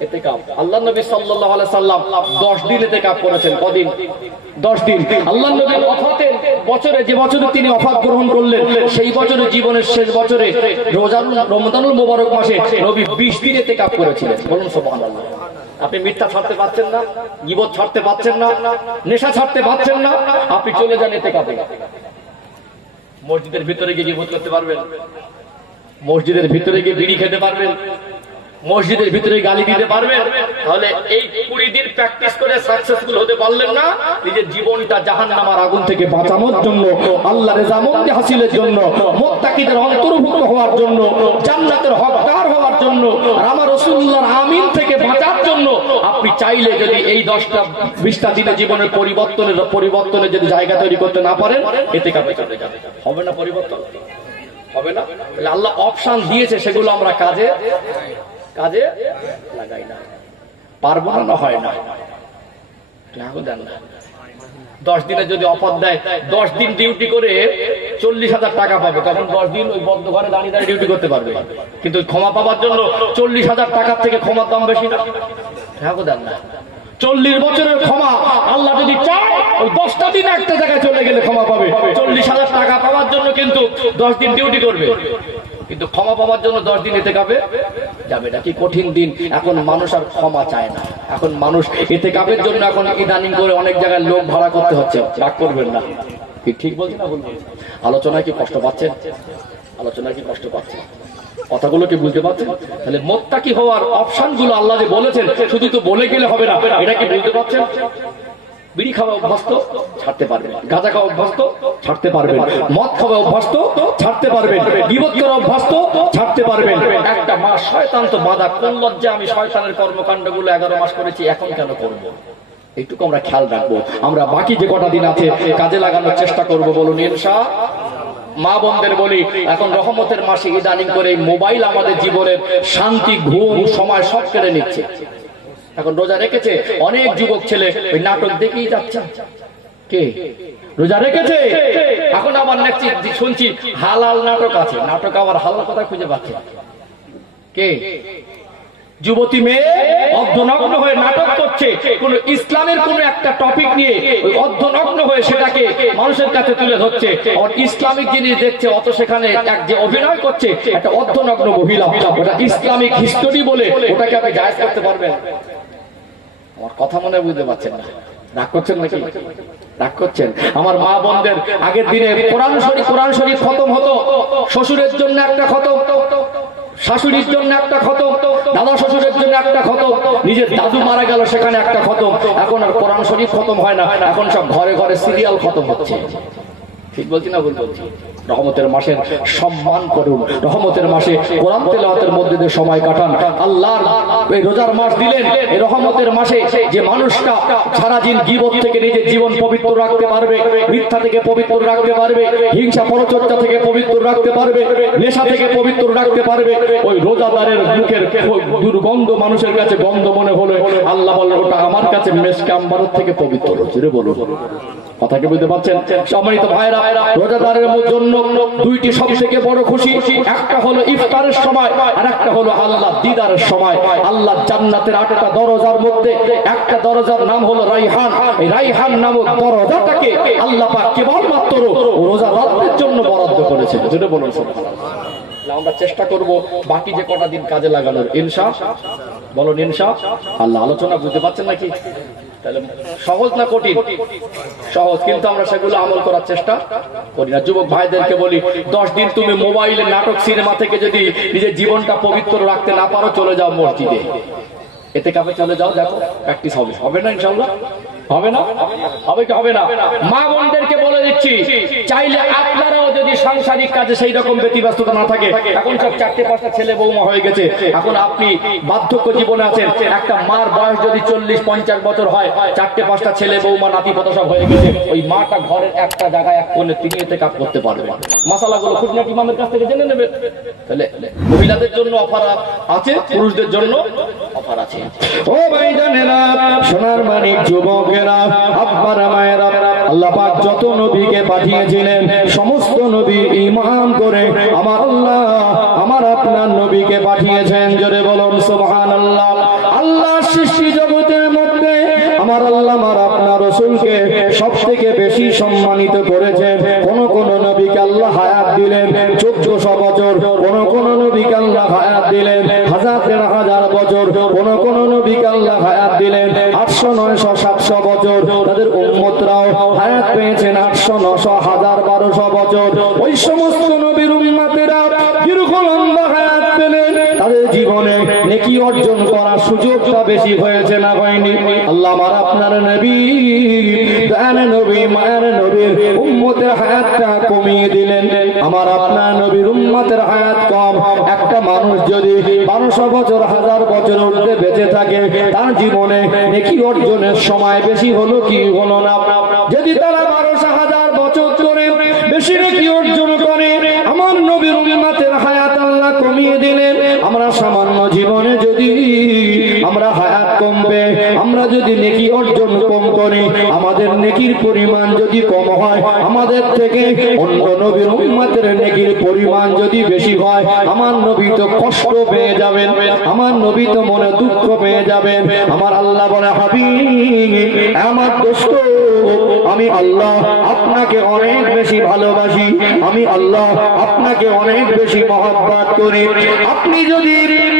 ইতিকাফ। আল্লাহর নবী সাল্লাল্লাহু আলাইহি সাল্লাম 10 দিন ইতিকাফ করেছেন। কদিন? 10 দিন। আল্লাহর নবী ওফাতের বছরে, যে বছরে তিনি ওফাত গ্রহণ করলেন, সেই বছরে জীবনের শেষ বছরে রমাদানুল মুবারক মাসে নবী 20 দিন ইতিকাফ করেছিলেন। বলুন সুবহানাল্লাহ। আপনি মিথ্যা ছাড়তে পারছেন না, গীবত ছাড়তে পারছেন না, নেশা ছাড়তে পারছেন না, আপনি চলে যান ইতিকাফে। মসজিদের ভিতরে গিয়ে গীবত করতে পারবেন? মসজিদের ভিতরে গিয়ে বিড়ি খেতে পারবেন? মসজিদের ভিতরে গালি দিতে পারবেন? তাহলে এই 20 দিন প্র্যাকটিস করে সাকসেসফুল হতে পারলেন না। নিজের জীবনটা জাহান্নামের আগুন থেকে বাঁচানোর জন্য, আল্লাহর রেজামন্দি হাসিলের জন্য, মুত্তাকিদের অন্তর্ভুক্ত হওয়ার জন্য, জান্নাতের হকদার হওয়ার জন্য, আর আমার রাসূলুল্লাহর আমিন থেকে বাঁচার জন্য আপনি চাইলে যদি এই 10টা 20টা দিনে জীবনের পরিবর্তনের যদি জায়গা তৈরি করতে না পারেন, ইতিকাফে চলে যাবে। হবে না পরিবর্তন? হবে না? আল্লাহ অপশন দিয়েছে, সেগুলো আমরা কাজে লাগাই না। পারবো না, হয় না। 10 দিনে যদি অফার দেয়, 10 দিন ডিউটি করে 40,000 টাকা পাবে, তখন 10 দিন ওই বদ্ধ ঘরে দাঁড়িয়ে দাঁড়িয়ে ডিউটি করতে পারবে। কিন্তু ক্ষমা পাওয়ার জন্য 40,000 টাকার থেকে ক্ষমার দাম বেশি না? 40 বছরের ক্ষমা আল্লাহ যদি চায়, ওই 10টা দিন একটা জায়গায় চলে গেলে ক্ষমা পাবে। 40,000 টাকা পাওয়ার জন্য কিন্তু 10 দিন ডিউটি করবে, কিন্তু ক্ষমা পাওয়ার জন্য 10 দিন ইতিকাফে যাবে না। কি কঠিন দিন! এখন মানুষ আর ক্ষমা চায় না। এখন মানুষ ইতিকাফের জন্য এখন ইদানিং করে অনেক জায়গায় লোক ভাড়া করতে হচ্ছে। রাগ করবেন না, কি ঠিক বলছি না ভুল বলছি? আলোচনায় কি কষ্ট পাচ্ছেন? আলোচনায় কি কষ্ট পাচ্ছেন? কথাগুলো কি বুঝতে পারছেন? তাহলে মুত্তাকি হওয়ার অপশন গুলো আল্লাহ যে বলেছেন, শুধু তো বলে গেলে হবে না। এটা কি বুঝতে পারছেন? বিড়ি খাওয়া অভ্যস্ত, ছাড়তে পারবেন। গাঁজা খাওয়া অভ্যস্ত, ছাড়তে পারবেন। মদ খাওয়া অভ্যস্ত, ছাড়তে পারবেন। গীবত করা অভ্যস্ত, ছাড়তে পারবেন। একটা মাস শয়তান তো বাধা, কোন লজ্জা আমি শয়তানের কর্মকাণ্ডগুলো 11 মাস করেছি, এখন কেন করবো? এইটুকু আমরা খেয়াল রাখবো। আমরা বাকি যে কটা দিন আছে কাজে লাগানোর চেষ্টা করবো। বলুন ইনশাআল্লাহ। মা বোনদের বলি, এখন রহমতের মাসে ইদানিং করে মোবাইল আমাদের জীবনের শান্তি, ঘুম, সময় সব কেড়ে নিচ্ছে। এখন রোজা রেখেছে অনেক যুবক ছেলে ওই নাটক দেখেই যাচ্ছে। কে রোজা রেখেছে? এখন আবার শুনছি হালাল নাটক আছে। নাটক আবার হালাল কথা খুঁজে পাচ্ছে কে? যুবতী মেয়ে অর্ধনগ্ন হয়ে নাটক করছে, কোন ইসলামের কোন একটা টপিক নিয়ে ওই অর্ধনগ্ন হয়ে সেটাকে মানুষের কাছে তুলে ধরছে। আর ইসলামিক জিনিস দেখছে, অত সেখানে এক যে অভিনয় করছে একটা অর্ধনগ্ন মহিলা, ওটা ইসলামিক হিস্টোরি বলে ওটাকে আপনি জায়েজ করতে পারবেন? আমার কথা মনে বুঝতে পারছেন না? রাগ করছেন নাকি? রাগ করছেন? আমার মা বোনদের আগের দিনে কোরআন শরীফ খতম হতো। শ্বশুরের জন্য একটা খতম, শাশুড়ির জন্য একটা খতম, দাদা শ্বশুরের জন্য একটা খতম, নিজের দাদু মারা গেল সেখানে একটা খতম। এখন আর কোরআন শরীফ খতম হয় না, এখন সব ঘরে ঘরে সিরিয়াল খতম হচ্ছে। ঠিক বলছি না ভুল বলছি? রহমতের মাসের সম্মান করুন, রহমতের মাসে কোরআন তেলাওয়াতের মধ্যে দিয়ে সময় কাটান। আল্লাহর এই রোজার মাস দিলেন, এই রহমতের মাসে যে মানুষটা সারাদিন গীবত থেকে নিজের জীবন পবিত্র রাখতে পারবে, মিথ্যা থেকে পবিত্র রাখতে পারবে, হিংসা পরচর্চা থেকে পবিত্র রাখতে পারবে, নেশা থেকে পবিত্র রাখতে পারবে, ওই রোজাদারের মুখের দুর্গন্ধ মানুষের কাছে গন্ধ মনে হলে আল্লাহ বললেন ওটা আমার কাছে মেশকে আম্বারের থেকে পবিত্র। জোরে বলুন, কথাকে বুঝতে পারছেন? সম্মানিত ভাইরা, রোজাদারের জন্য দুইটি সবথেকে বড় খুশি, একটা হলো ইফতারের সময় আর একটা হলো আল্লাহ দিদারের সময়। আল্লাহ জান্নাতের 8টা দরজার মধ্যে একটা দরজার নাম হলো রাইহান। এই রাইহান নামক দরজাটাকে আল্লাহ পাক কেবলমাত্র রোজাদারদের জন্য বরাদ্দ করেছেন। যেটা বলুন সুবহানাল্লাহ। আমরা চেষ্টা করব বাকি যে কটা দিন কাজে লাগানোর, ইনশাআল্লাহ। বলুন ইনশাআল্লাহ। আলোচনা বুঝতে পারছেন নাকি? তাহলে সহজ না কঠিন? সহজ, কিন্তু আমরা সেগুলো আমল করার চেষ্টা করি না। যুবক ভাইদেরকে বলি, 10 দিন তুমি মোবাইলে নাটক সিনেমা থেকে যদি নিজের জীবনটা পবিত্র রাখতে না পারো, চলে যাও মসজিদে, এতে কাপে চলে যাও, দেখো প্র্যাকটিস হবে। হবে না ইনশাআল্লাহ? হবে না? হবে কি হবে না? মা বোনদেরকে বলে দিচ্ছি, চাইলে আপনারাও যদি সাংসারিক কাজে সেই রকম ব্যতিব্যস্ততা না থাকে, এখন সব 4-5টা ছেলে বৌমা হয়ে গেছে, এখন আপনি বার্ধক্য জীবনে আছেন, একটা মার বয়স যদি 40-50 বছর হয়, 4-5টা ছেলে বৌমা নাতি পত সব হয়ে গেছে, ওই মাটা ঘরের একটা জায়গায় এক কোণে তিনি এতে কাজ করতে পারবে। মাসালাগুলো খুঁটিনাটি ইমামের কাছ থেকে জেনে নেবে। তাহলে মহিলাদের জন্য অফার আছে, পুরুষদের জন্য অফার আছে। ও ভাইজানেরা, সোনার মানিক যুবকেরা, আব্বারা মায়েরা, আল্লাহ পাক যত নবীকে পাঠিয়েছিলেন সমস্ত নবী ইমাম করে আমার আল্লাহ আমার আপনার নবীকে পাঠিয়েছেন। জোরে বলুন সুবহানাল্লাহ। আল্লাহ সৃষ্টি জগতের মধ্যে আমার আল্লাহ আমার আপনার রাসূলকে সবথেকে বেশি সম্মানিত করেছেন। কোন কোন নবীকে আল্লাহ হায়াত দিলেন 1400 বছর, কোন কোন নবীকে আল্লাহ হায়াত দিলেন 1000 বছর, কোন কোন নবীকে আল্লাহ হায়াত দিলেন 800, 900, 700 বছর। তাদের উম্মতরাও হায়াত পেয়েছেন 800, 900, 1000, 1200 বছর। ওই সমস্ত নবীর উম্মতেরা দীর্ঘ লম্বা হায়াত পেলেন, তাদের জীবনে নেকি অর্জন করার সুযোগটা বেশি হয়েছে না হয়নি? আল্লাহ আমার আপনার নবী, দয়ার নবী, মায়ের নবীর উম্মতের হায়াতটা কমিয়ে দিলেন। আমার আপনার নবীর উম্মতের হায়াত কম। একটা মানুষ যদি 1200 বছর, 1000 বছর ঊর্ধ্বে বেঁচে থাকে, তার জীবনে নেকি অর্জনের সময় বেশি হলো কি হলো না? যদি তারা 1200, 1000 বছর ধরে বেশি নেকি অর্জন করে, আমার নবীর উম্মতের হায়াত আল্লাহ কমিয়ে দিলেন। আমরা সামান্য জীবনে যদি আমরা হায়াত কমবে, আমরা যদি নেকি অর্জন কম করি, আমাদের নেকির পরিমাণ যদি কম হয়, আমাদের থেকে অন্য নবীর উম্মতের নেকির পরিমাণ যদি বেশি হয়, আমার নবী তো কষ্ট পেয়ে যাবেন, আমার নবী তো মনে দুঃখ পেয়ে যাবেন। আমার আল্লাহ বলে, হাবিব আমার দোস্ত, আমি আল্লাহ আপনাকে অনেক বেশি ভালোবাসি, আমি আল্লাহ আপনাকে অনেক বেশি মহব্বত করি। আপনি যদি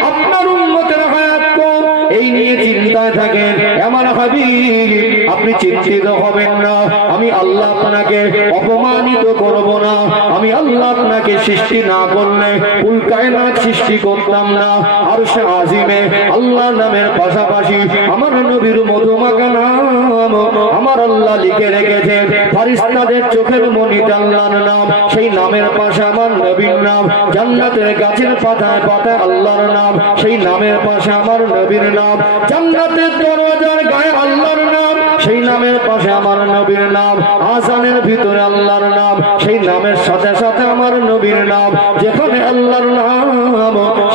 আপনার উম্মতের হায়াত কম এই নিয়ে চিন্তায় থাকেন, আমার হাবিব আপনি চিন্তিত হবেন না। আমি আল্লাহ আপনাকে অপমানিত করব না। আমি আল্লাহ আপনাকে সৃষ্টি না করলে কুল কায়নাত সৃষ্টি করতাম না। আরশে আজিমে আল্লাহর নামের পাশাপাশি আমার নবীর মধুমাখা নাম আমার আল্লাহ লিখে রেখেছেন। ফেরেশতাদের চোখের মনিতে আল্লাহর নাম, সেই নামের পাশে আমার নবীর নাম। জান্নাতের গাছের পাতায় পাতায় আল্লাহর নাম, সেই নামের পাশে আমার নবীর নাম। জান্নাতের দরজার গায়ে আল্লাহর নাম, সেই নামের পাশে আমার নবীর নাম। আযানের ভিতরে আল্লাহর নাম, সেই নামের সাথে সাথে আমার নবীর নাম। যেখানে আল্লাহর নাম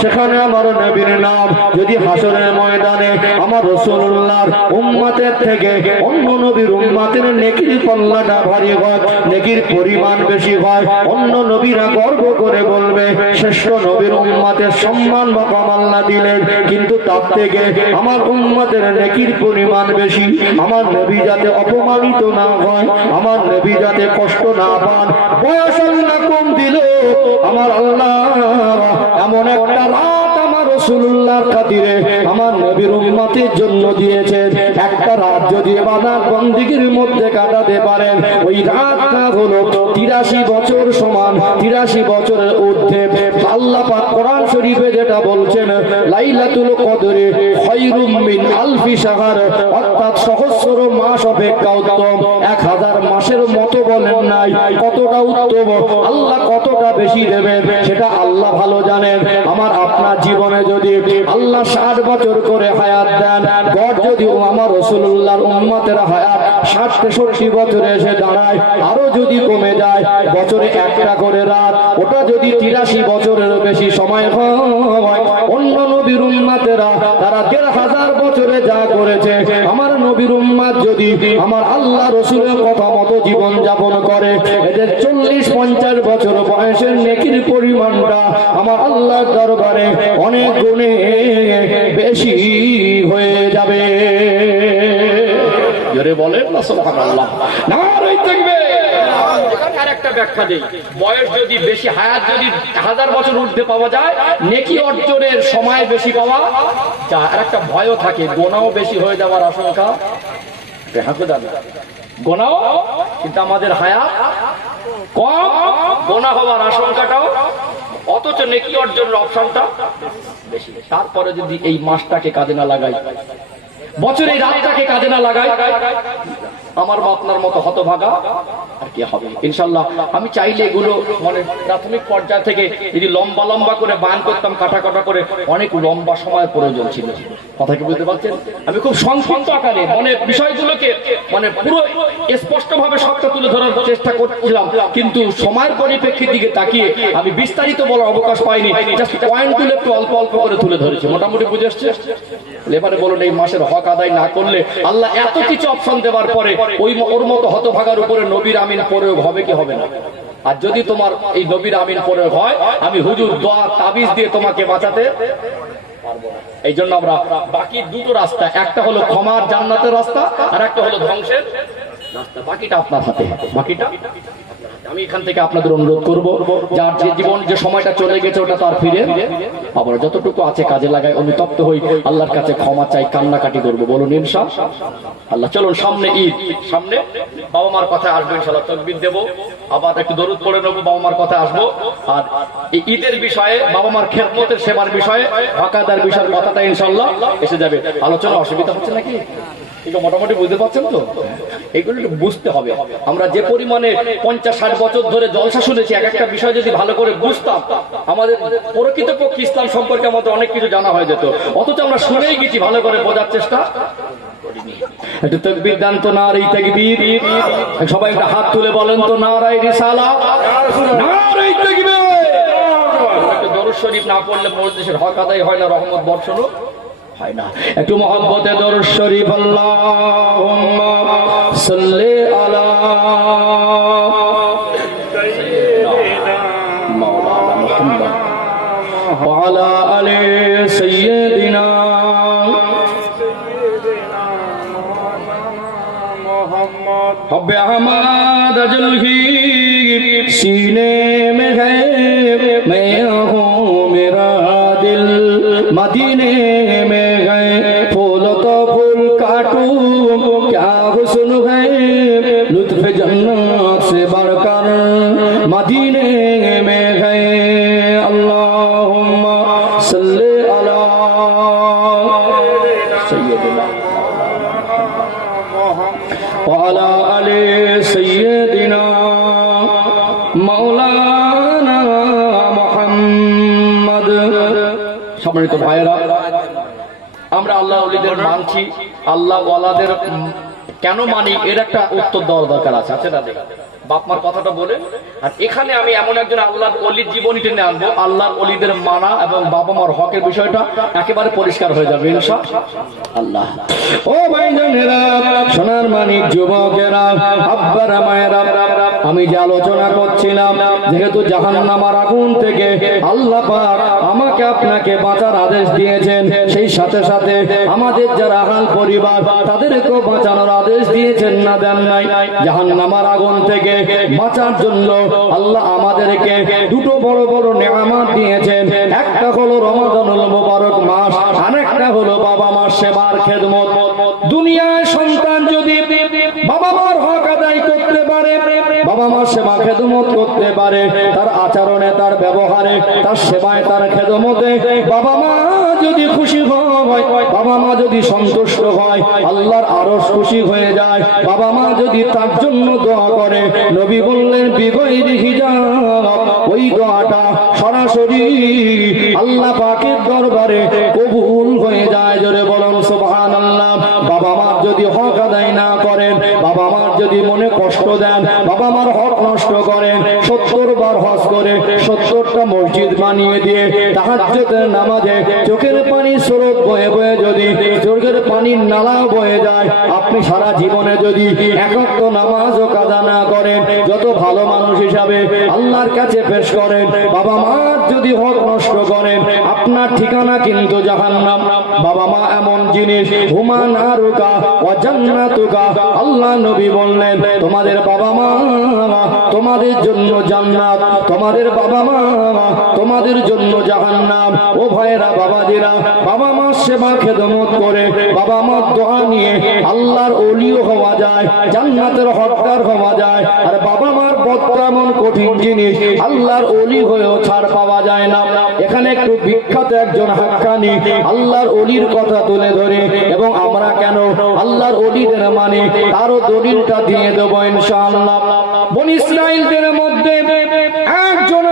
সেখানে আমার নবীর নাম। যদি হাসরের ময়দানে আমার রাসূলুল্লাহর উম্মতের থেকে অন্য নবীর উম্মতের নেকির পাল্লাটা ভারী হয়, নেকির পরিমাণ বেশি হয়, অন্য নবীরা গর্ব করে বলবে শ্রেষ্ঠ নবীর উম্মতের সম্মান মাকাম আল্লাহ দিলেন, কিন্তু তার থেকে আমার উম্মতের নেকির পরিমাণ বেশি। আমার নবী যাতে অপমানিত না হয়, আমার নবী যাতে কষ্ট না পান, বয়স আল্লাহ কম দিল, আমার আল্লাহ এমন একটা রাত আমার রাসূলুল্লাহর খাতিরে আমার নবীর উম্মতের জন্য দিয়েছেন। একটা রাত যদি ইবাদত বندگির মধ্যে কাটাতে পারেন, ওই রাতটা হলো 83 বছর সমান, 83 বছরের ঊর্ধ্বে। আল্লাহ পাক কোরআন শরীফে যেটা বলছেন, লাইলাতুল কদরে খায়রুম মিন আলফি শাহর, অর্থাৎ সহস্র মাস অপেক্ষা উত্তম। 1000 মাসের মতো বলেন নাই, কতটা উত্তম, আল্লাহ কতটা বেশি দেবেন সেটা আল্লাহ ভালো জানেন। আমার আপনার জীবনে যদি আল্লাহ 60 বছর করে হায়াত দেন, গড় যদি আমার রাসূলুল্লাহর উম্মতের হায়াত 60-63 বছরে এসে দাঁড়ায়, আরো যদি কমে যায়, বছরে একটা করে রাত, ওটা যদি 83 বছরের বেশি সময় হয়, অন্য নবীর উম্মতেরা তারা 1500 বছরে যা করেছে, আমার নবীর উম্মত যদি আমার আল্লাহ রাসূলের কথা মতো জীবন যাপন করে, এদের 40-50 বছর বয়সের নেকির পরিমাণটা আমার আল্লাহর দরবারে অনেক গুণে বেশি হয়ে যাবে। জোরে বলেন না সুবহানাল্লাহ। নারায়ে তাকবীর। এখানকার একটা ব্যাখ্যা দেই, বয়স যদি বেশি, হায়াত যদি 1000 বছর ঊর্ধ্বে পাওয়া যায়, নেকি অর্জনের সময় বেশি পাওয়া যায়। আর একটা ভয়ও থাকে, গোনাও বেশি হয়ে যাওয়ার আশঙ্কা। গোনাও, কিন্তু আমাদের হায়াত কম, গোনা হওয়ার আশঙ্কাটাও, অথচ নেকি অর্জনের অপশনটা বেশি। তারপরে যদি এই মাসটাকে কাজে না লাগাই, বছরে এই রাতটাকে কাজে না লাগাই, আমার বা আপনার মতো হতভাগা আর কি হবে। ইনশাআল্লাহ আমি চাইলে এগুলো মানে প্রাথমিক পর্যায় থেকে যদি লম্বা লম্বা করে বায়ান করতাম, কাটা কাটা করে, অনেক লম্বা সময়ের প্রয়োজন ছিল। কথা কি বুঝতে পারছেন? আমি খুব সংক্ষিপ্ত আকারে মানে বিষয়গুলোকে মানে পুরো স্পষ্টভাবে সবটা তুলে ধরার চেষ্টা করছিলাম, কিন্তু সময়ের পরিপ্রেক্ষিত দিকে তাকিয়ে আমি বিস্তারিত বলার অবকাশ পাইনি। জাস্ট পয়েন্টগুলো একটু অল্প অল্প করে তুলে ধরেছি, মোটামুটি বুঝে আসছে। এবারে বলুন, এই মাসের হক আদায় না করলে আল্লাহ এত কিছু অপশন দেওয়ার পরে ওর মতো হতভাগার উপরে নবীর আমিন প্রয়োগ হবে কি হবে না? আর যদি তোমার এই নবীর আমিন প্রয়োগ হয়, আমি হুজুর দোয়া তাবিজ দিয়ে তোমাকে বাঁচাতে পারবো না। এই জন্য আমরা বাকি দুটো রাস্তা, একটা হলো ক্ষমার জান্নাতের রাস্তা, আর একটা হলো ধ্বংসের রাস্তা। বাকিটা আপনার হাতে, বাকিটা আমি এখান থেকে আপনাদের অনুরোধ করব, যার যে জীবন যে সময়টা চলে গেছে ওটা তো আর ফিরে আবার যতটুকু আছে কাজে লাগাই, অনুতপ্ত হই, আল্লাহর কাছে ক্ষমা চাই, কান্নাকাটি করবো। বলুন ইনশাআল্লাহ। চলুন সামনে ঈদ, সামনে বাবা মার কথা আসবো, ইনশাআল্লাহ তাকবীর দেবো, আবার একটু দরুদ পড়ে নেবো, বাবা মার কথা আসবো। আর এই ঈদের বিষয়ে, বাবা মার খেদমতের সেবার বিষয়ে, হকাদার বিষয়ের কথাটা ইনশাআল্লাহ এসে যাবে আলোচনা। অসুবিধা হচ্ছে নাকি? এটা মোটামুটি বুঝতে পারছেন তো? এগুলো বুঝতে হবে। আমরা যে পরিমাণে 50-60 বছর ধরে জলসা শুনেছি, এক একটা বিষয় যদি ভালো করে বুঝতাম, আমাদের প্রকৃতপক্ষে ইসলাম সম্পর্কে আমাদের অনেক কিছু জানা হয়ে যেত। অথচ আমরা শুনেই গেছি, ভালো করে বোঝার চেষ্টা করিনি। একটু তাকবীর দেন তো, নারায়ে তাকবীর। সবাই একটা হাত তুলে বলেন তো, নারায়ে রিসালাত, নারায়ে তাকবীর। একটু দরুদ শরীফ না পড়লে মজলিসের হক আদায় হয় না, রহমত বর্ষণও হয় না। একটু মহব্বতে দরুদ শরীফ, আল্লাহুম্মা সাল্লি আলা সাইয়্যিদিনা মাওলানা মুহাম্মদ ওয়া আলা আলি সাইয়্যিদিনা মুহাম্মদ। হব্বে আহমদ জলহি सीने में है, मैं हूँ मेरा दिल मदीने में गए, फूल तो फूल काटूं, क्या हुस्न है लुत्फ जन्नत से बढ़कर मदीने में गए। अल्लाहुम्मा सल्ली अला सय्यिदिना व अला आलि सय्यिदिना মাওলানা মুহাম্মদ। সম্মানিত ভাইয়েরা, আমরা আল্লাহ ওলিদের মানছি, আল্লাহ ওয়ালাদের কেন মানি এর একটা উত্তর দেওয়ার দরকার আছে। আছে না? বাপ মার কথাটা বলে, আর এখানে আমি এমন একজন আল্লাহর ওলির জীবনী টেনে আনবো, আল্লাহর ওলিদের মানা এবং বাবা মার হকের বিষয়টা একেবারে পরিষ্কার হয়ে যাবে ইনশাআল্লাহ। ও ভাইজানেরা, সোনার মানিক যুবকেরা, আব্বারা মায়েরা, আমি যে আলোচনা করছিলাম, যেহেতু জাহান্নামের আগুন থেকে আল্লাহ পাক আমাকে আপনাকে বাঁচার আদেশ দিয়েছেন, সেই সাথে সাথে আমাদের যারা আহল পরিবার তাদেরকেও বাঁচানোর আদেশ আদেশ দিয়েছেন না দেন নাই? জাহান্নামের আগুন থেকে বাঁচার জন্য আল্লাহ আমাদেরকে দুটো বড় বড় নেয়ামত দিয়েছেন। একটা হলো রমাদানুল মুবারক মাস, আরেকটা হলো বাবা মার সেবার খেদমত। দুনিয়ায় সন্তান যদি বাবা মার হক আদায় করতে পারে, বাবা মার সেবা খেদমত করতে পারে, তার আচরণে, তার ব্যবহারে, তার সেবায়, তার খেদমতে বাবা মা যদি খুশি হয়, বাবা মা যদি সন্তুষ্ট হয়, আল্লাহর আরশ খুশি হয়ে যায়। বাবা মা যদি তার জন্য দোয়া করে, নবী বললেন বিগৈরি হিজাব, ওই দোয়াটা সরাসরি আল্লাহ পাকের দরবারে কবুল হয়ে যায়। জোরে বলুন সুবহানাল্লাহ। বাবা মা যদি হক আদায় না করেন, বাবা মার যদি মনে কষ্ট দেন, বাবা মার হক নষ্ট করেন, 70 বার হজ করে 70টা মসজিদ বানিয়ে দিয়ে তাহাজ্জুদের নামাজে চোখের পানি স্রোত বয়ে বয়ে যদি চোখের পানির নালা বয়ে যায়, আপনি সারা জীবনে যদি একাত্ম নামাজও কাজা না করেন, যত ভালো মানুষ হিসাবে আল্লাহর কাছে পেশ করেন, বাবা মার যদি হক নষ্ট করেন, আপনার ঠিকানা কিন্তু জাহান্নাম। বাবা মা এমন জিনিস, হুমা নারুকা ওয়া জান্নাতুকা। আল্লাহ নবী বললেন তোমাদের বাবা মা তোমাদের জন্য জান্নাত, তোমাদের বাবা মা তোমাদের জন্য জাহান্নাম। ও ভাইরা, বাবাজিরা, বাবা মা সেবা খেদমত করে বাবা মার দোয়া নিয়ে আল্লাহর ওলিও হওয়া যায়, জান্নাতের হকদার হওয়া যায়। আর বাবা মার বদকা এমন কঠিন জিনিস, আল্লাহর ওলি হয়েও ছাড় পাওয়া যায় না। এখানে একটু বিখ্যাত একজন হাক্কানি আল্লাহর ওলির কথা তুলে ধরে, এবং আমরা কেন আল্লাহর ওলিদের মানে তারও দলিলটা দিয়ে দেব ইনশাআল্লাহ। বনি ইসরাঈলদের মধ্যে একজন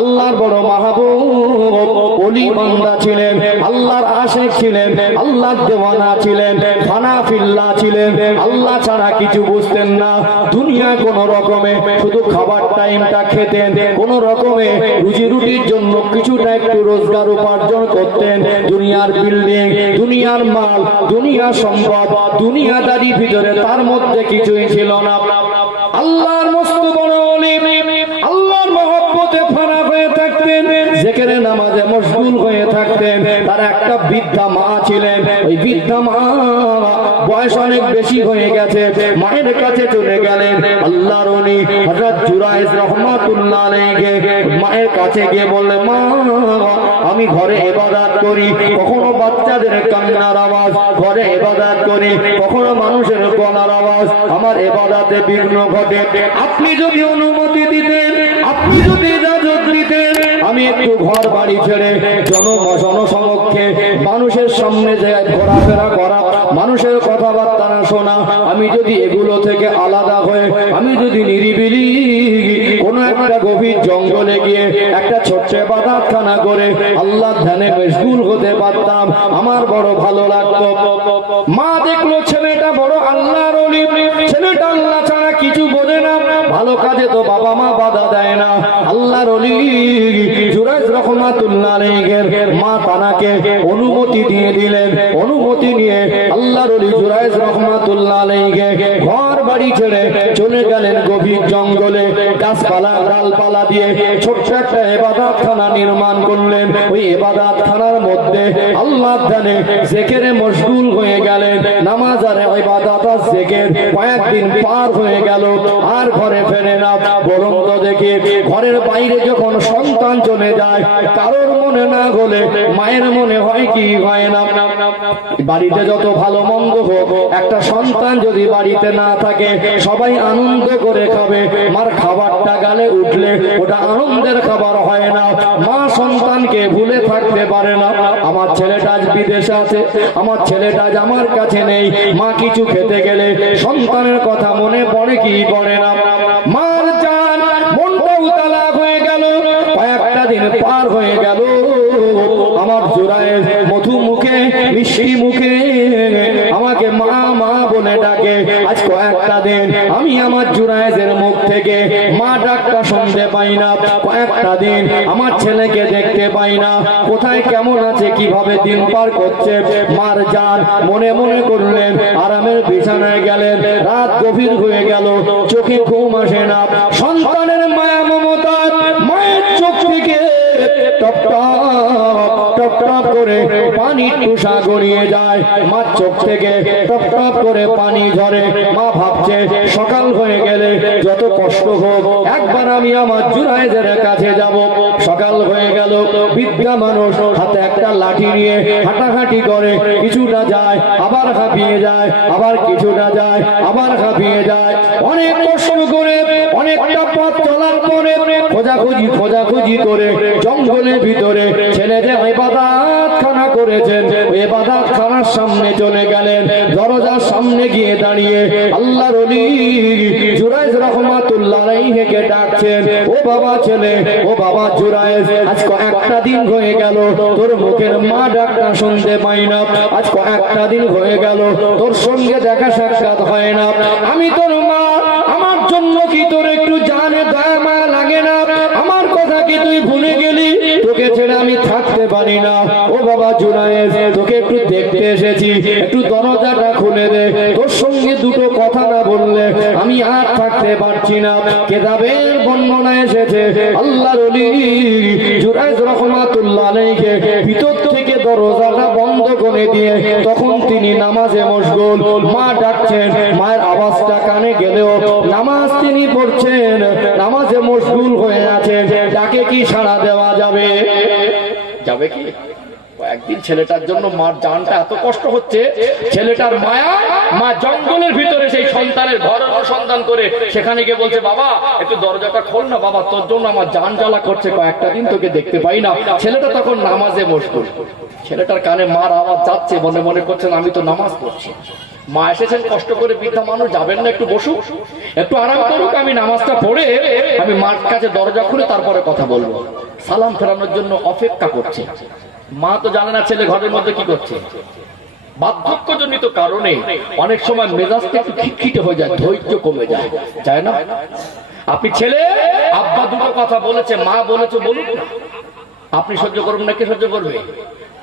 আল্লাহর বড় মাহবুব ওলি বান্দা ছিলেন, আল্লাহর আশিক ছিলেন, আল্লাহর দেওয়ানা ছিলেন, ফানা ফিল্লাহ ছিলেন। আল্লাহ ছাড়া কিছু বুঝতেন না। দুনিয়া কোন রকমে শুধু খাবার টাইমটা খেতেন, কোন রকমে রুজি রুটির জন্য কিছুটা একটু রোজগার উপার্জন করতেন। দুনিয়ার বিল্ডিং, দুনিয়ার মাল, দুনিয়ার সম্পদ, দুনিয়াদারি ভিতরে তার মধ্যে কিছুই ছিল না। আল্লাহর মস্ত বড় ওলি, আল্লাহর মহব্বতে ফানা হয়ে থাকতেন, জিকিরে নামাজে মশগুল হয়ে থাকতেন। তার একটা বৃদ্ধা মা ছিলেন। ওই বৃদ্ধা মা বয়স অনেক বেশি হয়ে গেছে, মায়ের কাছে চলে গেলেন। আল্লাহর ওলি হযরত জুরাইজ রাহমাতুল্লাহ আলাইহি মায়ের কাছে গিয়ে বললেন, মা আমি ঘরে ইবাদত করি, কখনো বাচ্চাদের কান্নার আওয়াজ, ঘরে ইবাদত করি, কখনো মানুষের গলার আওয়াজ, আমার ইবাদতে বিঘ্ন ঘটে। আপনি যদি অনুমতি দিতেন, আপনি যদি ইজাজত দিতেন, আমি একটু ঘর বাড়ি ছেড়ে জনসমক্ষে মানুষের সামনে যায় ঘোরাফেরা করা, মানুষের কথাবার্তা না শোনা, আমি যদি এগুলো থেকে আলাদা হয়ে আমি যদি নিরিবিলি কোন একটা গভীর জঙ্গলে গিয়ে একটা ছোট্ট ইবাদতখানা করে আল্লাহর ধ্যানে মশগুল হতে পারতাম, আমার বড় ভালো লাগতো। মা দেখলো ছেলেটা বড় আল্লাহর ওলি, ছেলেটা আল্লাহ ছাড়া কিছু বোঝে না, ভালো কাজে তো বাবা মা বাধা দেয় না। আল্লাহর ওলি জুরাইজ রাহমাতুল্লাহ আলাইহির মা তানাকে অনুমতি দিয়ে দিলেন। অনুমতি নিয়ে আল্লাহর ওলি জুরাইজ রাহমাতুল্লাহ আলাইহি ঘর বাড়ি ছেড়ে চলে গেলেন গভীর জঙ্গলে। গাছপালা ডালপালা দিয়ে ছোট্ট একটা ইবাদতখানা নির্মাণ করলেন। ওই ইবাদতখানার মধ্যে আল্লাহর ধ্যানে জিকিরে মশগুল হয়ে গেলেন। নামাজ আর ইবাদত আর জিকির কয়েকদিন পার হয়ে গেল, আর ঘরে ফেরে না। বলুন তো দেখি, ঘরের বাইরে যখন সন্তান চলে যায়, কারোর মনে না হলে মায়ের মনে হয় কি হয় না? বাড়িতে যত ভালো মন্দ হোক, একটা সন্তান যদি বাড়িতে না থাকে, সবাই আনন্দ করে খাবে, মার খাবারটা গালে উঠলে ওটা আনন্দের খাবার হয় না। মা সন্তানকে ভুলে থাকতে পারে না। আমার ছেলেটা আজ বিদেশে আছে, আমার ছেলেটা আজ আমার কাছে নেই, মা কিছু খেতে গেলে সন্তানের কথা মনে পড়ে কি পড়ে না? মার জান মনটা উতালা হয়ে গেল। কয়েকটা দিন পার হয়ে গেল, আমার জুরাইজ মধু মুখে মিষ্টি মুখে আমাকে মা মা বলে ডাকে। আজ কয়েকটা দিন আমি আমার জুরাইজের মুখ থেকে মা ডাকটা শুনতে পাই না। কয়েকটা দিন আমার ছেলেকে দেখতে পাই না, কোথায় কেমন আছে, কিভাবে দিন পার করছে। মার জান মনে মনে করলেন, আরামের বিছানায় গেলেন। রাত গভীর হয়ে গেল, চোখে ঘুম আসে না। সন্তানের মায়া মমতা মায়ের চোখ থেকে টপ টপ টপ টপ করে করে পানি টুসা গড়িয়ে যায়, মার চোখ থেকে টপ টপ করে পানি ঝরে। মা ভাবছে সকাল হয়ে গেলে যত কষ্ট হোক একবার আমি আমার জুরায়েজের কাছে যাব। সকাল হয়ে গেল, বৃদ্ধা মানুষ হাতে একটা লাঠি নিয়ে হাঁটাহাঁটি করে, কিছুটা যায় আবার হাঁপিয়ে যায়, আবার কিছুটা যায় আবার হাঁপিয়ে যায়। অনেক কষ্ট করে অনেকটা পথ চলার পরে খোঁজাখুঁজি করে জঙ্গলের ভিতরে ছেলেদের ইবাদত খানা করেছেন, ইবাদত খানার সামনে চলে গেলেন। দরজার সামনে গিয়ে দাঁড়িয়ে আল্লাহর ওলি জুরাইজ রহমাতুল্লাহ আলাইহিকে ডাকছেন, ও বাবা ছেলে, ও বাবা জুরাইজ, আজ কয়েকটা দিন হয়ে গেল তোর মুখের মা ডাকটা শুনতে পাই না, আজ কয়েকটা দিন হয়ে গেল তোর সঙ্গে দেখা সাক্ষাৎ হয় না। আমি তোর মা, আমার জন্য কি তোর একটু জানে দয়া মায়া লাগে না? আমার কথা কি তুই ভুলে গেলি? তোকে ছেড়ে আমি থাকতে পারি না। ও বাবা জুরায়েজ, তোকে একটু দেখতে এসেছি, একটু দরজাটা খুলে দে। তোর সঙ্গে দুটো কথা না বললে আমি আর থাকতে পারছি না। কিতাবের বর্ণনা এসেছে আল্লাহর ওলি জুরায়েজ রাহমাতুল্লাহ আলাইহি ভিতর থেকে দরজাটা বন্ধ করে দিয়ে তখন তিনি নামাজে মশগুল। মা ডাকছেন, মায়ের আওয়াজটা কানে গেলেও নামাজ তিনি পড়ছেন, নামাজে মশগুল হয়ে আছেন। ডাকে কি সাড়া দেওয়া যাবে? যাবে কি? একদিন ছেলেটার জন্য মার জানটা এত কষ্ট হচ্ছে, ছেলেটার মায়া, মা জঙ্গলের ভিতরে সেই সন্তানের ঘর অনুসন্ধান করে সেখানে গিয়ে বলছে, বাবা একটু দরজাটা খোল না, বাবা তোর জন্য আমার জান জ্বালা করছে, কয়েকটা দিন তোকে দেখতে পাই না। ছেলেটা তখন নামাজে মশগুল। ছেলেটার কানে মার আওয়াজ যাচ্ছে, মনে মনে করছেন আমি তো নামাজ পড়ছি। মা এসেছেন কষ্ট করে, বৃদ্ধা মানুষ যাবেন না, একটু বসুক, একটু আরাম করুক, আমি নামাজটা পড়ে আমি মার কাছে দরজা খুলে তারপরে কথা বলবো। সালাম ফেরানোর জন্য অপেক্ষা করছে। মা তো জানে না ছেলে ঘরের মধ্যে কি করছে। বার্ধক্যজনিত কারণে অনেক সময় মেজাজটা একটু খিটখিটে হয়ে যায়, ধৈর্য কমে যায়, যায় না? আপনি ছেলে, আব্বা দুটো কথা বলেছে, মা বলেছে, বলুন না, আপনি সহ্য করবেন না, কে সহ্য করবে?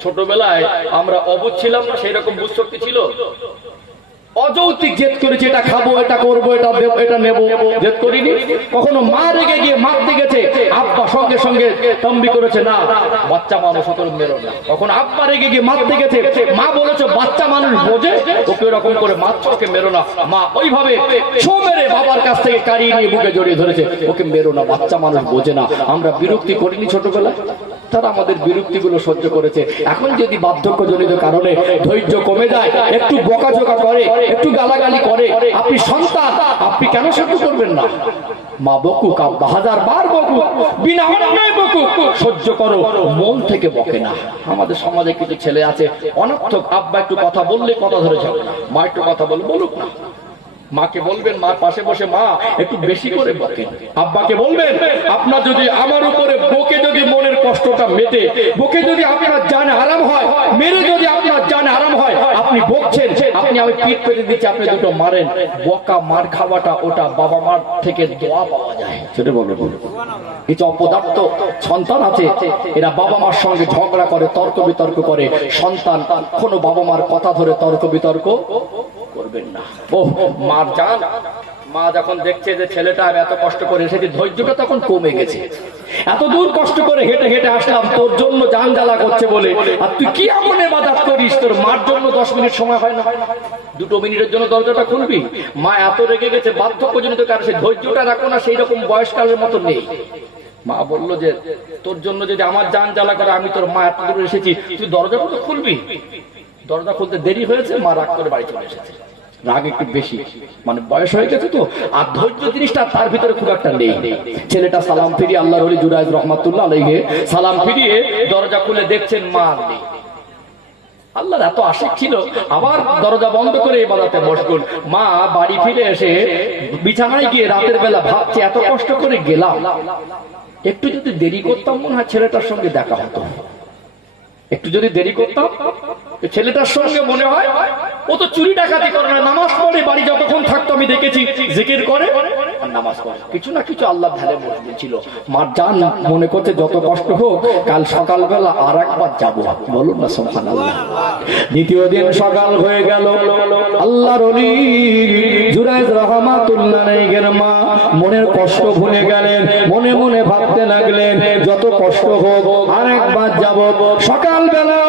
ছোটবেলায় আমরা অবুঝ ছিলাম না, সেই রকম বুঝ শক্তি ছিল, অযৌক্তিক জেদ করেছি, এটা খাবো, এটা করবো, এটা দেবো, এটা নেবো, জেদ করিনি। কখনো মা রেগে গিয়ে মারতে গেছে, আব্বা সঙ্গে সঙ্গে তম্বি করেছে, না বাচ্চা মানুষ অত মেরো না। কখনো আব্বা রেগে গিয়ে মারতে গেছে, মা বলেছে বাচ্চা মানুষ বোঝে, ওকে এরকম করে মারছো, ওকে মেরো না। মা ওইভাবে ছো মেরে বাবার কাছ থেকে কাড়িয়ে নিয়ে বুকে জড়িয়ে ধরেছে, ওকে মেরো না, বাচ্চা মানুষ বোঝে না। আমরা বিরক্তি করিনি ছোটবেলায়? তারা আমাদের বিরক্তিগুলো সহ্য করেছে। এখন যদি বার্ধক্যজনিত কারণে ধৈর্য কমে যায়, একটু বকাঝকা করে, একটু গালাগালি করে, আপনি সন্তান, আপনি কেন সহ্য করবেন না? মা বকুক, আব্বা হাজার বার বকুক, বিনা অন্যায় বকুক, সহ্য করো, মন থেকে বকে না। আমাদের সমাজে কিছু ছেলে আছে অনর্থক, আব্বা একটু কথা বললে কথা ধরে যাবে না, মা একটু কথা বলে বলুক না। মাকে বলবেন, মার পাশে বসে, মা একটু বেশি করে বকেন। আব্বাকে বলবেন, আপনার যদি আমার উপরে বকে যদি মনের কষ্টটা মেটে, বকে যদি আপনার জানে আরাম হয়, মেরে যদি আপনার জানে আরাম হয়, আপনি বকছেন, আপনি আমি পিঠ পেতে দিচ্ছি, আপনি দুটো মারেন। বকা মার খাওয়াটা ওটা বাবা মার থেকে দোয়া পাওয়া যায়। সেটা বলে কিছু অপদার্থ সন্তান আছে, এরা বাবা মার সঙ্গে ঝগড়া করে, তর্ক বিতর্ক করে। সন্তান কোনো বাবা মার কথা ধরে তর্ক বিতর্ক করবেন না। ও মার জান, মা যখন দেখছে যে ছেলেটা এত কষ্ট করে এসেছে, ধৈর্যটা তখন কমে গেছে। এত দূর কষ্ট করে হেঁটে হেঁটে আসলাম তোর জন্য, জান জ্বালা করছে বলে, আর তুই কি এমন ইবাদত করিস? তোর মার জন্য 10 মিনিট সময় হয় না? 2 মিনিটের জন্য দরজাটা খুলবি? মা এত রেগে গেছে, বার্ধক্যজনিত কারণে সে ধৈর্যটা রাখো না, সেই রকম বয়সকালের মতো নেই। মা বললো যে তোর জন্য যদি আমার জান জ্বালা করে, আমি তোর মা এত দূর এসেছি, তুই দরজা কত খুলবি? দরজা খুলতে দেরি হয়েছে, মা রাগ করে বাড়ি চলে এসেছে। রাগ একটু বেশি, মানে বয়স হয়ে গেছে তো, আর ধৈর্য জিনিসটা তার ভিতরে খুব একটা নেই। ছেলেটা সালাম ফিরিয়ে আল্লাহর ওলি জুরায়েজ রাহমাতুল্লাহ আলাইহি সালাম ফিরিয়ে দরজা খুলে দেখছেন মা নেই। আল্লাহর এত আশিক ছিল, আবার দরজা বন্ধ করে ইবাদতে মশগুল। মা বাড়ি ফিরে এসে বিছানায় গিয়ে রাতের বেলা ভাবছে, এত কষ্ট করে গেলাম, একটু যদি দেরি করতাম মনে হয় ছেলেটার সঙ্গে দেখা হতো। একটু যদি দেরি করতাম, ছেলেটার সঙ্গে মনে হয় ও তো চুরি ডাকাতি করে না, নামাজ পড়ে, বাড়ি যতক্ষণ থাকতো আমি দেখেছি জিকির করে আর নামাজ পড়ে, কিছু না কিছু আল্লাহ ধারে মশগুল ছিল। মার জান মনে করতে যত কষ্ট হোক, কাল সকালবেলা আর একবার যাবো, বলুন না সুবহানাল্লাহ। দ্বিতীয় দিন সকাল হয়ে গেল, আল্লাহর ওলি জুরায়েজ রাহমাতুল্লাহ আলাইহির মা মনের কষ্ট ভুলে গেলেন, মনে মনে ভাবতে লাগলেন যত কষ্ট হোক আর একবার যাব। সকালবেলা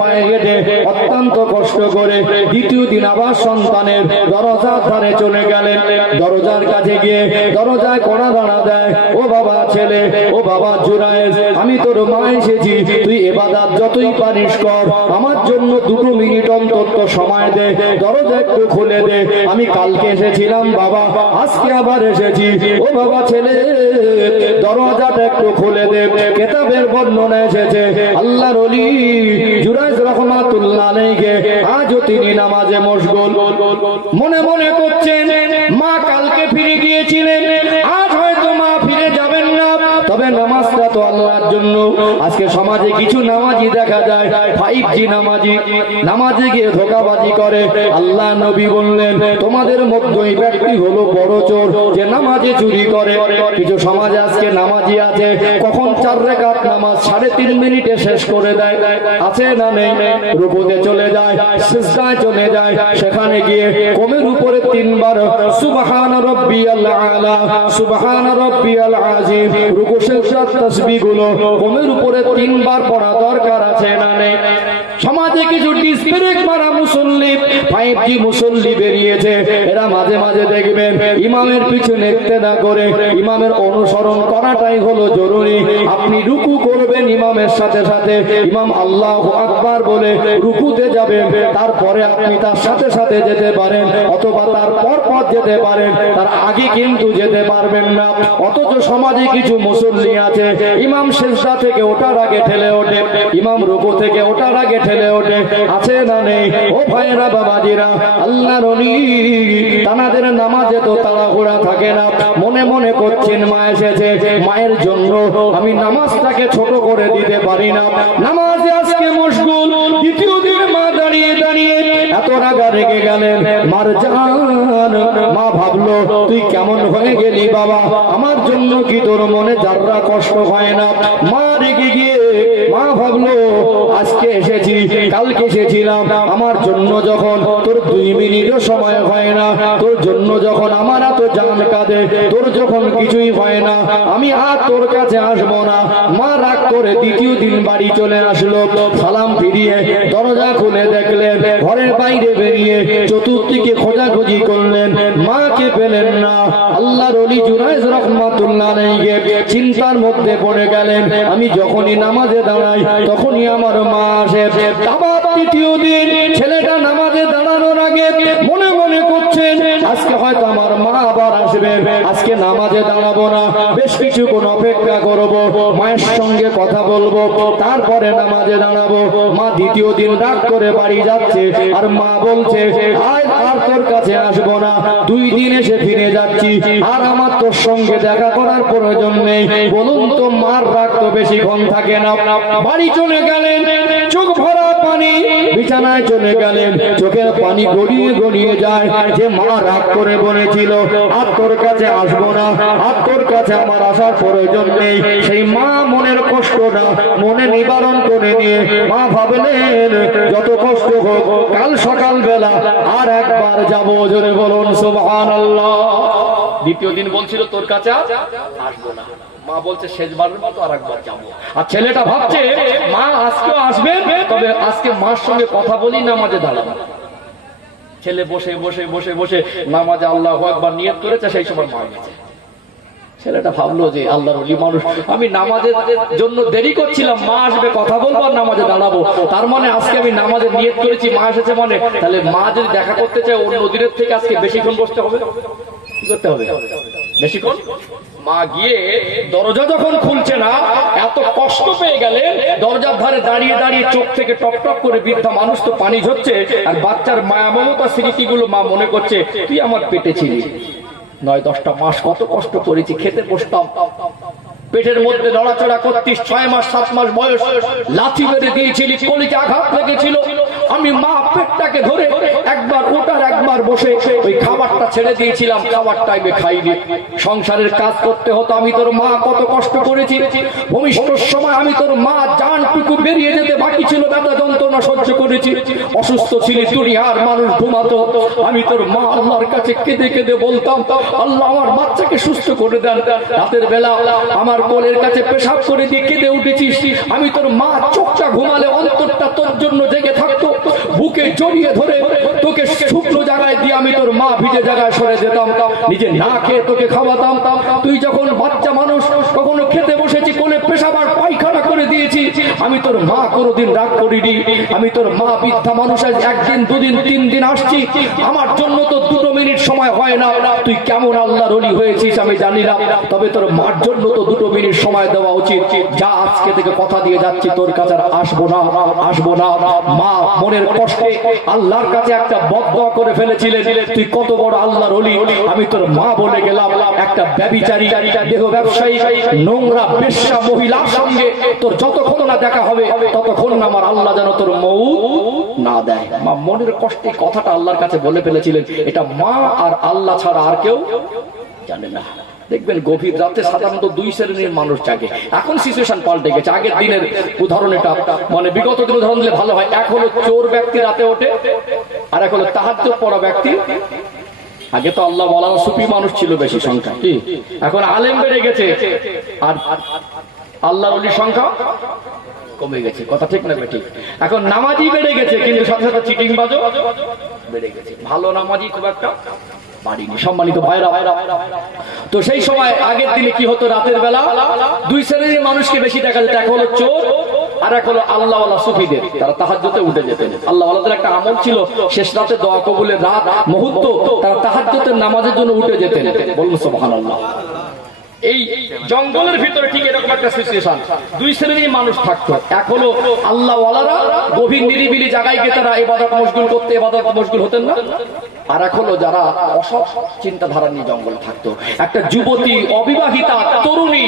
পায়ে হেঁটে অত্যন্ত কষ্ট করে দ্বিতীয় দিন আবার সন্তানের দরজার ধারে চলে গেলেন। দরজার কাছে গিয়ে দরজায় কড়া দাঁড়া দেয়, ও বাবা ছেলে, ও বাবা জুরায়েজ, আমি তোর মা এসেছি, তুই ইবাদত যতই পারিস কর, আমার জন্য 2 মিনিট অন্তত সময় দে, দরজা একটু খুলে দে, আমি কালকে এসেছিলাম বাবা, আজকে আবার এসেছি, ও বাবা ছেলে দরজাটা একটু খুলে দে। কিতাবের বর্ণনা এসেছে আল্লাহর ওলি জুরাইজ রাহমাতুল্লাহ আলাইহি আজও তিনি নামাজে মশগুল, মনে মনে করছেন মা কালকে ফিরে গিয়েছিলেন, আজ হয়তো মা ফিরে যাবেন না, তবে নামাজটা তো আল্লাহর জন্য। আজকে সমাজে কিছু নামাজি দেখা যায় 5G নামাজি, নামাজে গিয়ে ধোঁকাবাজি করে। আল্লাহ নবী বললেন তোমাদের মধ্যে এই ব্যক্তি হলো বড় চোর, যে নামাজে চুরি করে। কিছু সমাজে আজকে নামাজি আছে কখন 4 রাকাত নামাজ 3.5 মিনিটে শেষ করে দেয়, আছে না নেই? রুকুতে চলে যায়, সিজদায় চলে যায়, সেখানে গিয়ে কোমের উপরে 3 বার সুবহান রাব্বিয়াল আলা, সুবহান রাব্বিয়াল আযীম, রুকু সিজদা তাসবিহ গুলো কোমের উপরে 3 বার পড়া দরকার, আছে না নেই? সমাজে কিছু ডিসব্রেক মারা মুসল্লি, 5G মুসল্লি বেরিয়েছে, এরা মাঝে মাঝে দেখবেন ইমামের পিছনে ইক্তেদা করে ইমামের অনুসরণ করাটাই হলো জরুরি। আপনি রুকু করবেন ইমামের সাথে সাথে, ইমাম আল্লাহু আকবার বলে রুকুতে যাবেন, তারপরে আপনি তার সাথে সাথে যেতে পারেন অথবা তার পর যেতে পারেন, তার আগে কিন্তু যেতে পারবেন না। অথচ সমাজে কিছু মুসল্লি আছে ইমাম সিজদা থেকে ওঠার আগে ঠেলে ওঠে, ইমাম রুকু থেকে ওঠার আগে ঠেলে ওঠে, আছে না নেই? ও ভাইরা বাবাজিরা, আল্লাহর ওলি তানাদের নামাজে তো তাড়াহুড়া থাকে না, মনে মনে করছেন মা এসেছে, মায়ের জন্য আমি নামাজটাকে ছোট করে দিতে পারি না, নামাজে আজকে মশগুল। দ্বিতীয় দিন মা দাঁড়িয়ে দাঁড়িয়ে এত রাগা রেগে গেলেন, মার জান, মা ভাবলো তুই কেমন হয়ে গেলি বাবা, আমার জন্য কি তোর মনে যারা কষ্ট হয় না? মা রেগে গিয়ে মা ভাবলো আজকে এসেছি, কালকে এসেছিলাম, আমার জন্য যখন তোর 2 মিনিটও সময় হয় না, তোর জন্য যখন আমার এত জান কাঁদে, তোর যখন কিছুই হয় না, আমি আর তোর কাছে আসবো না। মা রাগ করে দ্বিতীয় দিন বাড়ি চলে আসলো, সালাম ফিরিয়ে দরজা খুলে দেখলেন, ঘরের বাইরে বেরিয়ে চতুর্দিকে খোঁজাখুঁজি করলেন, মাকে পেলেন না। আল্লাহর ওলি জুরাইজ রাহমাতুল্লাহ আলাইহি চিন্তার মধ্যে পড়ে গেলেন, আমি যখনই নামাজে দাঁড়াই তখনই আমার মা আসে। আবার তৃতীয় দিন ছেলেটা নামাজে দাঁড়ানোর আগে মনে মনে করছেন আজকে হয়তো আমার মা আবার আসবে, আজকে নামাজে দাঁড়াবো না, বেশ কিছুক্ষণ অপেক্ষা করব, মায়ের সঙ্গে কথা বলবো, তারপরে নামাজে দাঁড়াবো। মা দ্বিতীয় দিন রাগ করে বাড়ি যাচ্ছে, আর মা বলছে আজ আর তোর কাছে আসবো না, 2 দিন এসে ফিরে যাচ্ছি, আর আমার তোর সঙ্গে দেখা করার প্রয়োজন নেই। বলুন তো মার রাগ তো বেশিক্ষণ থাকে না। বাড়ি চলে গেলেন, চোখ ভরা পানি, বিছানায় চলে গেলেন, চোখের পানি গড়িয়ে গড়িয়ে যায়, যে মা রাগ করে বলেছিল আর তোর কাছে আসবো না, আর তোর কাছে আমার আসার প্রয়োজন নেই। সেই মা মনের কষ্টটা মনে নিবারণ করে নিয়ে মা ভাবলেন যত কষ্ট হোক কাল সকাল বেলা আর একবার যাবো, জোরে বলুন সুবহানাল্লাহ। দ্বিতীয় দিন বলছিল তোর কাছে আসবো না, মা বলছে শেষবারের মতো আর একবার যাবো। আর ছেলেটা ভাবছে মা আজকেও আসবে, তবে আজকে মার সঙ্গে কথা বলি, নামাজে দাঁড়াবো। ছেলে বসে বসে বসে বসে নামাজে আল্লাহু আকবার নিয়ত করেছে, সেই সময় মা গেছে। ছেলেটা ভাবলো যে আল্লাহর ওলি মানুষ, আমি নামাজের জন্য দেরি করছিলাম, মা আসবে কথা বলবো আর নামাজে দাঁড়াবো, তার মানে আজকে আমি নামাজে নিয়ত করেছি, মা এসেছে মানে, তাহলে মা যদি দেখা করতে চায় অন্য দিনের থেকে আজকে বেশিক্ষণ বসতে হবে, কি করতে হবে বেশিক্ষণ। মা গিয়ে দরজা যখন খুলছে না, এত কষ্ট পেয়ে গেলে দরজার ধারে দাঁড়িয়ে দাঁড়িয়ে চোখ থেকে টপ টপ করে, বৃদ্ধা মানুষ তো পানি ঝরছে, আর বাচ্চার মায়া মমতা স্মৃতিগুলো মা মনে করছে, তুই আমার পেটে ছিলি, 9-10টা মাস কত কষ্ট করেছি, খেতে বসতাম, পেটের মধ্যে লড়াচড়া করতিস, 6 মাস 7 মাস বয়স লাথি মেরে দিয়েছিলি, কলিজা আঘাত লেগেছিল, আমি মা পেটটাকে ধরে একবার ওটার একবার বসে ওই খাবারটা ছেড়ে দিয়েছিলাম, খাবার টাইমে খাইনি। সংসারের কাজ করতে হতো, আমি তোর মা কত কষ্ট করেছি। ভূমিষ্ঠর সময় আমি তোর মা জানটুকু বেরিয়ে যেতে বাকি ছিল, ব্যথা যন্ত্রণা সহ্য করেছি। অসুস্থ ছিলি, দুনিয়ার মানুষ ঘুমাতো, আমি তোর মা আল্লাহর কাছে কেঁদে কেঁদে বলতাম, আল্লাহ আমার বাচ্চাকে সুস্থ করে দেন। রাতের বেলা আমার কোলের কাছে পেশাব করে দিয়ে কেঁদে উঠেছিস। আমি তোর মা চোখটা ঘুমালে অন্তরটা তোর জন্য জেগে থাকতো, বুকে জড়িয়ে ধরে তোকে শুকনো জায়গায় দিয়ে আমি তোর মা ভিজে জায়গায় সরে যেতাম, নিজে না খেয়ে তোকে খাওয়াতাম। তুই যখন বাচ্চা মানুষ, কখনো খেতে বসেছি কোলে পেশাব আর পায়খানা করে দিয়েছি, আমি তোর মা কোনোদিন রাগ করিনি। আমি তোর মা বৃদ্ধা মানুষের একদিন দুদিন তিন দিন আসছি, আমার জন্য তো 2 মিনিট সময় হয় না। তুই কেমন আল্লাহর ওলি হয়েছিস আমি জানি না, তবে তোর মার জন্য তো 2 মিনিট সময় দেওয়া উচিত। যা আজকে থেকে কথা দিয়ে যাচ্ছি, তোর কাছে আর আসবো না, আসবো না। মা মনের কষ্টে আল্লাহর কাছে একটা বদদোয়া করে ফেলেছিলেন, তুই কত বড় আল্লাহর ওলি। আমি তোর মা বলে গেলাম একটা ব্যভিচারী, দেহ ব্যবসায়ী, নোংরা বেশ্যা মহিলার সঙ্গে তোর যতক্ষণ না দেখা হবে ততক্ষণ না আমার আল্লাহ যেন তোর মউত না দেয়। মা মনের কষ্টে কথাটা আল্লাহর কাছে বলে ফেলেছিলেন। এটা মা আর আল্লাহ ছাড়া আর কেউ জানে না। দেখবেন গভীর রাতে সাধারণত 2 শ্রেণীর মানুষ জাগে। এখন সিচুয়েশন পাল্টে গেছে। আগের দিনের উদাহরণ এটা, মানে বিগত দিনের উদাহরণ দিলে ভালো হয়। এক হলো চোর ব্যক্তি রাতে ওঠে, আর এক হলো তাহাজ্জুদ পড়া ব্যক্তি। আগে তো আল্লাহ ওয়ালা সুফি মানুষ ছিল বেশি সংখ্যা, কি এখন আলেম বেড়ে গেছে আর আল্লাহর ওলির সংখ্যা কমে গেছে। কথা ঠিক না ঠিক? এখন নামাজি বেড়ে গেছে, কিন্তু সাথে সাথে চিটিং বাজও বেড়ে গেছে। ভালো নামাজি খুব একটা বাড়িনি। সম্মানিত ভাইরা, তো সেই সময় আগের দিনে কি হতো, রাতের বেলা 2 শ্রেণীর মানুষকে বেশি দেখা যেত। এক হলো চোর, আর এক হলো আল্লাহওয়ালা সুফিদের। তারা তাহাজ্জুদে উঠে যেতেন। আল্লাহওয়ালাদের একটা আমল ছিল, শেষ রাতে দোয়া কবুলের রাত মুহূর্ত তারা তাহাজ্জুদের নামাজের জন্য উঠে যেতেন। বলুন সুবহানাল্লাহ। এই জঙ্গলের ভিতরে ঠিক এরকম একটা সিচুয়েশন, 2 শ্রেণীর মানুষ থাকতো। এক হলো আল্লাহওয়ালারা, গভীর নিরিবিলি জায়গায় গিয়ে তারা ইবাদত মশগুল করতে, ইবাদত মশগুল হতেন না। আর এক হলো যারা অসৎ চিন্তাধারা নিয়ে জঙ্গলে থাকতো। একটা যুবতী, অবিবাহিতা, তরুণী,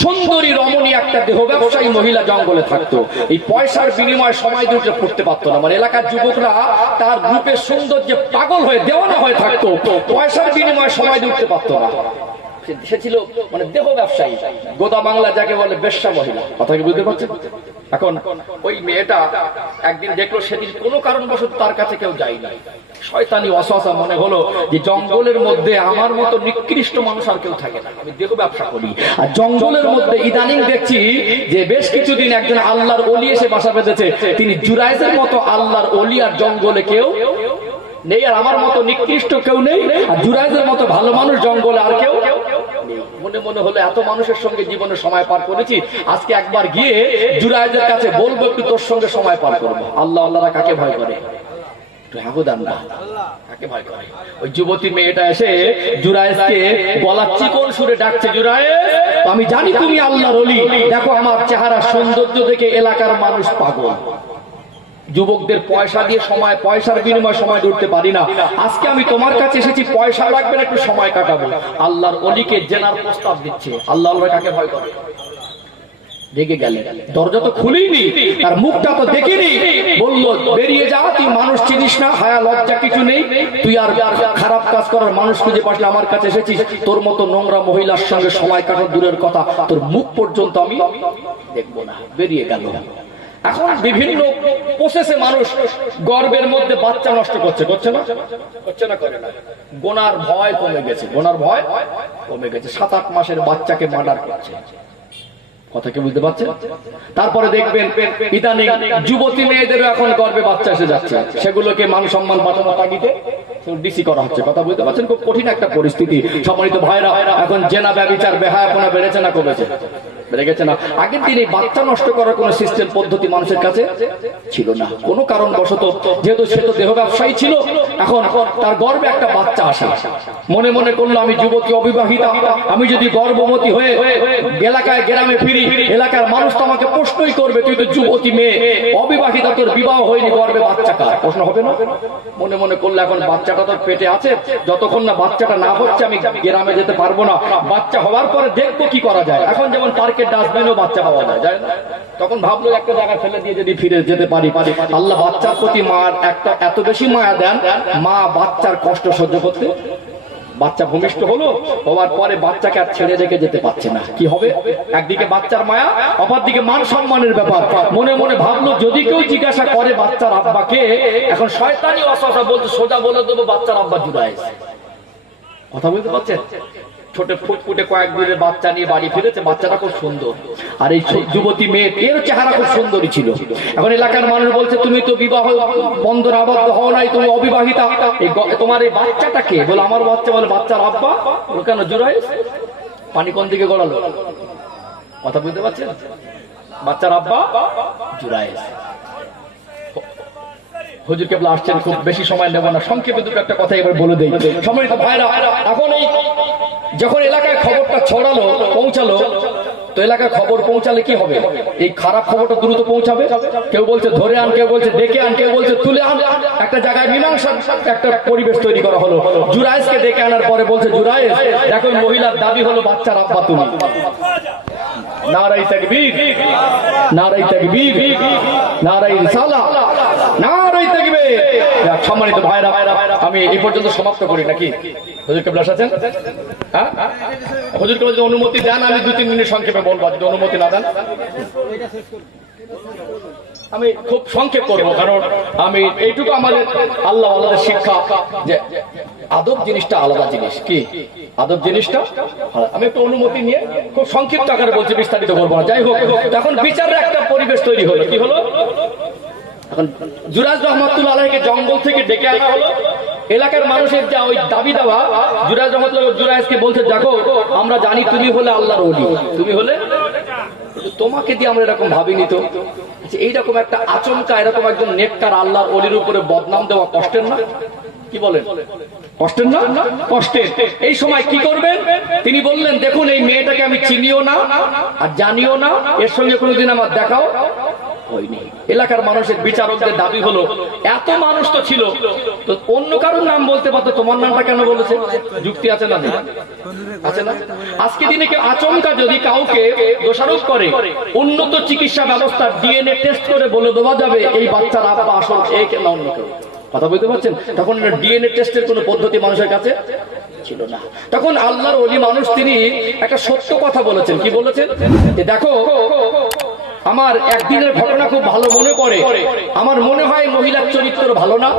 সুন্দরী, রমণী, একটা দেহ ব্যবসায়ী মহিলা জঙ্গলে থাকতো। এই পয়সার বিনিময়ে সময় দুটো পড়তে পারতো না। মানে এলাকার যুবকরা তার গ্রুপের সৌন্দর্যে পাগল হয়ে দেওয়ানা হয়ে থাকতো, পয়সার বিনিময়ে সময় উঠতে পারতো না। সে ছিল মানে দেহ ব্যবসায়ী, গোদা বাংলা যাকে বলে বেশ্যা মহিলা। কথা কি বুঝতে পারছেন? এখন ওই মেয়েটা একদিন দেখলো, সেদিন কোনো কারণবশত তার কাছে কেউ যায়নি। শয়তানি ওয়াসওয়াসা মনে হলো যে জঙ্গলের মধ্যে আমার মতো নিকৃষ্ট মানুষ আর কেউ থাকে না, আমি দেহ ব্যবসা করি। আর জঙ্গলের মধ্যে ইদানিং দেখছি যে বেশ কিছুদিন একজন আল্লাহর ওলি এসে বাসা বেঁধেছে। তিনি জুরাইজের মতো আল্লাহর ওলি, আর জঙ্গলে কেউ নেই। আর আমার মতো নিকৃষ্ট কেউ নেই, আর জুরাইজের মতো ভালো মানুষ জঙ্গলে আর কেউ নেই। মনে মনে হলো এত মানুষের সঙ্গে জীবনে সময় পার করেছি, আজকে একবার গিয়ে জুরাইজের কাছে বলবো একটু তোর সঙ্গে সময় পার করবো। আল্লাহ আল্লাহরা কাকে ভয় করে? ওই যুবতী মেয়েটা এসে জুরাইজকে গলার চিকন সুরে ডাকছে, জুরাইজ আমি জানি তুমি আল্লাহর ওলি, দেখো আমার চেহারা সৌন্দর্য দেখে এলাকার মানুষ পাগল। যুবকদের পয়সা দিয়ে সময়, পয়সার বিনিময়ে সময় উঠতে পারি না। আজকে আমি তোমার কাছে এসেছি, পয়সা লাগবে না, একটু সময় কাটাবো। আল্লাহর ওলিকে জেনার প্রস্তাব দিচ্ছে। আল্লাহ কাকে ভয় করে? রেগে গেলেন, দরজা তো খুলিনি, তার মুখটা তো দেখিনি। বললো বেরিয়ে যা, তুই মানুষ চিনিস না, হায়া লজ্জা কিছু নেই, তুই আর খারাপ কাজ করার মানুষ খুঁজে পাসলে আমার কাছে এসেছিস। তোর মতো নোংরা মহিলার সঙ্গে সময় কাটানো দূরের কথা, তোর মুখ পর্যন্ত আমি দেখবো না। বেরিয়ে গেল। এখন বিভিন্ন প্রসেসে মানুষ গর্ভের মধ্যে বাচ্চা নষ্ট করছে, করছে না? করছে না? করে না? গোনার ভয় কমে গেছে, গোনার ভয় কমে গেছে। 7-8 মাসের বাচ্চাকে মার্ডার করছে। কথা কি বুঝতে পারছেন? তারপরে দেখবেন ইদানিং যুবতী মেয়েদেরও এখন গর্ভে বাচ্চা এসে যাচ্ছে, সেগুলোকে মান সম্মান বাঁচানো তাগিদে ডিসি করা হচ্ছে। কথা বুঝতে পারছেন? খুব কঠিন একটা পরিস্থিতি। সম্মানিত ভাইরা, এখন জেনা, ব্যভিচার, বেহায়াপনা বেড়েছে না কমেছে? বেড়ে গেছে না? আগের দিনে বাচ্চা নষ্ট করার কোন সিস্টেম পদ্ধতি মানুষের কাছে ছিল না। কোনো কারণবশত, যেহেতু সে তো দেহ ব্যবসায়ী ছিল, এখন তার গর্ভে একটা বাচ্চা আসে। মনে মনে করলো আমি যুবতী, অবিবাহিতা, আমি যদি গর্ভবতী হয়ে এলাকায় গ্রামে ফিরি, এলাকার মানুষ তো আমাকে প্রশ্নই করবে, তুই তো যুবতী মেয়ে, অবিবাহিতা, তোর বিবাহ হয়নি, গর্ভে বাচ্চা কার? প্রশ্ন হবে না? মনে মনে করলে এখন বাচ্চাটা তোর পেটে আছে, যতক্ষণ না বাচ্চাটা না হচ্ছে আমি গ্রামে যেতে পারবো না, বাচ্চা হওয়ার পরে দেখবো কি করা যায়। এখন যেমন পার্কে পার্কের ডাস্টবিনও বাচ্চা পাওয়া যায় না? তখন ভাবলো একটা জায়গায় ফেলে দিয়ে যদি ফিরে যেতে পারি। আল্লাহ বাচ্চার প্রতি মার একটা এত বেশি মায়া দেন, মা বাচ্চার কষ্ট সহ্য করতে, বাচ্চা ভূমিষ্ঠ হওয়ার পরে বাচ্চাকে আর ছেড়ে রেখে যেতে পারছে না। কি হবে? একদিকে বাচ্চার মায়া, অপরদিকে মান সম্মানের ব্যাপার। মনে মনে ভাবলো যদি কেউ জিজ্ঞাসা করে বাচ্চার আব্বাকে, এখন শয়তানি ওয়াসওয়াসা বলতে সোজা বলে দেবো বাচ্চার আব্বা জুরাইজ। কথা বলতে পারছেন? ছোট ফুটফুটে কয়েকদিনের বাচ্চা নিয়ে বাড়ি ফিরেছে, বাচ্চাটা খুব সুন্দর, আর এই যুবতী মেয়ে এর চেহারা খুব সুন্দরী ছিল। এখন এলাকার মানুষ বলছে তুমি তো বিবাহ বন্ধন আবদ্ধ হও নাই, তুমি অবিবাহিতা, তোমার এই বাচ্চাটাকে? বলে আমার বাচ্চা। বলে বাচ্চার আব্বা। কেন জুরাইজ? পানি কোন দিকে গড়ালো? কথা বুঝতে পারছেন? বাচ্চার আব্বা জুরাইজ। হুজুর কেবলা আসছেন, খুব বেশি সময় নেব না, সংক্ষেপে দুটো একটা কথা এবার বলে দেই। সম্মানিত ভাইরা, এখন এই যখন এলাকায় খবরটা ছড়ালো, পৌঁছালো, তো এলাকায় খবর পৌঁছালে কি হবে? এই খারাপ খবরটা দ্রুত পৌঁছাবে। কেউ বলছে ধরে আন, কেউ বলছে ডেকে আন, কেউ বলছে তুলে আন। একটা জায়গায় মীমাংসার একটা পরিবেশ তৈরি করা হলো। জুরাইজকে ডেকে আনার পরে বলছে জুরাইজ দেখো, মহিলার দাবি হলো বাচ্চার আব্বা তুমি। নারায়ে তাকবীর, নারায়ে তাকবীর, নারায়ে রিসালাহ, নারায়ে তাকবীর। সম্মানিত ভাইরা, আমি এই পর্যন্ত সমাপ্ত করি নাকি? হুজুর কেবলা আছেন? হ্যাঁ, হুজুর কেবলা যদি অনুমতি দেন আমি 2-3 মিনিট সংক্ষেপে বলবো। যদি অনুমতি না দেন আমি খুব সংক্ষেপ করবো, কারণ আমি এইটুকু আমাদের আল্লাহ আল্লাহর শিক্ষা যে আদব জিনিসটা আলাদা জিনিস। কি আদব জিনিসটা? আমি একটু অনুমতি নিয়ে খুব সংক্ষিপ্ত আকারে বলছি, বিস্তারিত করবো না। যাই হোক, তখন বিচারের একটা পরিবেশ তৈরি হলো। কি হলো? এখন জুরাইজ রহমাতুল্লাহ আলাইহিকে জঙ্গল থেকে ডেকে আনা হলো। এলাকার মানুষের যা ওই দাবি দেওয়া, জুরাইজ রহমাতুল্লাহ জুরাইজকে বলতে দেখো আমরা জানি তুমি হলে আল্লাহর ওলি, তুমি হলে, তোমাকে দিয়ে আমরা এরকম ভাবিনি তো। এইরকম একটা আচমকা এরকম একজন নেককার আল্লাহর ওলির উপরে বদনাম দেওয়া কষ্টের না? কি বলেন? কষ্টের না? কষ্টের। এই সময় কি করবেন? তিনি বললেন দেখুন এই মেয়েটাকে আমি চিনিও না আর জানিও না, এর সঙ্গে কোনোদিন আমার দেখাও হয়নি। এলাকার মানুষের বিচারকদের দাবি হলো এত মানুষ তো ছিল, তো অন্য কারোর নাম বলতে পারতো, তোমার নামটা কেন বলেছে? যুক্তি আছে না? আছে না? আজকে দিনে কেউ আচমকা যদি কাউকে দোষারোপ করে, উন্নত চিকিৎসা ব্যবস্থা ডিএনএ টেস্ট করে বলে দেওয়া যাবে এই বাচ্চার আব্বা আসল এই না অন্য কেউ। কথা বলতে পারছেন? তখন ডিএনএ টেস্টের কোনো পদ্ধতি মানুষের কাছে ছিল না। তখন আল্লাহর ওলি মানুষ তিনি একটা সত্য কথা বলেছেন। কি বলেছেন? দেখো আমার একদিনের ঘটনা খুব ভালো মনে পড়ে, আমার মনে হয় মহিলার চরিত্র ভালো না।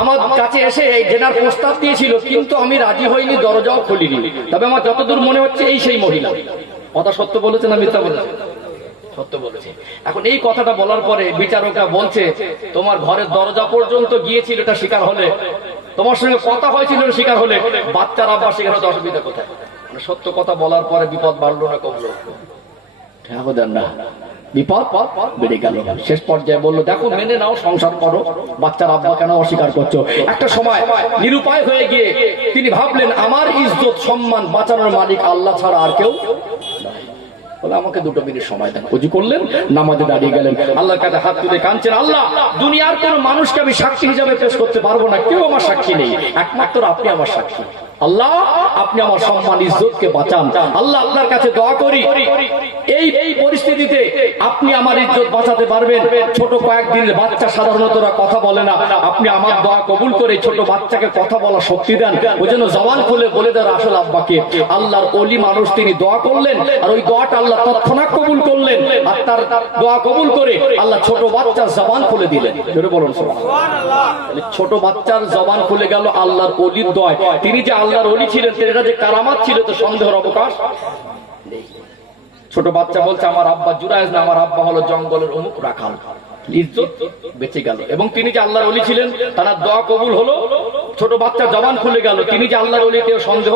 আমার কাছে এসে এই জেনার প্রস্তাব দিয়েছিল, কিন্তু আমি রাজি হইনি, দরজাও খুলিনি। তবে আমার যতদূর মনে হচ্ছে এই সেই মহিলা। কথা সত্য বলেছে না মিথ্যা বলেছে? সত্য বলেছে। এখন এই কথাটা বলার পরে বিচারকরা বলছে তোমার ঘরের দরজা পর্যন্ত গিয়েছিল এটা স্বীকার হলে, তোমার সঙ্গে কথা হয়েছিল স্বীকার হলে, বাচ্চার আব্বা স্বীকার হতে অসুবিধা কোথায়? সত্য কথা বলার পরে বিপদ বাড়লো না কমলো? না, বিপদ বেড়ে গেল। শেষ পর্যায়ে বললো দেখো মেনে নাও, সংসার করো, বাচ্চার আব্বা কেন অস্বীকার করছো? একটা সময় নিরুপায় হয়ে গিয়ে তিনি ভাবলেন আমার ইজ্জত সম্মান বাঁচানোর মালিক আল্লাহ ছাড়া আর কেউ বলে আমাকে 2 মিনিট সময় দেন। ওযু করলেন, নামাজে দাঁড়িয়ে গেলেন, আল্লাহর কাছে হাত তুলে কাঁদছেন, আল্লাহ দুনিয়ার কোন মানুষকে আমি সাক্ষী হিসাবে পেশ করতে পারবো না, কেউ আমার সাক্ষী নেই, একমাত্র আপনি আমার সাক্ষী। আল্লাহ আপনি আমার সম্মান ইজ্জতকে বাঁচান। আল্লাহ আপনার কাছে দোয়া করি এই পরিস্থিতিতে আপনি আমার ইজ্জত বাঁচাতে পারবেন। ছোট কয়েকদিনের বাচ্চা সাধারণত কথা বলে না, আপনি আমার দোয়া কবুল করে ছোট বাচ্চাকে কথা বলা শক্তি দেন, ও যেন জবান খুলে বলে দেন আসল আব্বাকে। আল্লাহর ওলি মানুষ তিনি দোয়া করলেন, আর ওই দোয়াটা আল্লাহ তৎক্ষণাৎ কবুল করলেন, আর তার দোয়া কবুল করে আল্লাহ ছোট বাচ্চার জবান খুলে দিলেন। জোরে বলুন সুবহানাল্লাহ। ছোট বাচ্চার জবান খুলে গেল আল্লাহর ওলির দোয়ায়। তিনি যে আল্লাহর ওলি ছিলেন, এটা যে কারামাত ছিল তো সন্দেহের অবকাশ নেই। ছোট বাচ্চা বলছে আমার আব্বা জুরাইজ না, আমার আব্বা হলো জঙ্গলের অমুক রাখাল। ইজ্জত বেঁচে গেল। এবং তিনি যে আল্লাহর ওলি ছিলেন, তার দোয়া কবুল হলো, ছোট বাচ্চা জবান খুলে গেল, তিনি যে আল্লাহর ওলি কেউ সন্দেহ,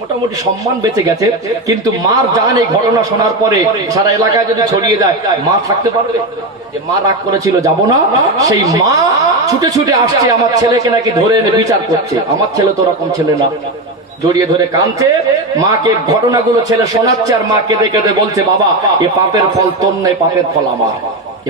মোটামুটি সম্মান বেঁচে গেছে। কিন্তু মার জান এই ঘটনা শোনার পরে সারা এলাকায় যদি ছড়িয়ে যায়, মা থাকতে পারবে? যে মা রাগ করেছিল যাব না, সেই মা ছুটে ছুটে আসছে, আমার ছেলেকে নাকি ধরে এনে বিচার করছে। আমার ছেলে তো ওরকম ছেলে না। জড়িয়ে ধরে কাঁদছে, মাকে ঘটনাগুলো ছেলে শোনাচ্ছে, আর মা কেঁদে কেঁদে বলছে বাবা এ পাপের ফল তোর নয়, পাপের ফল আমার।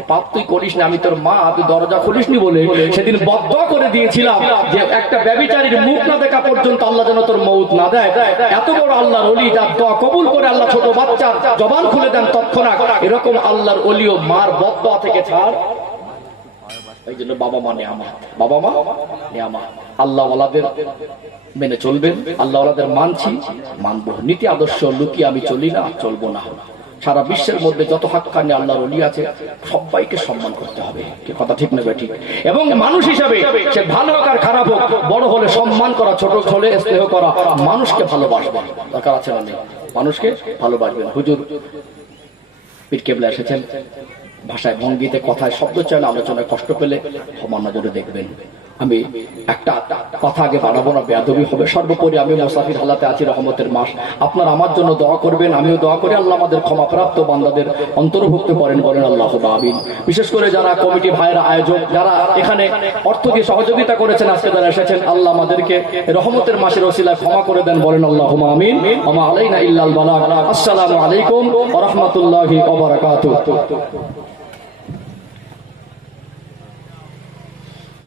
এ পাপ তুই করিস না, আমি তোর মা, তুই দরজা খুলিসনি বলে সেদিন বদদোয়া করে দিয়েছিলাম যে একটা ব্যভিচারীর মুখ না দেখা পর্যন্ত আল্লাহ যেন তোর মউত না দেয়। এত বড় আল্লাহর ওলি, যার দোয়া কবুল করে আল্লাহ ছোট বাচ্চার জবান খুলে দেন তৎক্ষণাৎ, এরকম আল্লাহর ওলিও মার বদদোয়া থেকে ছাড়। এই জন্য বাবা মা নেয়ামত, বাবা মা নেয়ামত। আল্লাহ ওয়ালাদের মেনে চলবেন, আল্লাহ ওয়ালাদের মানছি, মানবো। নীতি আদর্শ লুকিয়ে আমি চলি না, চলবো না। সারা বিশ্বের মধ্যে যত হাক্কানি আল্লাহর ওলি আছে সবাইকে সম্মান করতে হবে, কি কথা ঠিক না ঠিক? এবং মানুষ হিসাবে সে ভালো হোক আর খারাপ হোক, বড় হলে সম্মান করা, ছোট হলে স্নেহ করা, মানুষকে ভালোবাসবেন, দরকার আছে না নেই? মানুষকে ভালোবাসবেন। হুজুর পীর কেবলা এসেছেন, ভাষায় ভঙ্গিতে কথায় শব্দ চয়ন আলোচনায় কষ্ট পেলে ক্ষমা নজরে দেখবেন। আমি একটা কথা আগে বাড়াবো না, বেয়াদবি হবে। সর্বোপরি আমি মুসাফির হালাতে আছি, রহমতের মাস। আপনারা আমার জন্য দোয়া করবেন, আমিও দোয়া করি আল্লাহ আমাদের ক্ষমাপ্রাপ্ত বান্দাদের অন্তর্ভুক্ত করেন, বলেন আল্লাহুম্মা আমিন। বিশেষ করে যারা কমিটি ভাইরা, আয়োজক, যারা এখানে অর্থ দিয়ে সহযোগিতা করেছেন, আজকে যারা এসেছেন, আল্লাহ আমাদেরকে রহমতের মাসের ওসিলায় ক্ষমা করে দেন, বলেন আল্লাহুম্মা আমিন। ওয়া মা আলাইনা ইল্লাল বালাগ। আসসালামু আলাইকুম ওয়া রাহমাতুল্লাহি ওয়া বারাকাতুহু।